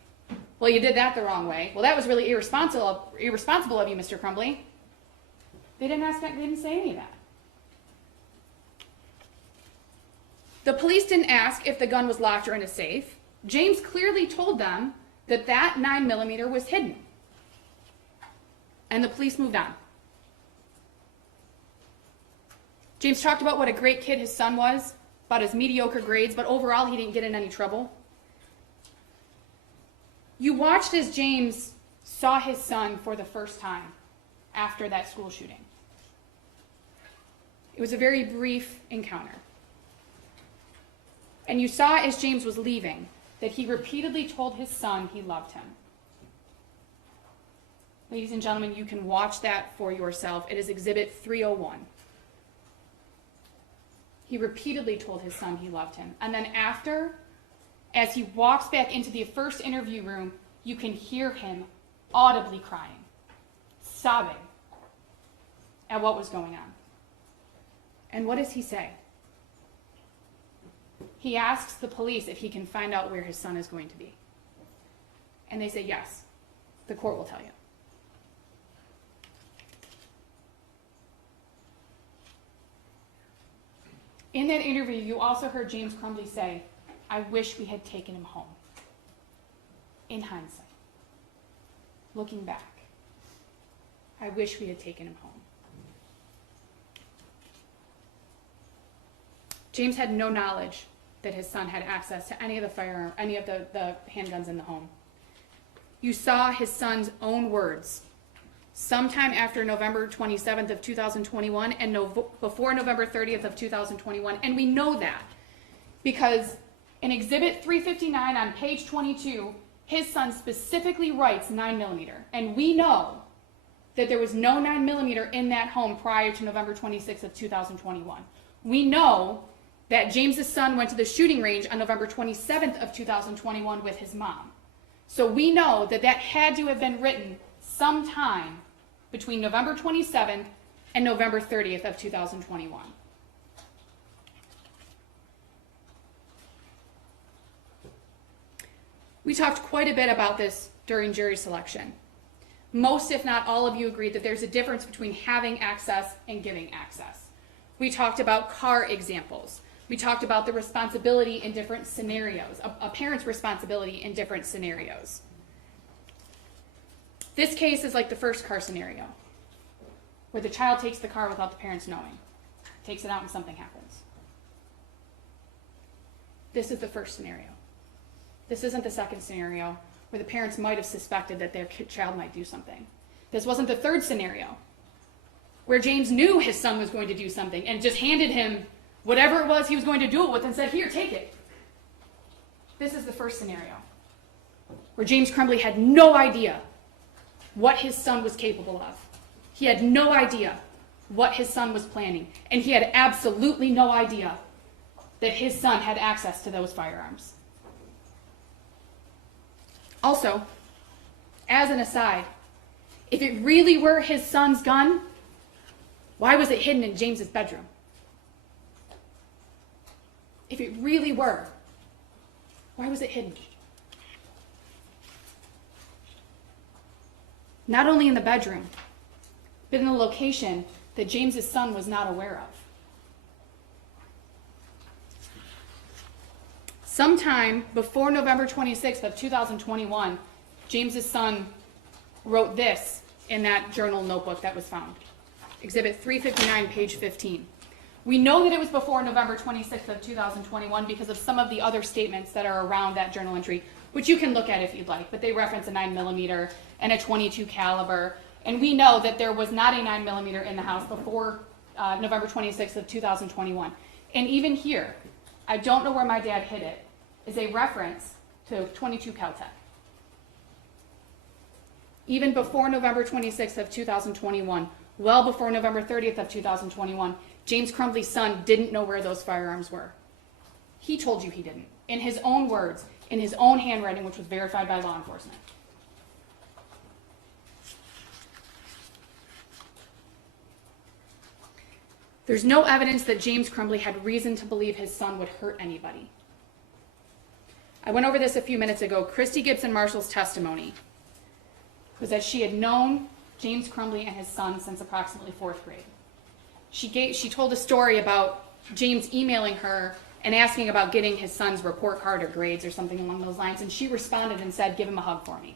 Well, you did that the wrong way. Well, that was really irresponsible of you, Mr. Crumbley. They didn't say any of that. The police didn't ask if the gun was locked or in a safe. James clearly told them that that 9mm was hidden. And the police moved on. James talked about what a great kid his son was, about his mediocre grades, but overall he didn't get in any trouble. You watched as James saw his son for the first time after that school shooting. It was a very brief encounter. And you saw as James was leaving that he repeatedly told his son he loved him. Ladies and gentlemen, you can watch that for yourself. It is Exhibit 301. He repeatedly told his son he loved him. And then after, as he walks back into the first interview room, you can hear him audibly crying, sobbing at what was going on. And what does he say? He asks the police if he can find out where his son is going to be. And they say, yes, the court will tell you. In that interview, you also heard James Crumbley say, I wish we had taken him home. In hindsight, looking back, I wish we had taken him home. James had no knowledge that his son had access to any of the handguns in the home. You saw his son's own words sometime after November 27th of 2021 and before November 30th of 2021. And we know that because in Exhibit 359 on page 22, his son specifically writes 9mm. And we know that there was no 9mm in that home prior to November 26th of 2021. We know that James's son went to the shooting range on November 27th of 2021 with his mom. So we know that that had to have been written sometime between November 27th and November 30th of 2021. We talked quite a bit about this during jury selection. Most, if not all of you, agreed that there's a difference between having access and giving access. We talked about car examples. We talked about the responsibility in different scenarios, a parent's responsibility in different scenarios. This case is like the first car scenario, where the child takes the car without the parents knowing, takes it out and something happens. This is the first scenario. This isn't the second scenario, where the parents might have suspected that their child might do something. This wasn't the third scenario, where James knew his son was going to do something and just handed him whatever it was he was going to do it with and said, here, take it. This is the first scenario, where James Crumbley had no idea what his son was capable of. He had no idea what his son was planning, and he had absolutely no idea that his son had access to those firearms. Also, as an aside, if it really were his son's gun, why was it hidden in James's bedroom? If it really were, why was it hidden? Not only in the bedroom, but in a location that James's son was not aware of. Sometime before November 26th of 2021, James's son wrote this in that journal notebook that was found. Exhibit 359, page 15. We know that it was before November 26th of 2021 because of some of the other statements that are around that journal entry, which you can look at if you'd like, but they reference a 9mm and a .22 caliber. And we know that there was not a 9mm in the house before November 26th of 2021. And even here, I don't know where my dad hid it, is a reference to .22 Caltech. Even before November 26th of 2021, well before November 30th of 2021, James Crumbley's son didn't know where those firearms were. He told you he didn't, in his own words, in his own handwriting, which was verified by law enforcement. There's no evidence that James Crumbley had reason to believe his son would hurt anybody. I went over this a few minutes ago. Christy Gibson Marshall's testimony was that she had known James Crumbley and his son since approximately 4th grade. She told a story about James emailing her and asking about getting his son's report card or grades or something along those lines, and she responded and said, "Give him a hug for me."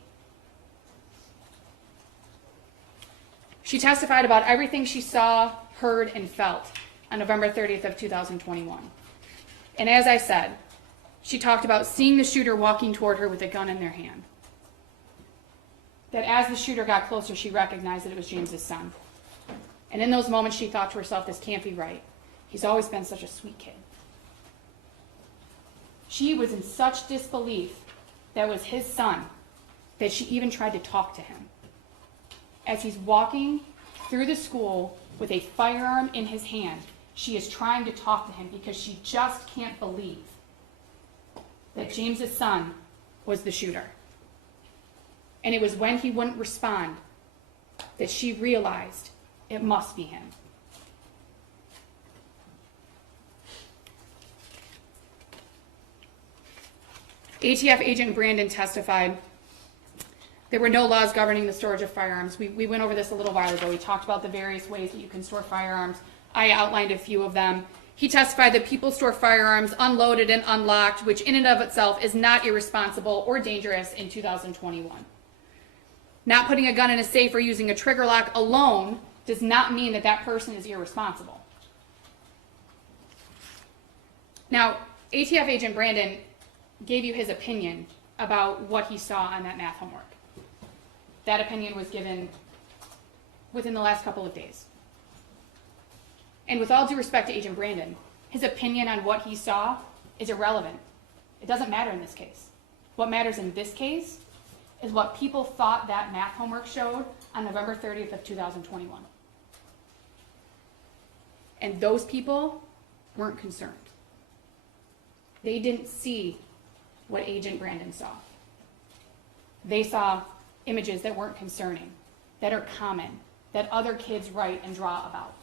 She testified about everything she saw, heard, and felt on November 30th of 2021. And as I said, she talked about seeing the shooter walking toward her with a gun in their hand. That as the shooter got closer, she recognized that it was James's son. And in those moments, she thought to herself, this can't be right. He's always been such a sweet kid. She was in such disbelief that it was his son that she even tried to talk to him. As he's walking through the school with a firearm in his hand, she is trying to talk to him because she just can't believe that James's son was the shooter. And it was when he wouldn't respond that she realized it must be him. ATF agent Brandon testified there were no laws governing the storage of firearms. We went over this a little while ago. We talked about the various ways that you can store firearms. I outlined a few of them. He testified that people store firearms unloaded and unlocked, which in and of itself is not irresponsible or dangerous in 2021. Not putting a gun in a safe or using a trigger lock alone does not mean that that person is irresponsible. Now, ATF agent Brandon gave you his opinion about what he saw on that math homework. That opinion was given within the last couple of days. And with all due respect to Agent Brandon, his opinion on what he saw is irrelevant. It doesn't matter in this case. What matters in this case is what people thought that math homework showed on November 30th of 2021. And those people weren't concerned. They didn't see what Agent Brandon saw. They saw images that weren't concerning, that are common, that other kids write and draw about.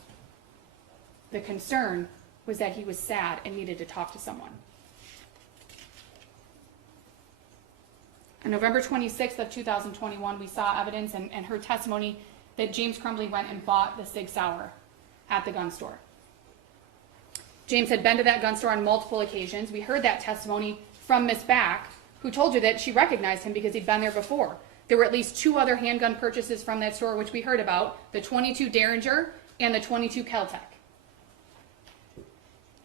The concern was that he was sad and needed to talk to someone. On November 26th of 2021, we saw evidence and heard testimony that James Crumbley went and bought the Sig Sauer at the gun store. James had been to that gun store on multiple occasions. We heard that testimony from Miss Back, who told you that she recognized him because he'd been there before. There were at least 2 other handgun purchases from that store, which we heard about, the .22 Derringer and the .22 Caltech.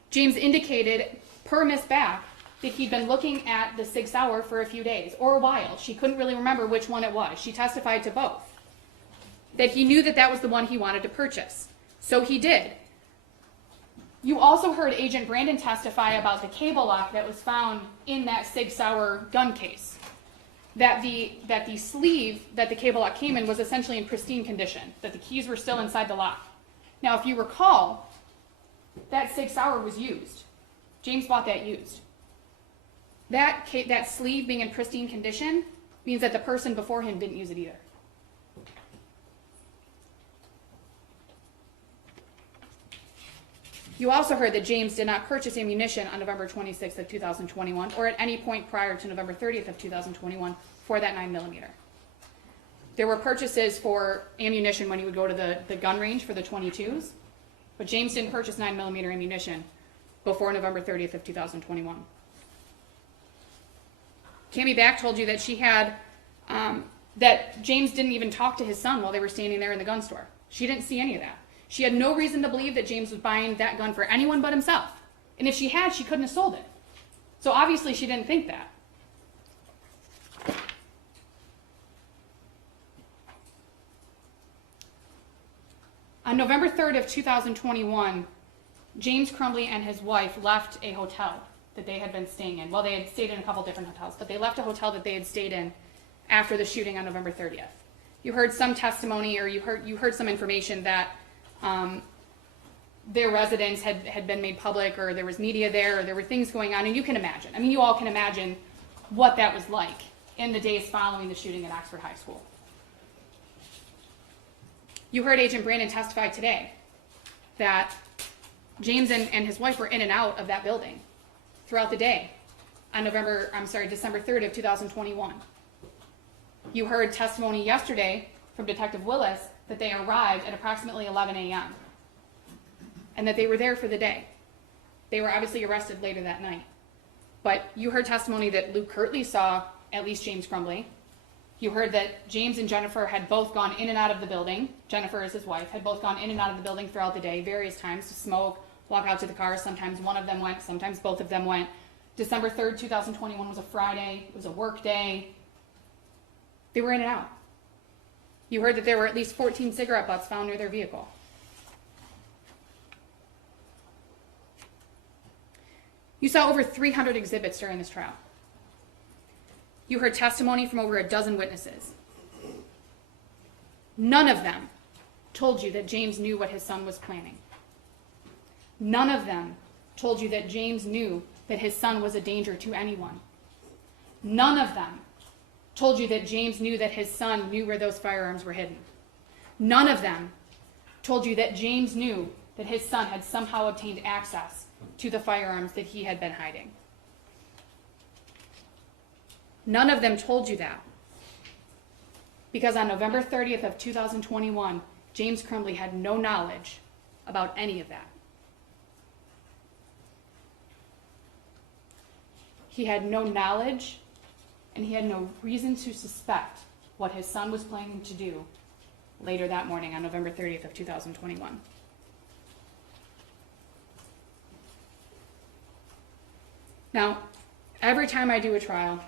James indicated, per Miss Back, that he'd been looking at the Sig Sauer for a few days, or a while. She couldn't really remember which one it was. She testified to both. That he knew that that was the one he wanted to purchase. So he did. You also heard Agent Brandon testify about the cable lock that was found in that Sig Sauer gun case. That the sleeve that the cable lock came in was essentially in pristine condition, that the keys were still inside the lock. Now, if you recall, that 6 hour was used. James bought that used. That sleeve being in pristine condition means that the person before him didn't use it either. You also heard that James did not purchase ammunition on November 26th of 2021 or at any point prior to November 30th of 2021 for that 9mm. There were purchases for ammunition when he would go to the gun range for the 22s, but James didn't purchase 9mm ammunition before November 30th of 2021. Cami Back told you that she had, that James didn't even talk to his son while they were standing there in the gun store. She didn't see any of that. She had no reason to believe that James was buying that gun for anyone but himself. And if she had, she couldn't have sold it. So obviously she didn't think that. On November 3rd of 2021, James Crumbley and his wife left a hotel that they had been staying in. Well, they had stayed in a couple different hotels, but they left a hotel that they had stayed in after the shooting on November 30th. You heard some testimony, or you heard some information that their residence had been made public, or there was media there, or there were things going on, and you can imagine. I mean, you all can imagine what that was like in the days following the shooting at Oxford High School. You heard Agent Brandon testify today that James and his wife were in and out of that building throughout the day on December 3rd of 2021. You heard testimony yesterday from Detective Willis that they arrived at approximately 11 a.m. and that they were there for the day. They were obviously arrested later that night. But you heard testimony that Luke Kirtley saw at least James Crumbley. You heard that James and Jennifer had both gone in and out of the building. Jennifer is his wife, had both gone in and out of the building throughout the day, various times to smoke, walk out to the car. Sometimes one of them went, sometimes both of them went. December 3rd, 2021 was a Friday. It was a work day. They were in and out. You heard that there were at least 14 cigarette butts found near their vehicle. You saw over 300 exhibits during this trial. You heard testimony from over a dozen witnesses. None of them told you that James knew what his son was planning. None of them told you that James knew that his son was a danger to anyone. None of them told you that James knew that his son knew where those firearms were hidden. None of them told you that James knew that his son had somehow obtained access to the firearms that he had been hiding. None of them told you that. Because on November 30th of 2021, James Crumbley had no knowledge about any of that. He had no knowledge, and he had no reason to suspect what his son was planning to do later that morning on November 30th of 2021. Now, every time I do a trial,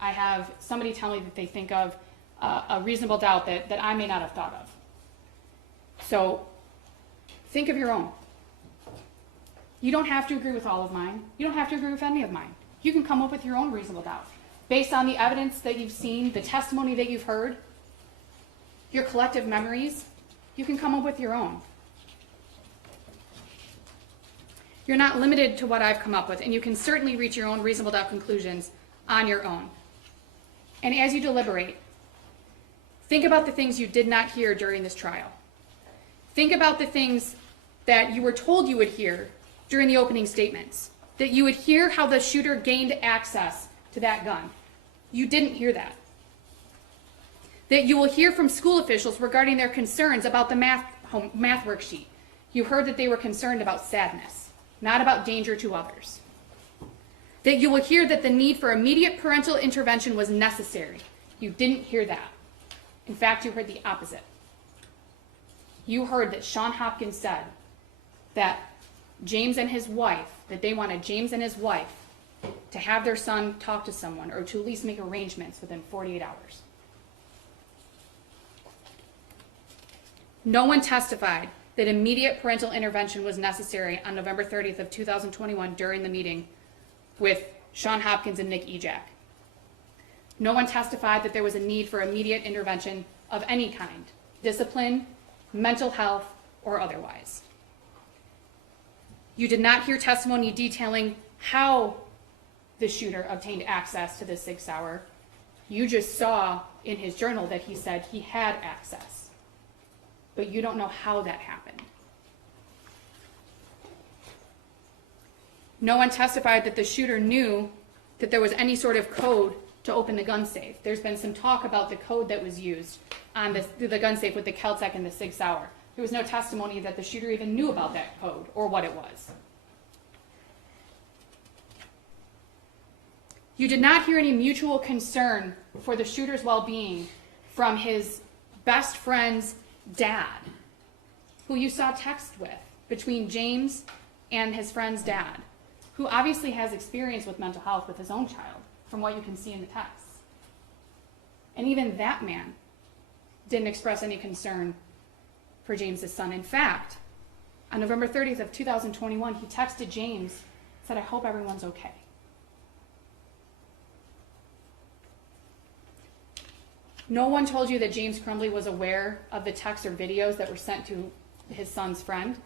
I have somebody tell me that they think of a reasonable doubt that I may not have thought of. So, think of your own. You don't have to agree with all of mine. You don't have to agree with any of mine. You can come up with your own reasonable doubt. Based on the evidence that you've seen, the testimony that you've heard, your collective memories, you can come up with your own. You're not limited to what I've come up with, and you can certainly reach your own reasonable doubt conclusions on your own. And as you deliberate, think about the things you did not hear during this trial. Think about the things that you were told you would hear during the opening statements, that you would hear how the shooter gained access to that gun. You didn't hear that. That you will hear from school officials regarding their concerns about the math worksheet. You heard that they were concerned about sadness, not about danger to others. That you will hear that the need for immediate parental intervention was necessary. You didn't hear that. In fact, you heard the opposite. You heard that Sean Hopkins said that James and his wife, that they wanted James and his wife to have their son talk to someone or to at least make arrangements within 48 hours. No one testified that immediate parental intervention was necessary on November 30th of 2021 during the meeting with Sean Hopkins and Nick Ejak. No one testified that there was a need for immediate intervention of any kind, discipline, mental health, or otherwise. You did not hear testimony detailing how the shooter obtained access to the SIG Sauer. You just saw in his journal that he said he had access, but you don't know how that happened. No one testified that the shooter knew that there was any sort of code to open the gun safe. There's been some talk about the code that was used on the gun safe with the Keltec and the SIG Sauer. There was no testimony that the shooter even knew about that code or what it was. You did not hear any mutual concern for the shooter's well-being from his best friend's dad, who you saw text with, between James and his friend's dad, who obviously has experience with mental health with his own child, from what you can see in the texts. And even that man didn't express any concern for James's son. In fact, on November 30th of 2021, he texted James, said, "I hope everyone's okay." No one told you that James Crumbley was aware of the texts or videos that were sent to his son's friend.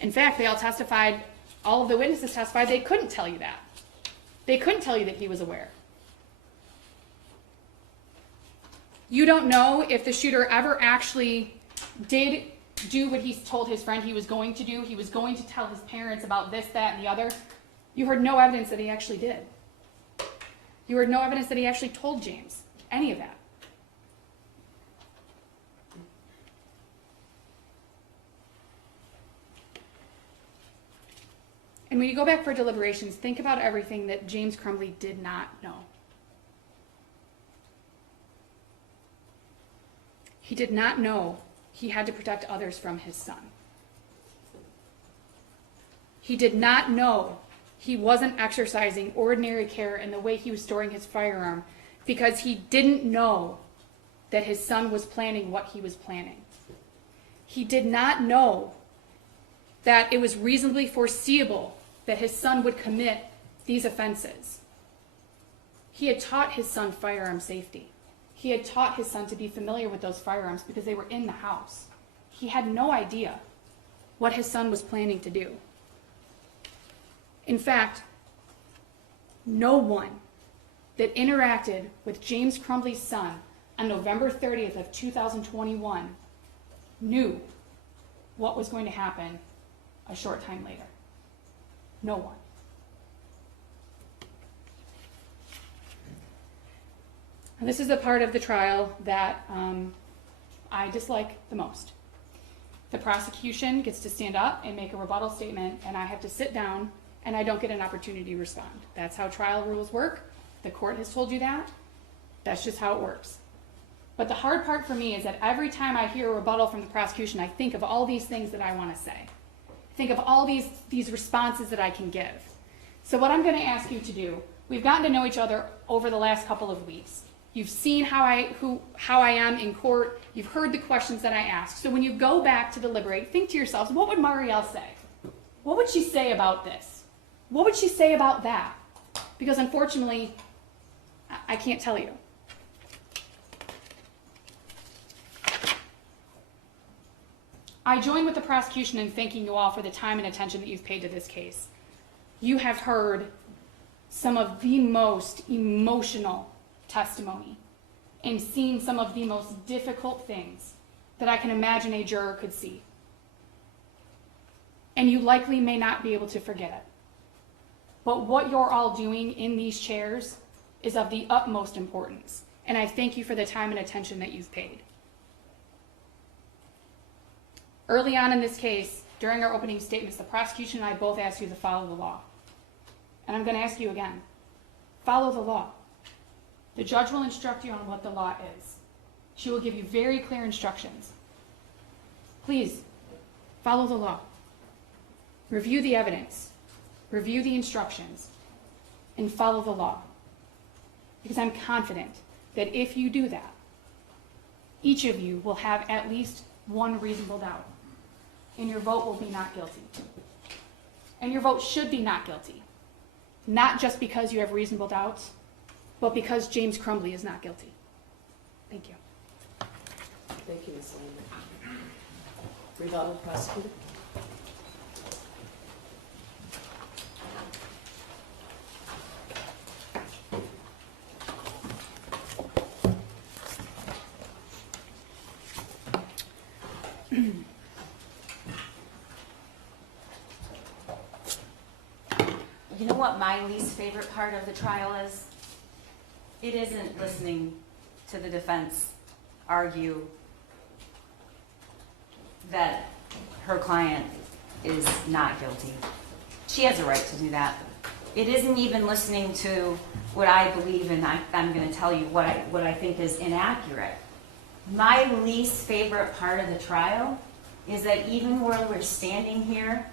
In fact, they all testified, all of the witnesses testified they couldn't tell you that. They couldn't tell you that he was aware. You don't know if the shooter ever actually did do what he told his friend he was going to do. He was going to tell his parents about this, that, and the other. You heard no evidence that he actually did. You heard no evidence that he actually told James any of that. And when you go back for deliberations, think about everything that James Crumbley did not know. He did not know he had to protect others from his son. He did not know he wasn't exercising ordinary care in the way he was storing his firearm because he didn't know that his son was planning what he was planning. He did not know that it was reasonably foreseeable that his son would commit these offenses. He had taught his son firearm safety. He had taught his son to be familiar with those firearms because they were in the house. He had no idea what his son was planning to do. In fact, no one that interacted with James Crumbley's son on November 30th of 2021 knew what was going to happen a short time later. No one. And this is the part of the trial that I dislike the most. The prosecution gets to stand up and make a rebuttal statement, and I have to sit down and I don't get an opportunity to respond. That's how trial rules work. The court has told you that. That's just how it works. But the hard part for me is that every time I hear a rebuttal from the prosecution, I think of all these things that I want to say. Think of all these responses that I can give. So what I'm going to ask you to do, we've gotten to know each other over the last couple of weeks. You've seen how I am in court. You've heard the questions that I ask. So when you go back to deliberate, think to yourselves, what would Marielle say? What would she say about this? What would she say about that? Because unfortunately, I can't tell you. I join with the prosecution in thanking you all for the time and attention that you've paid to this case. You have heard some of the most emotional testimony and seen some of the most difficult things that I can imagine a juror could see. And you likely may not be able to forget it. But what you're all doing in these chairs is of the utmost importance. And I thank you for the time and attention that you've paid. Early on in this case, during our opening statements, the prosecution and I both asked you to follow the law. And I'm going to ask you again, follow the law. The judge will instruct you on what the law is. She will give you very clear instructions. Please, follow the law. Review the evidence. Review the instructions. And follow the law. Because I'm confident that if you do that, each of you will have at least one reasonable doubt. And your vote will be not guilty. And your vote should be not guilty. Not just because you have reasonable doubts, but because James Crumbley is not guilty. Thank you. Thank you, Ms. Lambert. Rebuttal, prosecutor. You know what my least favorite part of the trial is? It isn't listening to the defense argue that her client is not guilty. She has a right to do that. It isn't even listening to what I believe, and I'm going to tell you what I think is inaccurate. My least favorite part of the trial is that even where we're standing here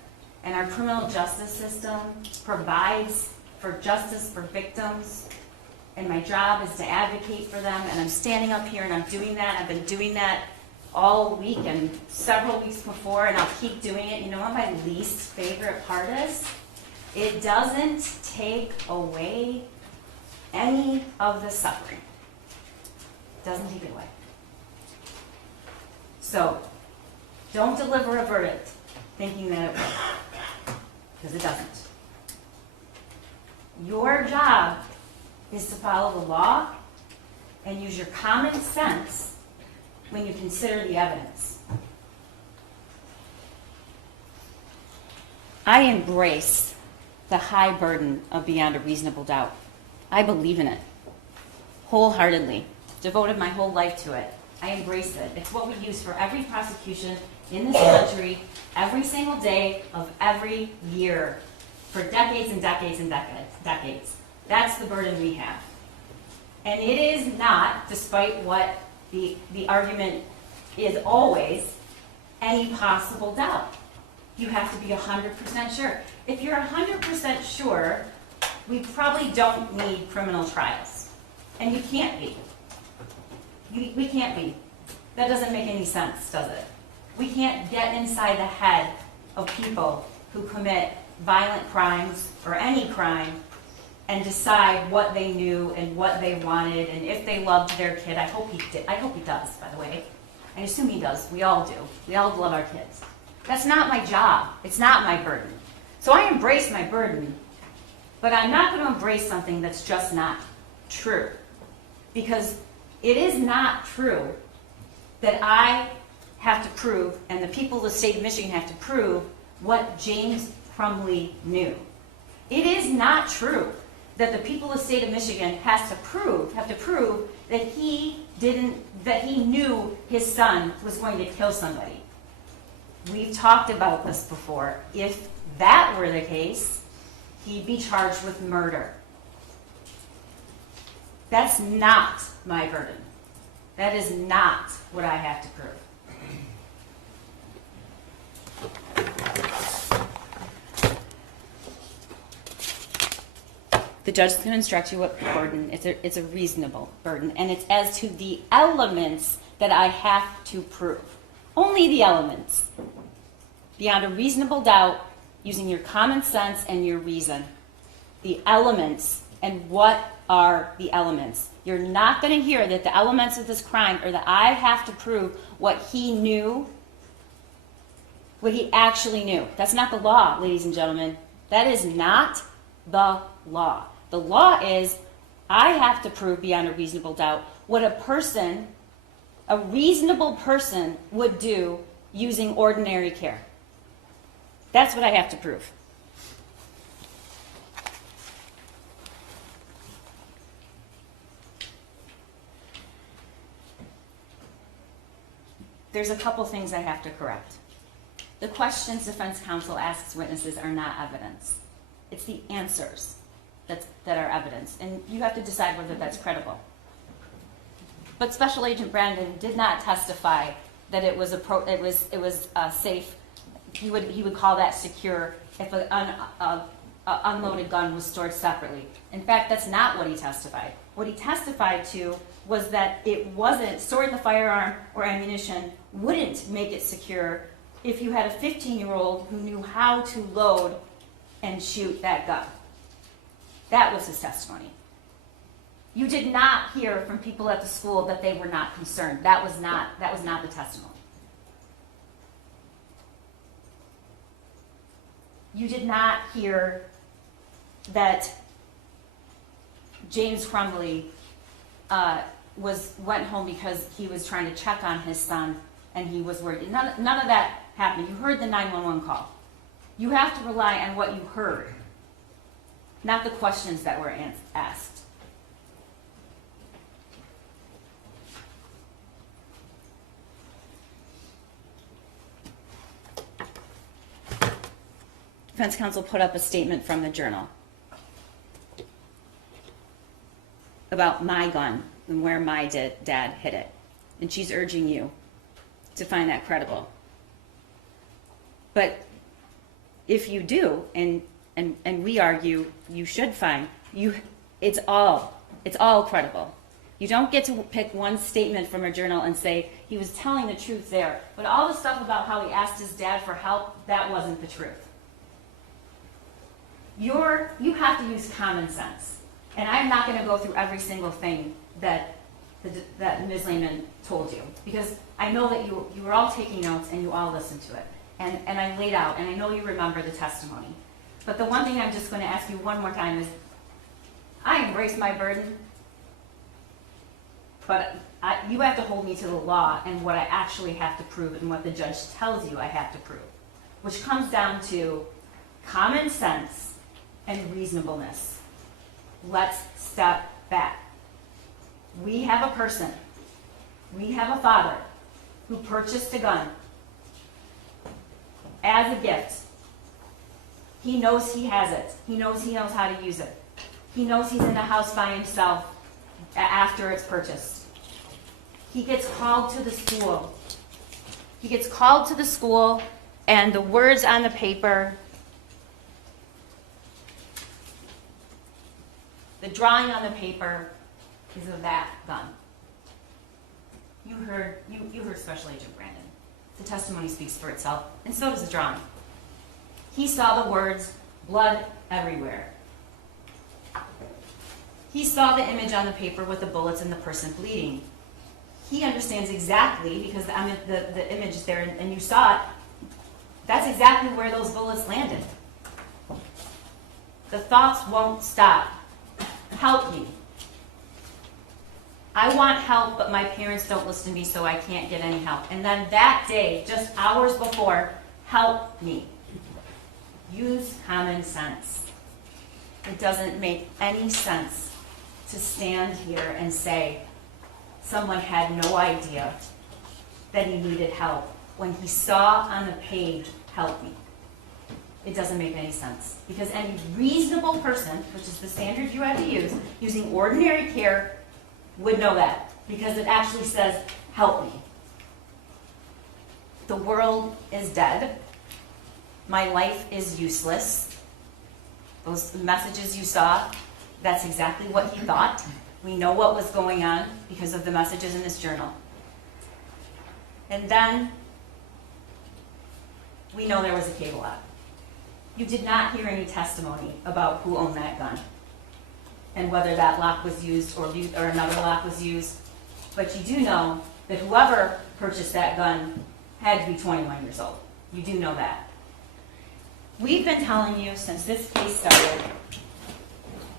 and our criminal justice system provides for justice for victims, and my job is to advocate for them, and I'm standing up here and I'm doing that. I've been doing that all week and several weeks before, and I'll keep doing it. You know what my least favorite part is? It doesn't take away any of the suffering. It doesn't take it away. So, don't deliver a verdict thinking that it will, because it doesn't. Your job is to follow the law and use your common sense when you consider the evidence. I embrace the high burden of beyond a reasonable doubt. I believe in it wholeheartedly, devoted my whole life to it. I embrace it. It's what we use for every prosecution in this country, every single day of every year, for decades and decades and decades. That's the burden we have. And it is not, despite what the argument is always, any possible doubt. You have to be 100% sure. If you're 100% sure, we probably don't need criminal trials. And you can't be. We can't be. That doesn't make any sense, does it? We can't get inside the head of people who commit violent crimes or any crime and decide what they knew and what they wanted and if they loved their kid. I hope he did. I hope he does, by the way. I assume he does. We all do. We all love our kids. That's not my job. It's not my burden. So I embrace my burden, but I'm not going to embrace something that's just not true. Because it is not true that I have to prove, and the people of the state of Michigan have to prove, what James Crumbley knew. It is not true that the people of the state of Michigan have to prove that he knew his son was going to kill somebody. We've talked about this before. If that were the case, he'd be charged with murder. That's not my burden. That is not what I have to prove. The judge is going to instruct you what burden. It's a reasonable burden, and it's as to the elements that I have to prove. Only the elements. Beyond a reasonable doubt, using your common sense and your reason. The elements, and what are the elements? You're not going to hear that the elements of this crime are that I have to prove what he knew, what he actually knew. That's not the law, ladies and gentlemen. That is not the law. The law is I have to prove beyond a reasonable doubt what a reasonable person would do using ordinary care. That's what I have to prove. There's a couple things I have to correct. The questions defense counsel asks witnesses are not evidence. It's the answers that are evidence, and you have to decide whether that's credible. But Special Agent Brandon did not testify that it was safe. He would call that secure if an unloaded gun was stored separately. In fact, that's not what he testified. What he testified to was that it wasn't, storing the firearm or ammunition wouldn't make it secure if you had a 15-year-old who knew how to load and shoot that gun. That was his testimony. You did not hear from people at the school that they were not concerned. That was not the testimony. You did not hear that James Crumbley went home because he was trying to check on his son and he was worried. None of that happened. You heard the 911 call. You have to rely on what you heard, not the questions that were asked. Defense counsel put up a statement from the Journal about my gun and where my dad hid it. And she's urging you to find that credible. But if you do, and we argue you should find, it's all credible. You don't get to pick one statement from a journal and say he was telling the truth there. But all the stuff about how he asked his dad for help, that wasn't the truth. You have to use common sense. And I'm not going to go through every single thing that Ms. Lehman told you, because I know that you were all taking notes and you all listened to it. And I laid out, and I know you remember the testimony. But the one thing I'm just going to ask you one more time is, I embrace my burden, but you have to hold me to the law and what I actually have to prove and what the judge tells you I have to prove, which comes down to common sense and reasonableness. Let's step back. We have a person, we have a father who purchased a gun as a gift. He knows he has it. He knows how to use it. He knows he's in the house by himself after it's purchased. He gets called to the school. He gets called to the school, and the words on the paper, the drawing on the paper is of that gun. You heard Special Agent Brandon. The testimony speaks for itself, and so does the drawing. He saw the words, blood everywhere. He saw the image on the paper with the bullets and the person bleeding. He understands exactly, because the image is there and you saw it, that's exactly where those bullets landed. The thoughts won't stop. Help me. I want help, but my parents don't listen to me, so I can't get any help. And then that day, just hours before, help me. Use common sense. It doesn't make any sense to stand here and say someone had no idea that he needed help when he saw on the page, help me. It doesn't make any sense. Because any reasonable person, which is the standard you have to use, using ordinary care, would know that. Because it actually says, help me. The world is dead. My life is useless. Those messages you saw, that's exactly what he thought. We know what was going on because of the messages in this journal. And then we know there was a cable lock. You did not hear any testimony about who owned that gun and whether that lock was used or another lock was used. But you do know that whoever purchased that gun had to be 21 years old. You do know that. We've been telling you since this case started,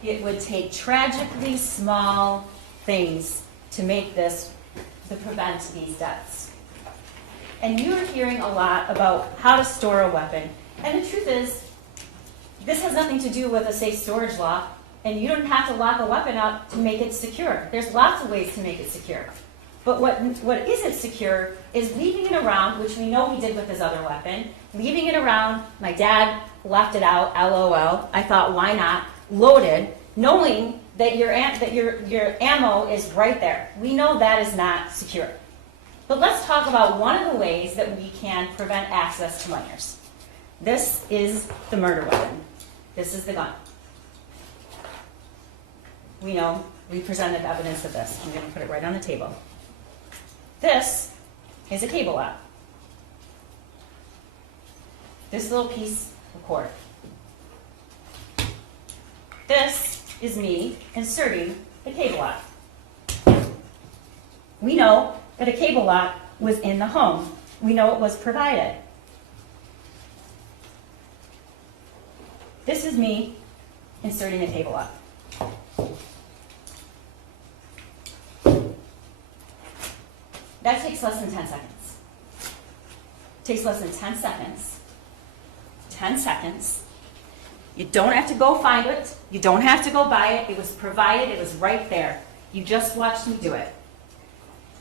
it would take tragically small things to prevent these deaths. And you're hearing a lot about how to store a weapon. And the truth is, this has nothing to do with a safe storage lock, and you don't have to lock a weapon up to make it secure. There's lots of ways to make it secure. But what isn't secure is leaving it around, which we know he did with his other weapon, leaving it around. My dad left it out, LOL. I thought, why not? Loaded, knowing that your ammo is right there. We know that is not secure. But let's talk about one of the ways that we can prevent access to minors. This is the murder weapon. This is the gun. We know we presented evidence of this. I'm going to put it right on the table. This is a cable lock. This little piece of cord. This is me inserting the cable lock. We know that a cable lock was in the home. We know it was provided. This is me inserting a table up. That takes less than 10 seconds. Takes less than 10 seconds. 10 seconds. You don't have to go find it. You don't have to go buy it. It was provided. It was right there. You just watched me do it.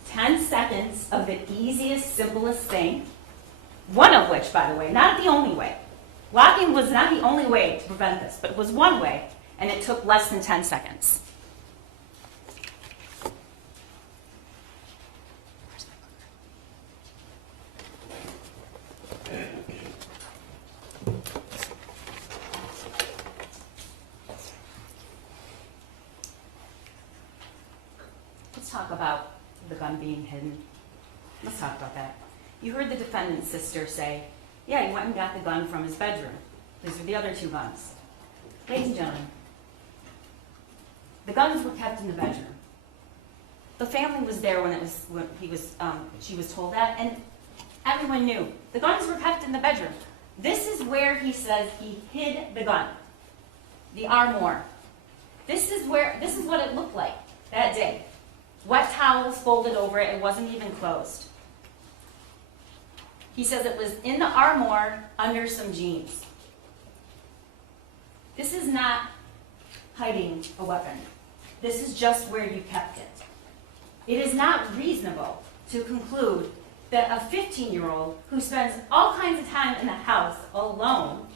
10 seconds of the easiest, simplest thing. One of which, by the way, not the only way. Locking was not the only way to prevent this, but it was one way, and it took less than 10 seconds. Let's talk about the gun being hidden. Let's talk about that. You heard the defendant's sister say, yeah, he went and got the gun from his bedroom. These are the other two guns. Ladies and gentlemen, the guns were kept in the bedroom. The family was there when she was told that, and everyone knew. The guns were kept in the bedroom. This is where he says he hid the gun. The armoire. This is what it looked like that day. Wet towels folded over it. It wasn't even closed. He says it was in the armoire under some jeans. This is not hiding a weapon. This is just where you kept it. It is not reasonable to conclude that a 15-year-old who spends all kinds of time in the house alone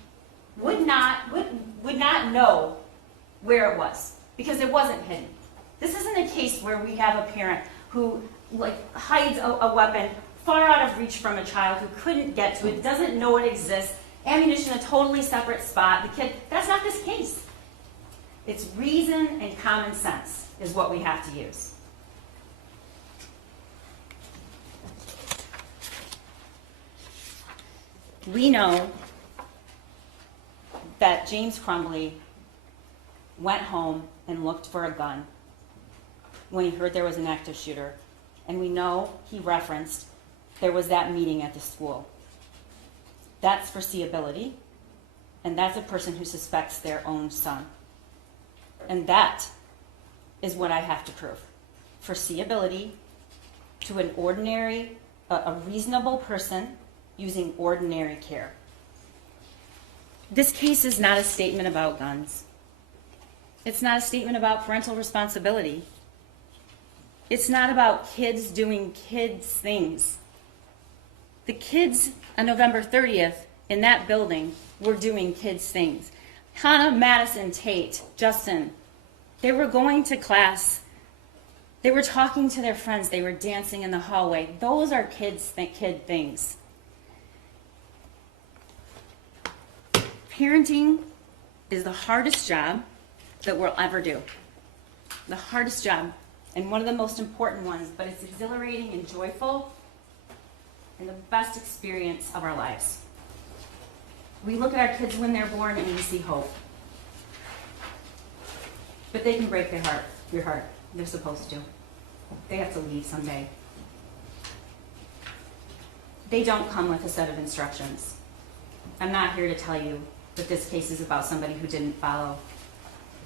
would not know where it was, because it wasn't hidden. This isn't a case where we have a parent who hides a weapon far out of reach from a child who couldn't get to it, doesn't know it exists, ammunition in a totally separate spot. The kid, that's not this case. It's reason and common sense is what we have to use. We know that James Crumbley went home and looked for a gun when he heard there was an active shooter. And we know he referenced there was that meeting at the school. That's foreseeability, and that's a person who suspects their own son. And that is what I have to prove. Foreseeability to an ordinary, a reasonable person using ordinary care. This case is not a statement about guns. It's not a statement about parental responsibility. It's not about kids doing kids' things. The kids on November 30th in that building were doing kids' things. Hannah, Madison, Tate, Justin, they were going to class. They were talking to their friends. They were dancing in the hallway. Those are kid things. Parenting is the hardest job that we'll ever do. The hardest job, and one of the most important ones, but it's exhilarating and joyful and the best experience of our lives. We look at our kids when they're born and we see hope. But they can break your heart. They're supposed to. They have to leave someday. They don't come with a set of instructions. I'm not here to tell you that this case is about somebody who didn't follow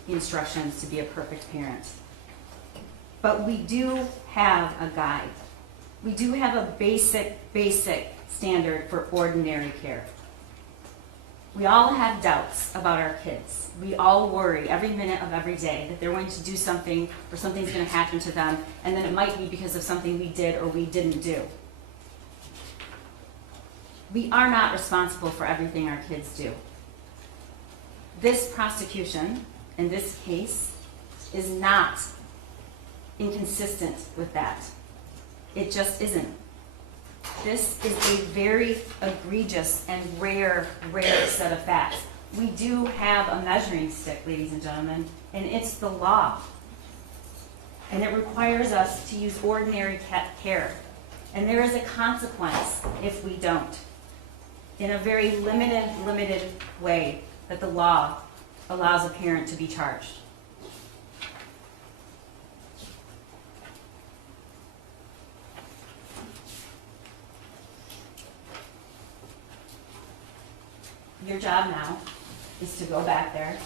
the instructions to be a perfect parent. But we do have a guide. We do have a basic standard for ordinary care. We all have doubts about our kids. We all worry every minute of every day that they're going to do something or something's going to happen to them, and then it might be because of something we did or we didn't do. We are not responsible for everything our kids do. This prosecution, in this case, is not inconsistent with that. It just isn't. This is a very egregious and rare set of facts. We do have a measuring stick, ladies and gentlemen, and it's the law. And it requires us to use ordinary care. And there is a consequence if we don't. In a very limited way that the law allows a parent to be charged. Your job now is to go back there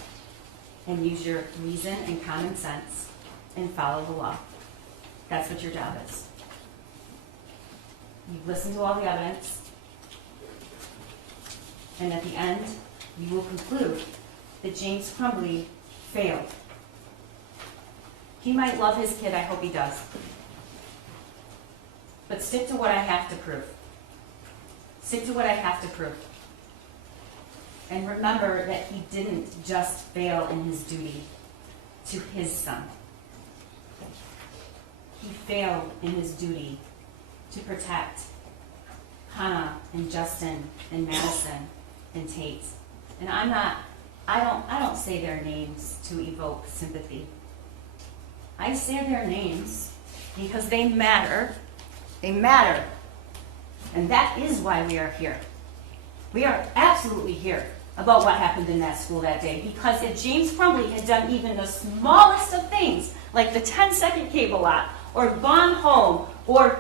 and use your reason and common sense and follow the law. That's what your job is. You listen to all the evidence, and at the end, you will conclude that James Crumbley failed. He might love his kid, I hope he does. But stick to what I have to prove. Stick to what I have to prove. And remember that he didn't just fail in his duty to his son. He failed in his duty to protect Hannah and Justin and Madison and Tate. And I don't say their names to evoke sympathy. I say their names because they matter. They matter. And that is why we are here. We are absolutely here about what happened in that school that day. Because if James Crumbley had done even the smallest of things, like the 10-second cable lot, or gone home, or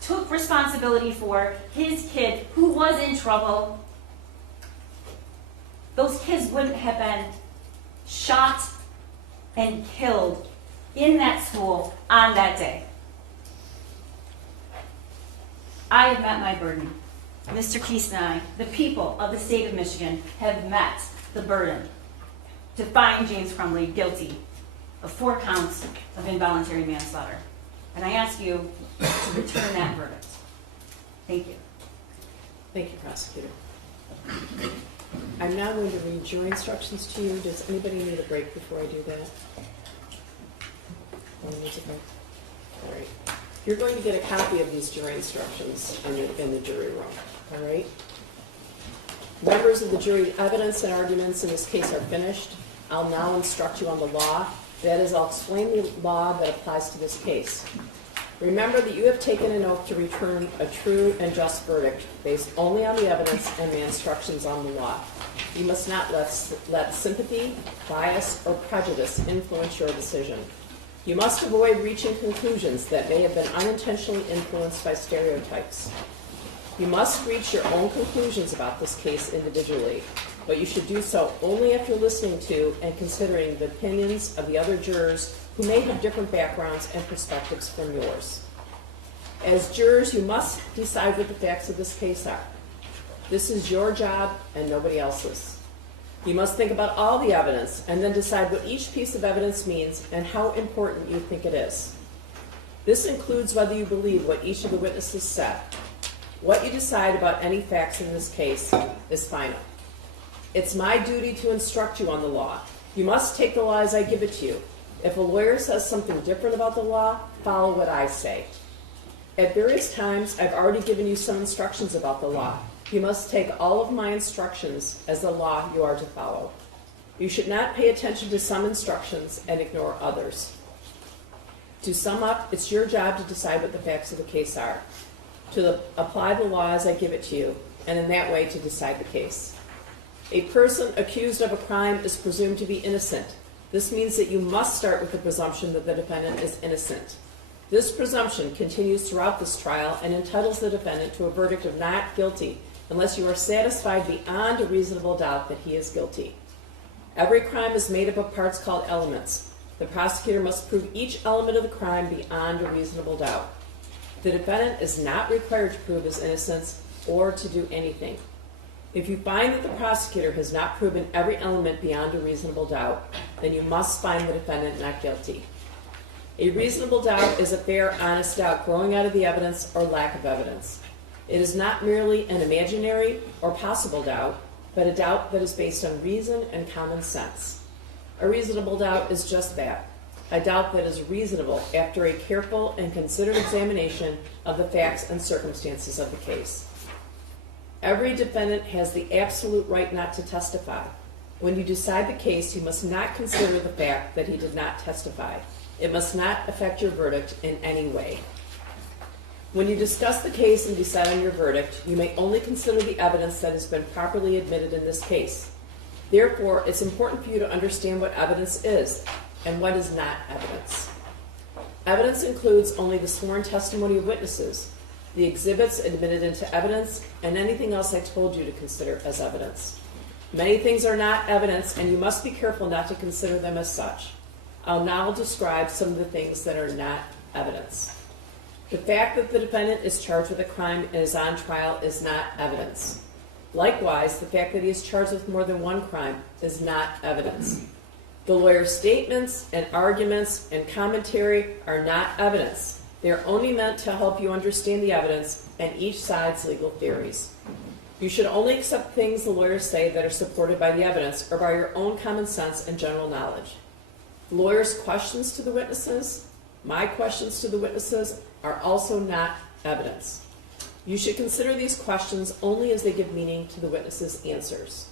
took responsibility for his kid who was in trouble, those kids wouldn't have been shot and killed in that school on that day. I have met my burden. Mr. Keast and I, the people of the state of Michigan, have met the burden to find James Crumbley guilty of 4 counts of involuntary manslaughter. And I ask you to return that verdict. Thank you. Thank you, prosecutor. I'm now going to read jury instructions to you. Does anybody need a break before I do that? All right. You're going to get a copy of these jury instructions in the jury room. All right. Members of the jury, evidence and arguments in this case are finished. I'll now instruct you on the law. That is, I'll explain the law that applies to this case. Remember that you have taken an oath to return a true and just verdict based only on the evidence and the instructions on the law. You must not let sympathy, bias, or prejudice influence your decision. You must avoid reaching conclusions that may have been unintentionally influenced by stereotypes. You must reach your own conclusions about this case individually, but you should do so only after listening to and considering the opinions of the other jurors who may have different backgrounds and perspectives from yours. As jurors, you must decide what the facts of this case are. This is your job and nobody else's. You must think about all the evidence and then decide what each piece of evidence means and how important you think it is. This includes whether you believe what each of the witnesses said. What you decide about any facts in this case is final. It's my duty to instruct you on the law. You must take the law as I give it to you. If a lawyer says something different about the law, follow what I say. At various times, I've already given you some instructions about the law. You must take all of my instructions as the law you are to follow. You should not pay attention to some instructions and ignore others. To sum up, it's your job to decide what the facts of the case are, to apply the law as I give it to you, and in that way to decide the case. A person accused of a crime is presumed to be innocent. This means that you must start with the presumption that the defendant is innocent. This presumption continues throughout this trial and entitles the defendant to a verdict of not guilty unless you are satisfied beyond a reasonable doubt that he is guilty. Every crime is made up of parts called elements. The prosecutor must prove each element of the crime beyond a reasonable doubt. The defendant is not required to prove his innocence or to do anything. If you find that the prosecutor has not proven every element beyond a reasonable doubt, then you must find the defendant not guilty. A reasonable doubt is a fair, honest doubt growing out of the evidence or lack of evidence. It is not merely an imaginary or possible doubt, but a doubt that is based on reason and common sense. A reasonable doubt is just that, a doubt that is reasonable after a careful and considered examination of the facts and circumstances of the case. Every defendant has the absolute right not to testify. When you decide the case, you must not consider the fact that he did not testify. It must not affect your verdict in any way. When you discuss the case and decide on your verdict, you may only consider the evidence that has been properly admitted in this case. Therefore, it's important for you to understand what evidence is and what is not evidence. Evidence includes only the sworn testimony of witnesses, the exhibits admitted into evidence, and anything else I told you to consider as evidence. Many things are not evidence, and you must be careful not to consider them as such. I'll now describe some of the things that are not evidence. The fact that the defendant is charged with a crime and is on trial is not evidence. Likewise, the fact that he is charged with more than one crime is not evidence. The lawyer's statements and arguments and commentary are not evidence. They are only meant to help you understand the evidence and each side's legal theories. You should only accept things the lawyers say that are supported by the evidence or by your own common sense and general knowledge. The lawyer's questions to the witnesses, my questions to the witnesses, are also not evidence. You should consider these questions only as they give meaning to the witnesses' answers.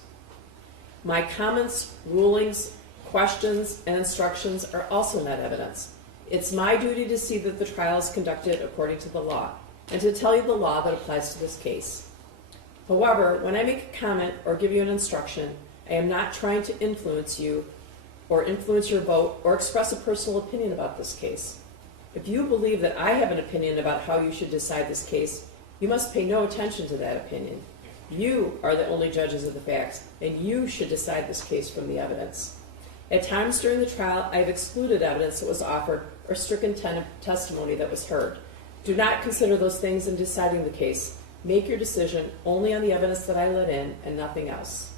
My comments, rulings, questions, and instructions are also not evidence. It's my duty to see that the trial is conducted according to the law, and to tell you the law that applies to this case. However, when I make a comment or give you an instruction, I am not trying to influence you or influence your vote or express a personal opinion about this case. If you believe that I have an opinion about how you should decide this case, you must pay no attention to that opinion. You are the only judges of the facts, and you should decide this case from the evidence. At times during the trial, I have excluded evidence that was offered or stricken testimony that was heard. Do not consider those things in deciding the case. Make your decision only on the evidence that I let in and nothing else.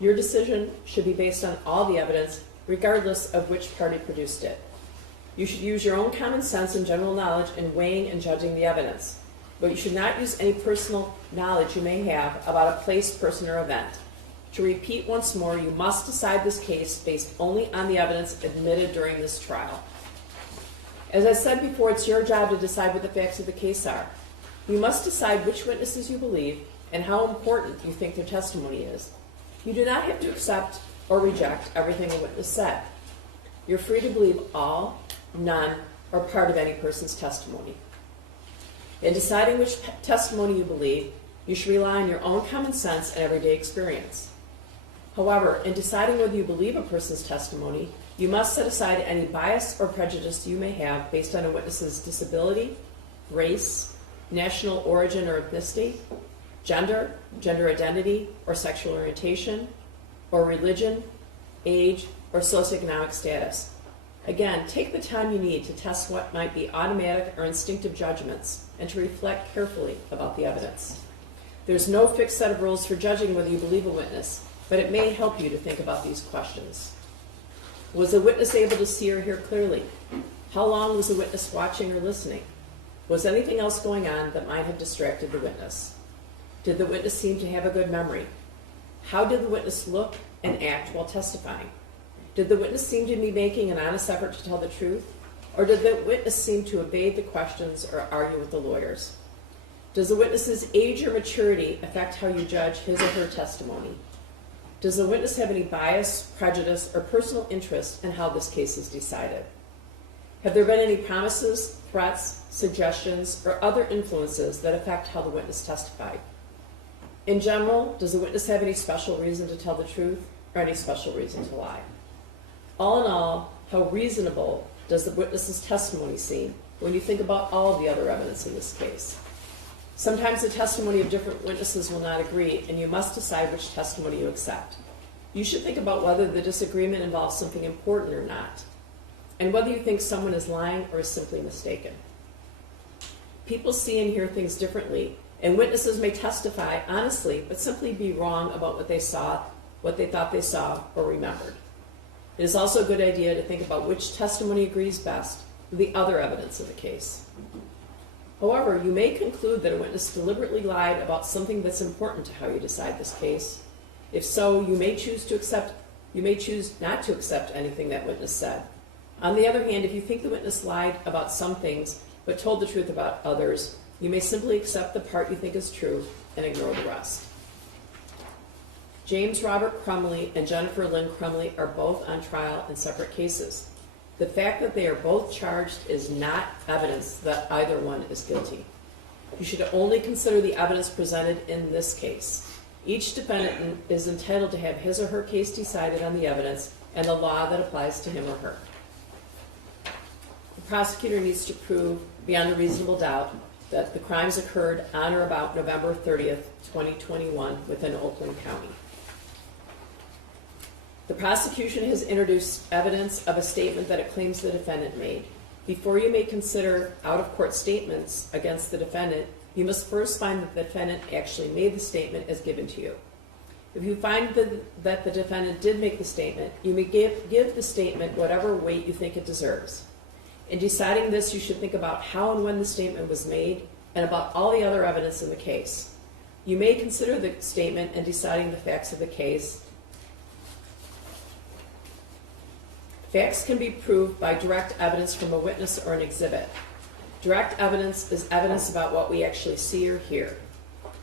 Your decision should be based on all the evidence, regardless of which party produced it. You should use your own common sense and general knowledge in weighing and judging the evidence, but you should not use any personal knowledge you may have about a place, person, or event. To repeat once more, you must decide this case based only on the evidence admitted during this trial. As I said before, it's your job to decide what the facts of the case are. You must decide which witnesses you believe and how important you think their testimony is. You do not have to accept or reject everything a witness said. You're free to believe all, none, or part of any person's testimony. In deciding which testimony you believe, you should rely on your own common sense and everyday experience. However, in deciding whether you believe a person's testimony, you must set aside any bias or prejudice you may have based on a witness's disability, race, national origin or ethnicity, gender, gender identity, or sexual orientation, or religion, age, or socioeconomic status. Again, take the time you need to test what might be automatic or instinctive judgments and to reflect carefully about the evidence. There's no fixed set of rules for judging whether you believe a witness, but it may help you to think about these questions. Was the witness able to see or hear clearly? How long was the witness watching or listening? Was anything else going on that might have distracted the witness? Did the witness seem to have a good memory? How did the witness look and act while testifying? Did the witness seem to be making an honest effort to tell the truth? Or did the witness seem to evade the questions or argue with the lawyers? Does the witness's age or maturity affect how you judge his or her testimony? Does the witness have any bias, prejudice, or personal interest in how this case is decided? Have there been any promises, threats, suggestions, or other influences that affect how the witness testified? In general, does the witness have any special reason to tell the truth or any special reason to lie? All in all, how reasonable does the witness's testimony seem when you think about all of the other evidence in this case? Sometimes the testimony of different witnesses will not agree, and you must decide which testimony you accept. You should think about whether the disagreement involves something important or not, and whether you think someone is lying or is simply mistaken. People see and hear things differently, and witnesses may testify honestly, but simply be wrong about what they saw, what they thought they saw, or remembered. It is also a good idea to think about which testimony agrees best with the other evidence in the case. However, you may conclude that a witness deliberately lied about something that's important to how you decide this case. If so, you may choose not to accept anything that witness said. On the other hand, if you think the witness lied about some things but told the truth about others, you may simply accept the part you think is true and ignore the rest. James Robert Crumbley and Jennifer Lynn Crumbley are both on trial in separate cases. The fact that they are both charged is not evidence that either one is guilty. You should only consider the evidence presented in this case. Each defendant is entitled to have his or her case decided on the evidence and the law that applies to him or her. The prosecutor needs to prove beyond a reasonable doubt that the crimes occurred on or about November 30th, 2021 within Oakland County. The prosecution has introduced evidence of a statement that it claims the defendant made. Before you may consider out-of-court statements against the defendant, you must first find that the defendant actually made the statement as given to you. If you find that the defendant did make the statement, you may give the statement whatever weight you think it deserves. In deciding this, you should think about how and when the statement was made and about all the other evidence in the case. You may consider the statement in deciding the facts of the case. Facts can be proved by direct evidence from a witness or an exhibit. Direct evidence is evidence about what we actually see or hear.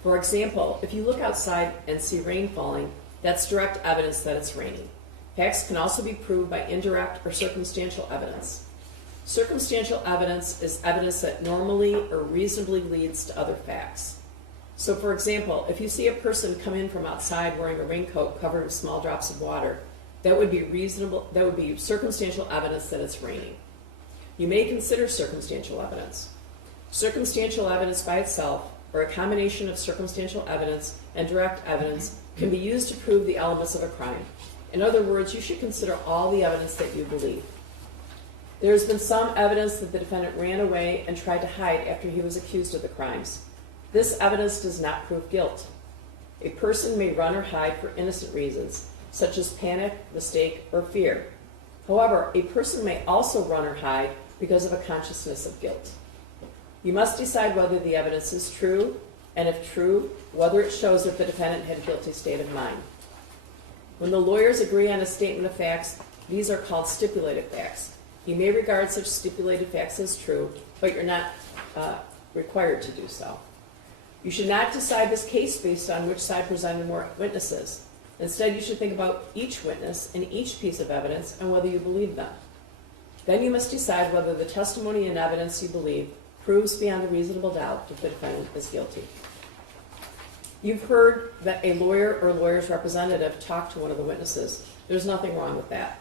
For example, if you look outside and see rain falling, that's direct evidence that it's raining. Facts can also be proved by indirect or circumstantial evidence. Circumstantial evidence is evidence that normally or reasonably leads to other facts. So for example, if you see a person come in from outside wearing a raincoat covered with small drops of water, that would be circumstantial evidence that it's raining. You may consider circumstantial evidence. Circumstantial evidence by itself, or a combination of circumstantial evidence and direct evidence, can be used to prove the elements of a crime. In other words, you should consider all the evidence that you believe. There has been some evidence that the defendant ran away and tried to hide after he was accused of the crimes. This evidence does not prove guilt. A person may run or hide for innocent reasons, such as panic, mistake, or fear. However, a person may also run or hide because of a consciousness of guilt. You must decide whether the evidence is true, and if true, whether it shows that the defendant had a guilty state of mind. When the lawyers agree on a statement of facts, these are called stipulated facts. You may regard such stipulated facts as true, but you're not required to do so. You should not decide this case based on which side presented more witnesses. Instead, you should think about each witness and each piece of evidence and whether you believe them. Then you must decide whether the testimony and evidence you believe proves beyond a reasonable doubt that the defendant is guilty. You've heard that a lawyer or lawyer's representative talked to one of the witnesses. There's nothing wrong with that.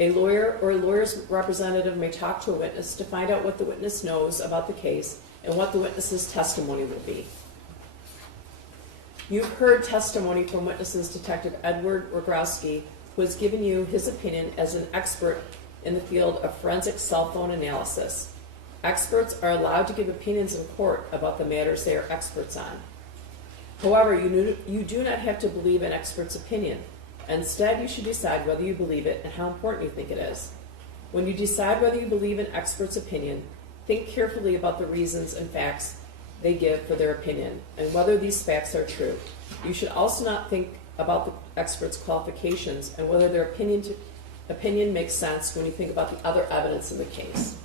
A lawyer or a lawyer's representative may talk to a witness to find out what the witness knows about the case and what the witness's testimony will be. You've heard testimony from witnesses Detective Edward Rogowski, who has given you his opinion as an expert in the field of forensic cell phone analysis. Experts are allowed to give opinions in court about the matters they are experts on. However, you do not have to believe an expert's opinion. Instead, you should decide whether you believe it and how important you think it is. When you decide whether you believe an expert's opinion, think carefully about the reasons and facts they give for their opinion and whether these facts are true. You should also not think about the expert's qualifications and whether their opinion makes sense when you think about the other evidence in the case.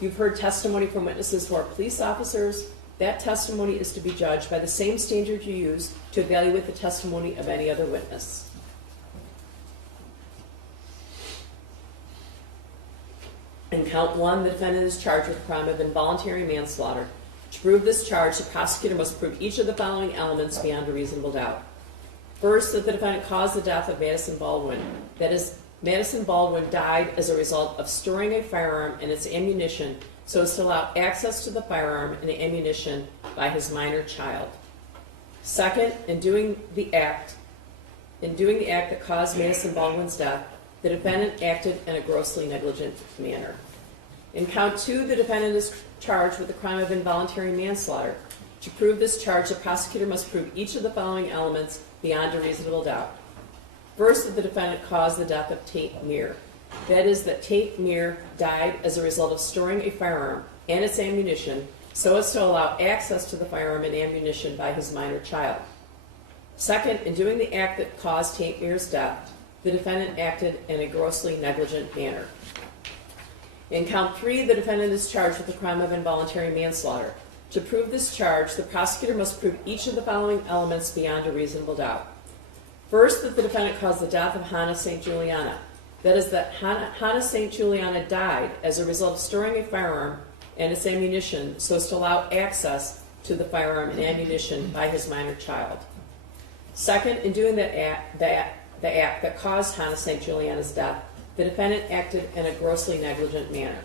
You've heard testimony from witnesses who are police officers. That testimony is to be judged by the same standard you use to evaluate the testimony of any other witness. In count one, the defendant is charged with the crime of involuntary manslaughter. To prove this charge, the prosecutor must prove each of the following elements beyond a reasonable doubt. First, that the defendant caused the death of Madison Baldwin. That is, Madison Baldwin died as a result of storing a firearm and its ammunition so as to allow access to the firearm and ammunition by his minor child. Second, in doing the act that caused Madison Baldwin's death, the defendant acted in a grossly negligent manner. In count two, the defendant is charged with the crime of involuntary manslaughter. To prove this charge, the prosecutor must prove each of the following elements beyond a reasonable doubt. First, that the defendant caused the death of Tate Meir. That is, that Tate Meir died as a result of storing a firearm and its ammunition so as to allow access to the firearm and ammunition by his minor child. Second, in doing the act that caused Tate Meir's death, the defendant acted in a grossly negligent manner. In count three, the defendant is charged with the crime of involuntary manslaughter. To prove this charge, the prosecutor must prove each of the following elements beyond a reasonable doubt. First, that the defendant caused the death of Hannah St. Juliana. That is, that Hannah St. Juliana died as a result of storing a firearm and its ammunition so as to allow access to the firearm and ammunition by his minor child. Second, in doing the act that caused Hannah St. Juliana's death, the defendant acted in a grossly negligent manner.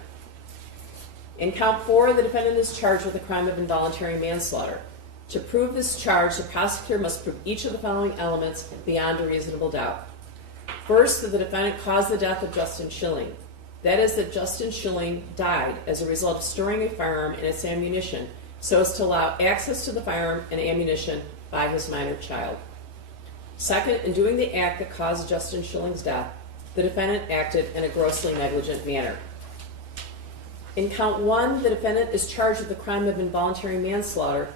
In count 4, the defendant is charged with the crime of involuntary manslaughter. To prove this charge, the prosecutor must prove each of the following elements beyond a reasonable doubt. First, that the defendant caused the death of Justin Schilling. That is, that Justin Schilling died as a result of storing a firearm and its ammunition so as to allow access to the firearm and ammunition by his minor child. Second, in doing the act that caused Justin Schilling's death, the defendant acted in a grossly negligent manner. In count 1, the defendant is charged with the crime of involuntary manslaughter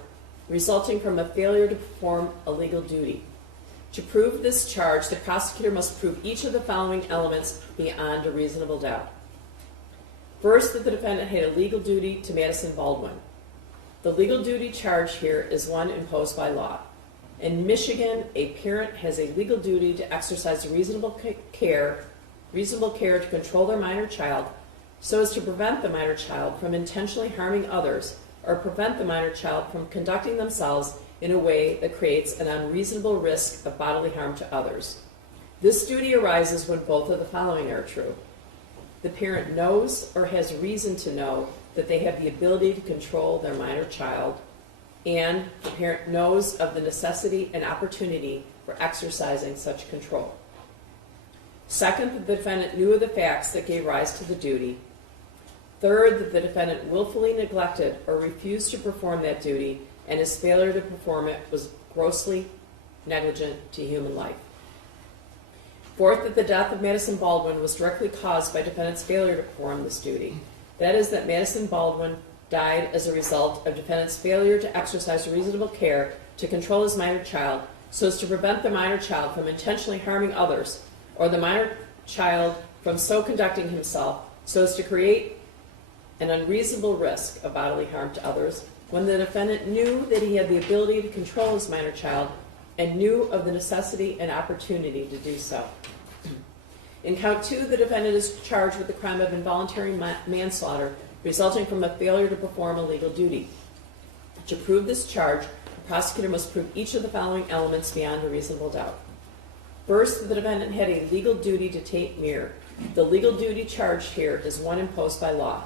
resulting from a failure to perform a legal duty. To prove this charge, the prosecutor must prove each of the following elements beyond a reasonable doubt. First, that the defendant had a legal duty to Madison Baldwin. The legal duty charged here is one imposed by law. In Michigan, a parent has a legal duty to exercise reasonable care to control their minor child so as to prevent the minor child from intentionally harming others or prevent the minor child from conducting themselves in a way that creates an unreasonable risk of bodily harm to others. This duty arises when both of the following are true. The parent knows or has reason to know that they have the ability to control their minor child, and the parent knows of the necessity and opportunity for exercising such control. Second, that the defendant knew of the facts that gave rise to the duty. Third, that the defendant willfully neglected or refused to perform that duty, and his failure to perform it was grossly negligent to human life. Fourth, that the death of Madison Baldwin was directly caused by defendant's failure to perform this duty. That is, that Madison Baldwin died as a result of defendant's failure to exercise reasonable care to control his minor child so as to prevent the minor child from intentionally harming others, or the minor child from so conducting himself so as to create an unreasonable risk of bodily harm to others, when the defendant knew that he had the ability to control his minor child and knew of the necessity and opportunity to do so. In count 2, the defendant is charged with the crime of involuntary manslaughter resulting from a failure to perform a legal duty. To prove this charge, the prosecutor must prove each of the following elements beyond a reasonable doubt. First, that the defendant had a legal duty to Tate Muir. The legal duty charged here is one imposed by law.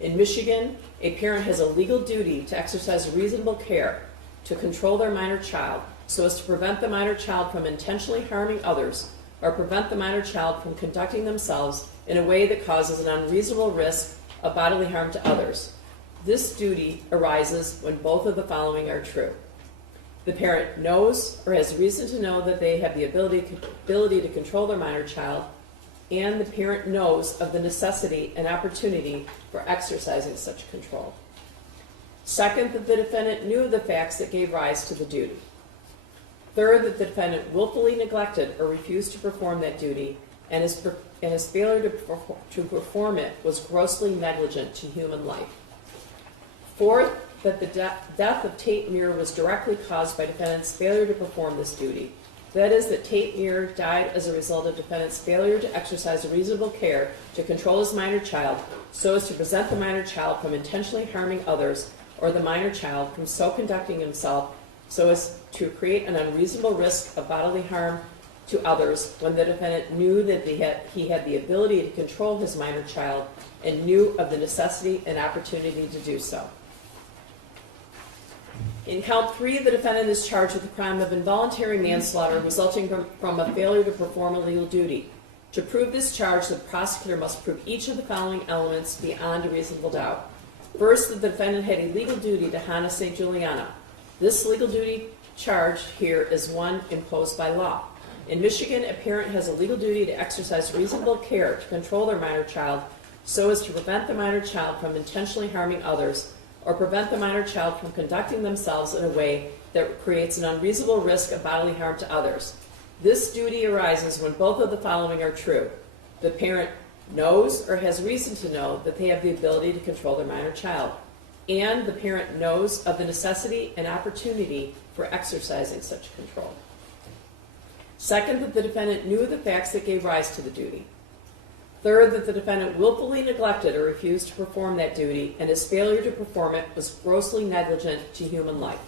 In Michigan, a parent has a legal duty to exercise reasonable care to control their minor child so as to prevent the minor child from intentionally harming others or prevent the minor child from conducting themselves in a way that causes an unreasonable risk of bodily harm to others. This duty arises when both of the following are true. The parent knows or has reason to know that they have the ability to control their minor child, and the parent knows of the necessity and opportunity for exercising such control. Second, that the defendant knew the facts that gave rise to the duty. Third, that the defendant willfully neglected or refused to perform that duty, and his failure to perform it was grossly negligent to human life. Fourth, that the death of Tate Muir was directly caused by defendant's failure to perform this duty. That is, that Tate Muir died as a result of defendant's failure to exercise reasonable care to control his minor child so as to prevent the minor child from intentionally harming others or the minor child from so conducting himself so as to create an unreasonable risk of bodily harm to others, when the defendant knew that he had the ability to control his minor child and knew of the necessity and opportunity to do so. In count 3, the defendant is charged with the crime of involuntary manslaughter resulting from a failure to perform a legal duty. To prove this charge, the prosecutor must prove each of the following elements beyond a reasonable doubt. First, that the defendant had a legal duty to Hannah St. Juliana. This legal duty charged here is one imposed by law. In Michigan, a parent has a legal duty to exercise reasonable care to control their minor child so as to prevent the minor child from intentionally harming others or prevent the minor child from conducting themselves in a way that creates an unreasonable risk of bodily harm to others. This duty arises when both of the following are true. The parent knows or has reason to know that they have the ability to control their minor child, and the parent knows of the necessity and opportunity for exercising such control. Second, that the defendant knew the facts that gave rise to the duty. Third, that the defendant willfully neglected or refused to perform that duty, and his failure to perform it was grossly negligent to human life.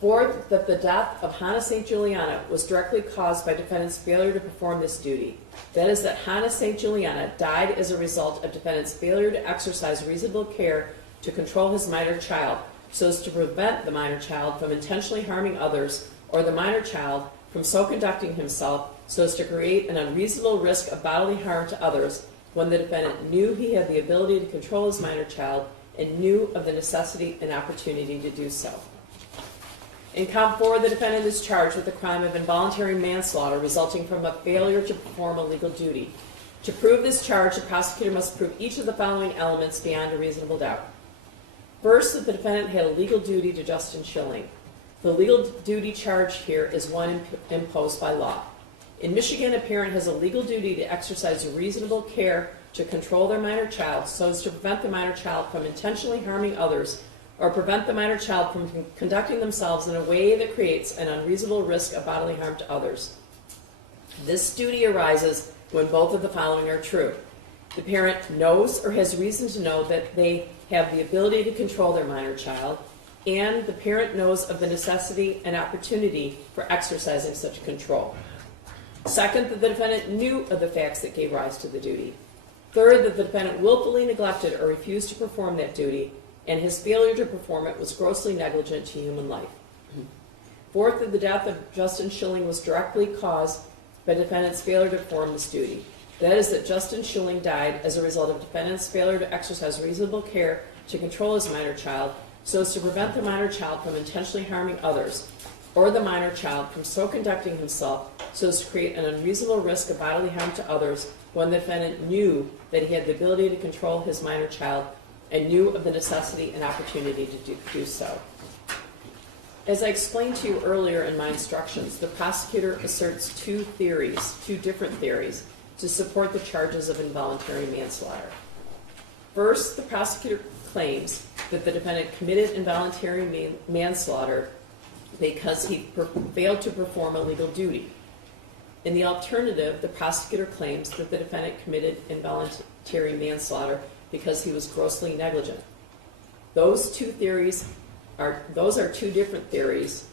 Fourth, that the death of Hannah St. Juliana was directly caused by defendant's failure to perform this duty. That is, that Hannah St. Juliana died as a result of defendant's failure to exercise reasonable care to control his minor child, so as to prevent the minor child from intentionally harming others, or the minor child from so conducting himself so as to create an unreasonable risk of bodily harm to others, when the defendant knew he had the ability to control his minor child and knew of the necessity and opportunity to do so. In count 4, the defendant is charged with the crime of involuntary manslaughter resulting from a failure to perform a legal duty. To prove this charge, the prosecutor must prove each of the following elements beyond a reasonable doubt. First, that the defendant had a legal duty to Justin Schilling. The legal duty charged here is one imposed by law. In Michigan, a parent has a legal duty to exercise reasonable care to control their minor child so as to prevent the minor child from intentionally harming others, or prevent the minor child from conducting themselves in a way that creates an unreasonable risk of bodily harm to others. This duty arises when both of the following are true. The parent knows or has reason to know that they have the ability to control their minor child, and the parent knows of the necessity and opportunity for exercising such control. Second, that the defendant knew of the facts that gave rise to the duty. Third, that the defendant willfully neglected or refused to perform that duty, and his failure to perform it was grossly negligent to human life. Fourth, that the death of Justin Schilling was directly caused by defendant's failure to perform this duty. That is, that Justin Schilling died as a result of defendant's failure to exercise reasonable care to control his minor child so as to prevent the minor child from intentionally harming others, or the minor child from so conducting himself so as to create an unreasonable risk of bodily harm to others, when the defendant knew that he had the ability to control his minor child and knew of the necessity and opportunity to do so. As I explained to you earlier in my instructions, the prosecutor asserts two different theories, to support the charges of involuntary manslaughter. First, the prosecutor claims that the defendant committed involuntary manslaughter because he failed to perform a legal duty. In the alternative, the prosecutor claims that the defendant committed involuntary manslaughter because he was grossly negligent. Those are two different theories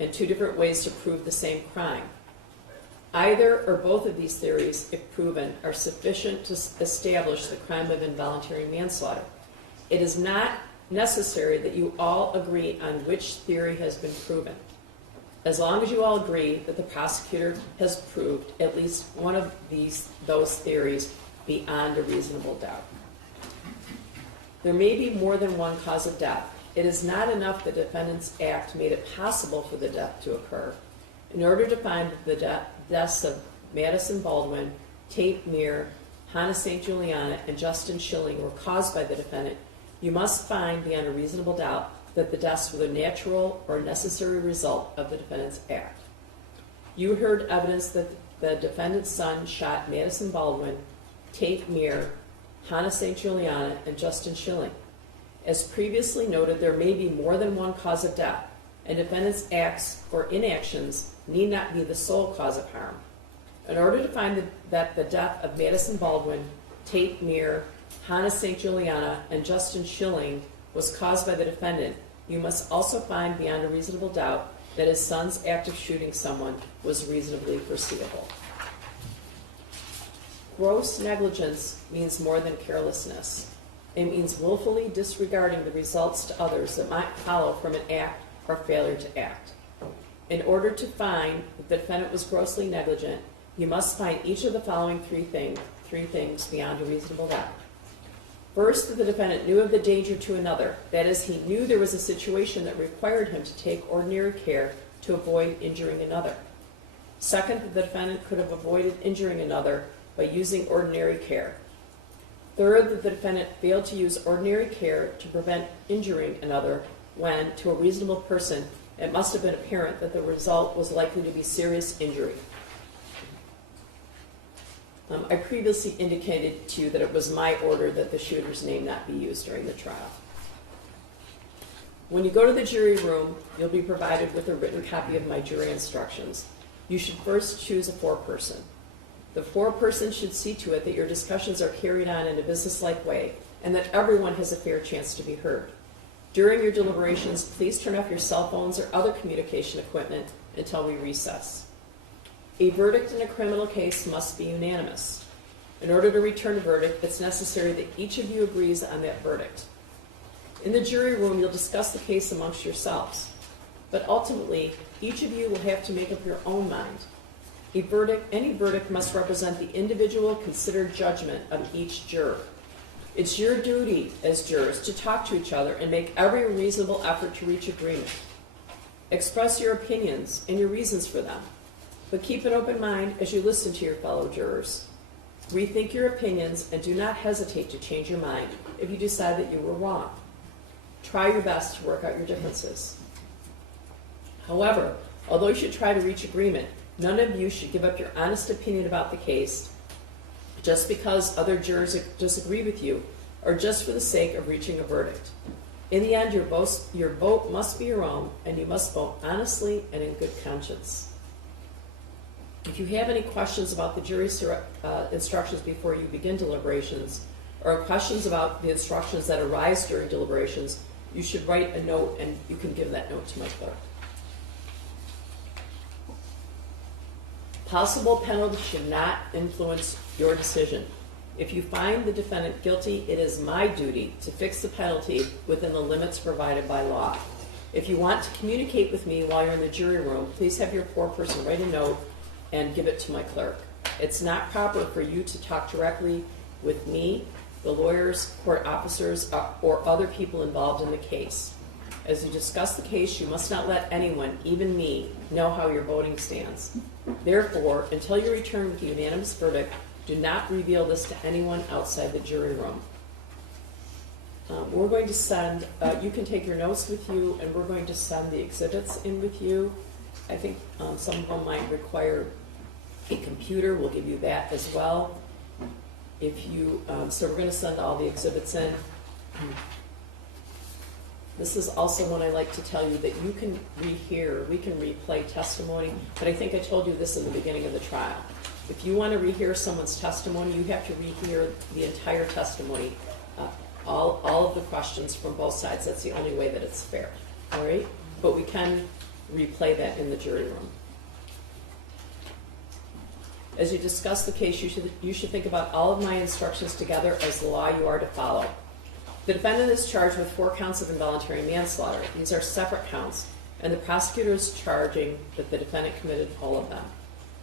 and two different ways to prove the same crime. Either or both of these theories, if proven, are sufficient to establish the crime of involuntary manslaughter. It is not necessary that you all agree on which theory has been proven, as long as you all agree that the prosecutor has proved at least one of those theories beyond a reasonable doubt. There may be more than one cause of death. It is not enough the defendant's act made it possible for the death to occur. In order to find that the deaths of Madison Baldwin, Tate Meir, Hannah St. Juliana, and Justin Schilling were caused by the defendant, you must find beyond a reasonable doubt that the deaths were the natural or necessary result of the defendant's act. You heard evidence that the defendant's son shot Madison Baldwin, Tate Meir, Hannah St. Juliana, and Justin Schilling. As previously noted, there may be more than one cause of death, and defendant's acts or inactions need not be the sole cause of harm. In order to find that the death of Madison Baldwin, Tate Meir, Hannah St. Juliana, and Justin Schilling was caused by the defendant, you must also find beyond a reasonable doubt that his son's act of shooting someone was reasonably foreseeable. Gross negligence means more than carelessness. It means willfully disregarding the results to others that might follow from an act or failure to act. In order to find that the defendant was grossly negligent, you must find each of the following three things beyond a reasonable doubt. First, that the defendant knew of the danger to another. That is, he knew there was a situation that required him to take ordinary care to avoid injuring another. Second, that the defendant could have avoided injuring another by using ordinary care. Third, that the defendant failed to use ordinary care to prevent injuring another when, to a reasonable person, it must have been apparent that the result was likely to be serious injury. I previously indicated to you that it was my order that the shooter's name not be used during the trial. When you go to the jury room, you'll be provided with a written copy of my jury instructions. You should first choose a foreperson. The foreperson should see to it that your discussions are carried on in a businesslike way and that everyone has a fair chance to be heard. During your deliberations, please turn off your cell phones or other communication equipment until we recess. A verdict in a criminal case must be unanimous. In order to return a verdict, it's necessary that each of you agrees on that verdict. In the jury room, you'll discuss the case amongst yourselves, but ultimately, each of you will have to make up your own mind. Any verdict must represent the individual considered judgment of each juror. It's your duty as jurors to talk to each other and make every reasonable effort to reach agreement. Express your opinions and your reasons for them, but keep an open mind as you listen to your fellow jurors. Rethink your opinions and do not hesitate to change your mind if you decide that you were wrong. Try your best to work out your differences. However, although you should try to reach agreement, none of you should give up your honest opinion about the case just because other jurors disagree with you or just for the sake of reaching a verdict. In the end, your vote must be your own, and you must vote honestly and in good conscience. If you have any questions about the jury's instructions before you begin deliberations, or questions about the instructions that arise during deliberations, you should write a note, and you can give that note to my clerk. Possible penalties should not influence your decision. If you find the defendant guilty, it is my duty to fix the penalty within the limits provided by law. If you want to communicate with me while you're in the jury room, please have your foreperson write a note and give it to my clerk. It's not proper for you to talk directly with me, the lawyers, court officers, or other people involved in the case. As you discuss the case, you must not let anyone, even me, know how your voting stands. Therefore, until you return with a unanimous verdict, do not reveal this to anyone outside the jury room. We're going to send, you can take your notes with you, and we're going to send the exhibits in with you. I think some of them might require a computer. We'll give you that as well. If you, so we're going to send all the exhibits in. This is also one I like to tell you that you can rehear, we can replay testimony, but I think I told you this in the beginning of the trial. If you want to rehear someone's testimony, you have to rehear the entire testimony, all of the questions from both sides. That's the only way that it's fair, all right? But we can replay that in the jury room. As you discuss the case, you should think about all of my instructions together as the law you are to follow. The defendant is charged with 4 counts of involuntary manslaughter. These are separate counts, and the prosecutor is charging that the defendant committed all of them.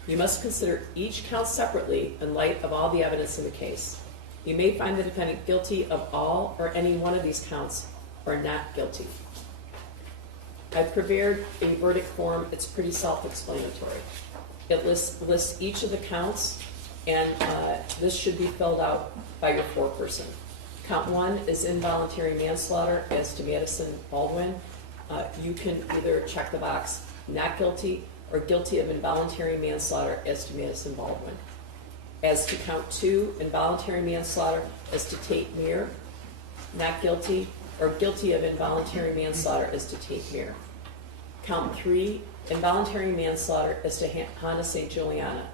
You must consider each count separately in light of all the evidence in the case. You may find the defendant guilty of all or any one of these counts, or not guilty. I've prepared a verdict form. It's pretty self-explanatory. It lists each of the counts, and this should be filled out by your foreperson. Count 1 is involuntary manslaughter as to Madison Baldwin. You can either check the box not guilty or guilty of involuntary manslaughter as to Madison Baldwin. As to count 2, involuntary manslaughter as to Tate Meir, not guilty, or guilty of involuntary manslaughter as to Tate Meir. Count 3, involuntary manslaughter as to Hannah St. Juliana.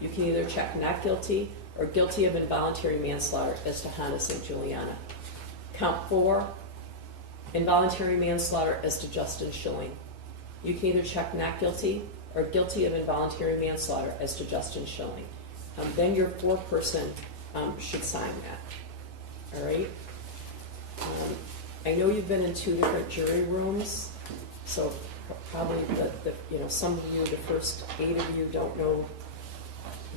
You can either check not guilty or guilty of involuntary manslaughter as to Hannah St. Juliana. Count 4, involuntary manslaughter as to Justin Schilling. You can either check not guilty or guilty of involuntary manslaughter as to Justin Schilling. Then your foreperson should sign that. All right? I know you've been in 2 different jury rooms, so probably some of you, the first 8 of you, don't know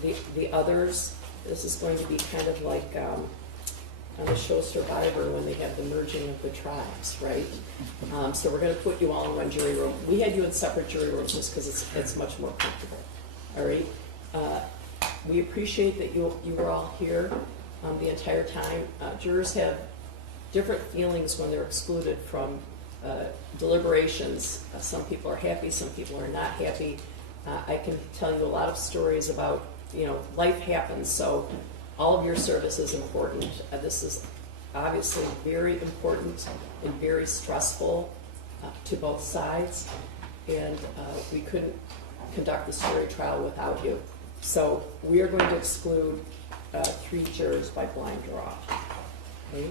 the others. This is going to be kind of like on the show Survivor when they have the merging of the tribes, right? So we're going to put you all in one jury room. We had you in separate jury rooms just because it's much more comfortable. All right? We appreciate that you were all here the entire time. Jurors have different feelings when they're excluded from deliberations. Some people are happy, some people are not happy. I can tell you a lot of stories about, life happens, so all of your service is important. This is obviously very important and very stressful to both sides, and we couldn't conduct this jury trial without you. So we are going to exclude 3 jurors by blind draw. Okay?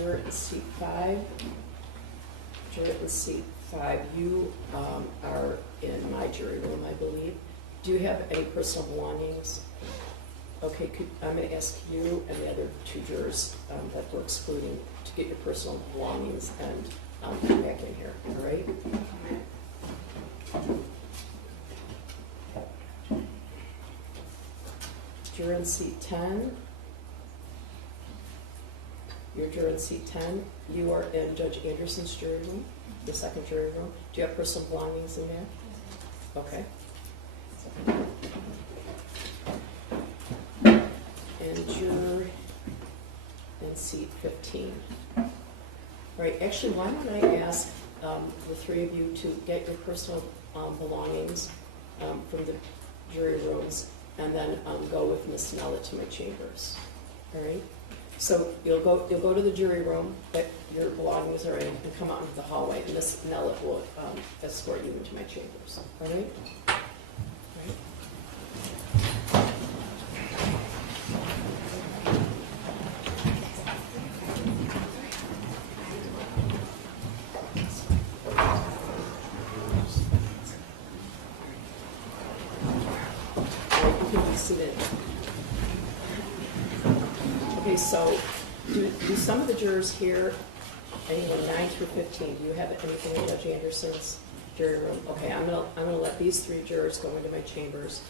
juror in seat 5. Juror in seat 5, you are in my jury room, I believe. Do you have any personal belongings? Okay, I'm going to ask you and the other 2 jurors that we're excluding to get your personal belongings and come back in here, all right? Juror in seat 10. You're juror in seat 10. You are in Judge Anderson's jury room, the second jury room. Do you have personal belongings in there? Okay. And juror in seat 15. All right, actually, why don't I ask the 3 of you to get your personal belongings from the jury rooms and then go with Miss Nella to my chambers. All right? So you'll go to the jury room that your belongings are in and come out into the hallway, and Miss Nella will escort you into my chambers. All right? All right. You can be seated. Okay, so do some of the jurors here, anyone 9 through 15, do you have anything in Judge Anderson's jury room? Okay, I'm gonna let these 3 jurors go into my chambers,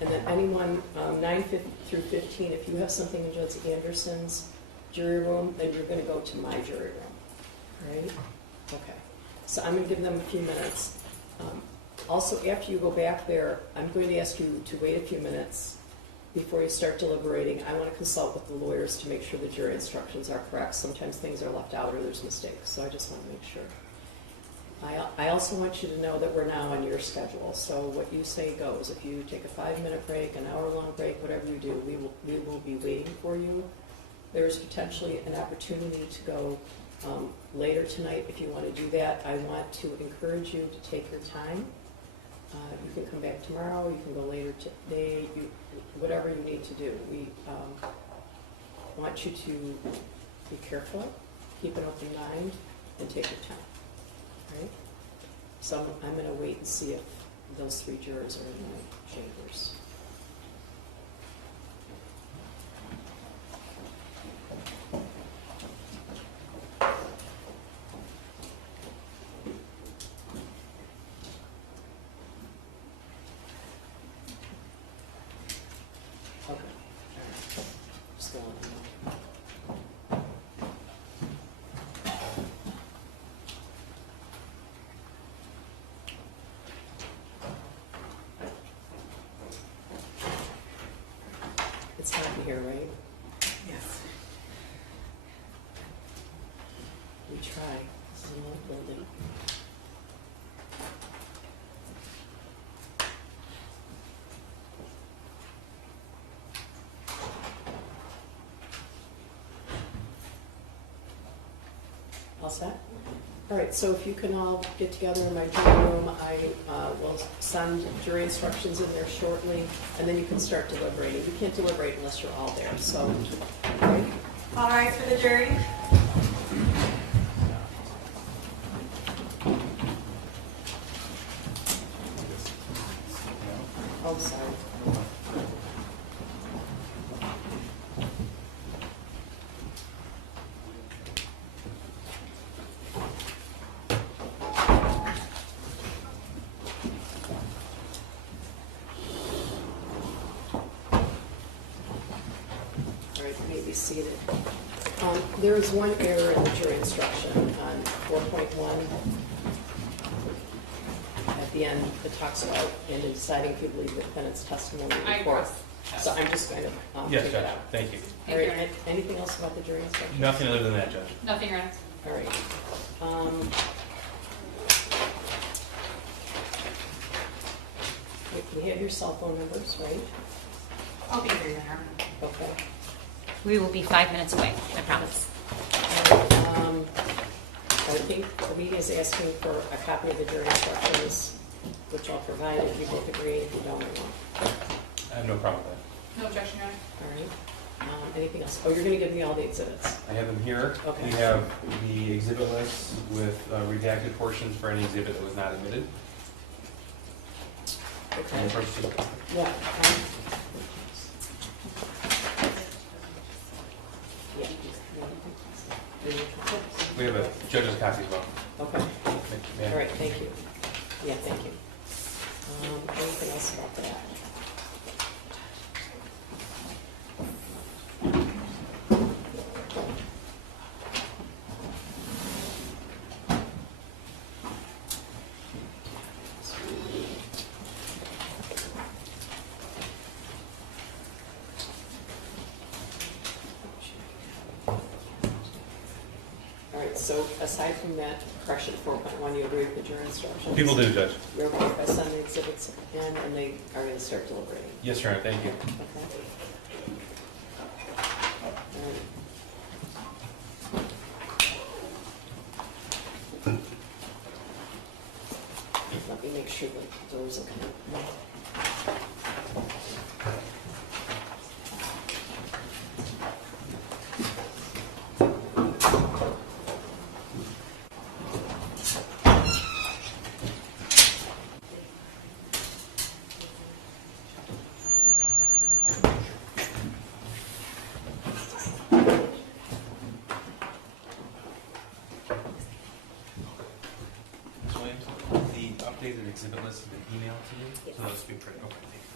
and then anyone 9 through 15, if you have something in Judge Anderson's jury room, then you're gonna go to my jury room. All right? Okay. So I'm gonna give them a few minutes. Also, after you go back there, I'm going to ask you to wait a few minutes before you start deliberating. I want to consult with the lawyers to make sure the jury instructions are correct. Sometimes things are left out or there's mistakes, so I just want to make sure. I also want you to know that we're now on your schedule, so what you say goes. If you take a 5-minute break, an hour-long break, whatever you do, we will be waiting for you. There's potentially an opportunity to go later tonight if you want to do that. I want to encourage you to take your time. You can come back tomorrow, you can go later today, whatever you need to do. We want you to be careful, keep an open mind, and take your time. Right? So I'm going to wait and see if those 3 jurors are in my chambers. It's hot in here, right? Yes. We try. This is an old building. All set? All right, so if you can all get together in my jury room, I will send jury instructions in there shortly, and then you can start deliberating. You can't deliberate unless you're all there, so, all right? All rise for the jury. Oh, sorry. Seated. There is one error in the jury instruction on 4.1. At the end, it talks about in deciding if you believe the defendant's testimony before. So I'm just going to Yes, take Judge. it out. Thank you. All right. Anything else about the jury instruction? Nothing other than that, Judge. Nothing, Your Honor. All right. You have your cell phone numbers, right? I'll be here, Your Honor. Okay. We will be 5 minutes away, I promise. I think the meeting is asking for a copy of the jury instructions, which I'll provide if you both agree. If you don't, I won't. I have no problem with that. No objection, Your Honor. All right. Anything else? Oh, you're gonna give me all the exhibits. I have them here. Okay. We have the exhibit list with redacted portions for any exhibit that was not admitted. Okay. And the first two. Yeah. Yeah. We have a judge's copy as well. Okay. Yeah. All right, thank you. Yeah, thank you. Anything else about that? All right, so aside from that, correction 4.1, you agree with the jury instructions? People do, Judge. You're okay if I send the exhibits in and they are going to start deliberating? Yes, Your Honor, thank you. Okay. Let me make sure that the doors are open. Ms. Williams, the updated exhibit list has been emailed to you, so those will be printed. Okay, thank you.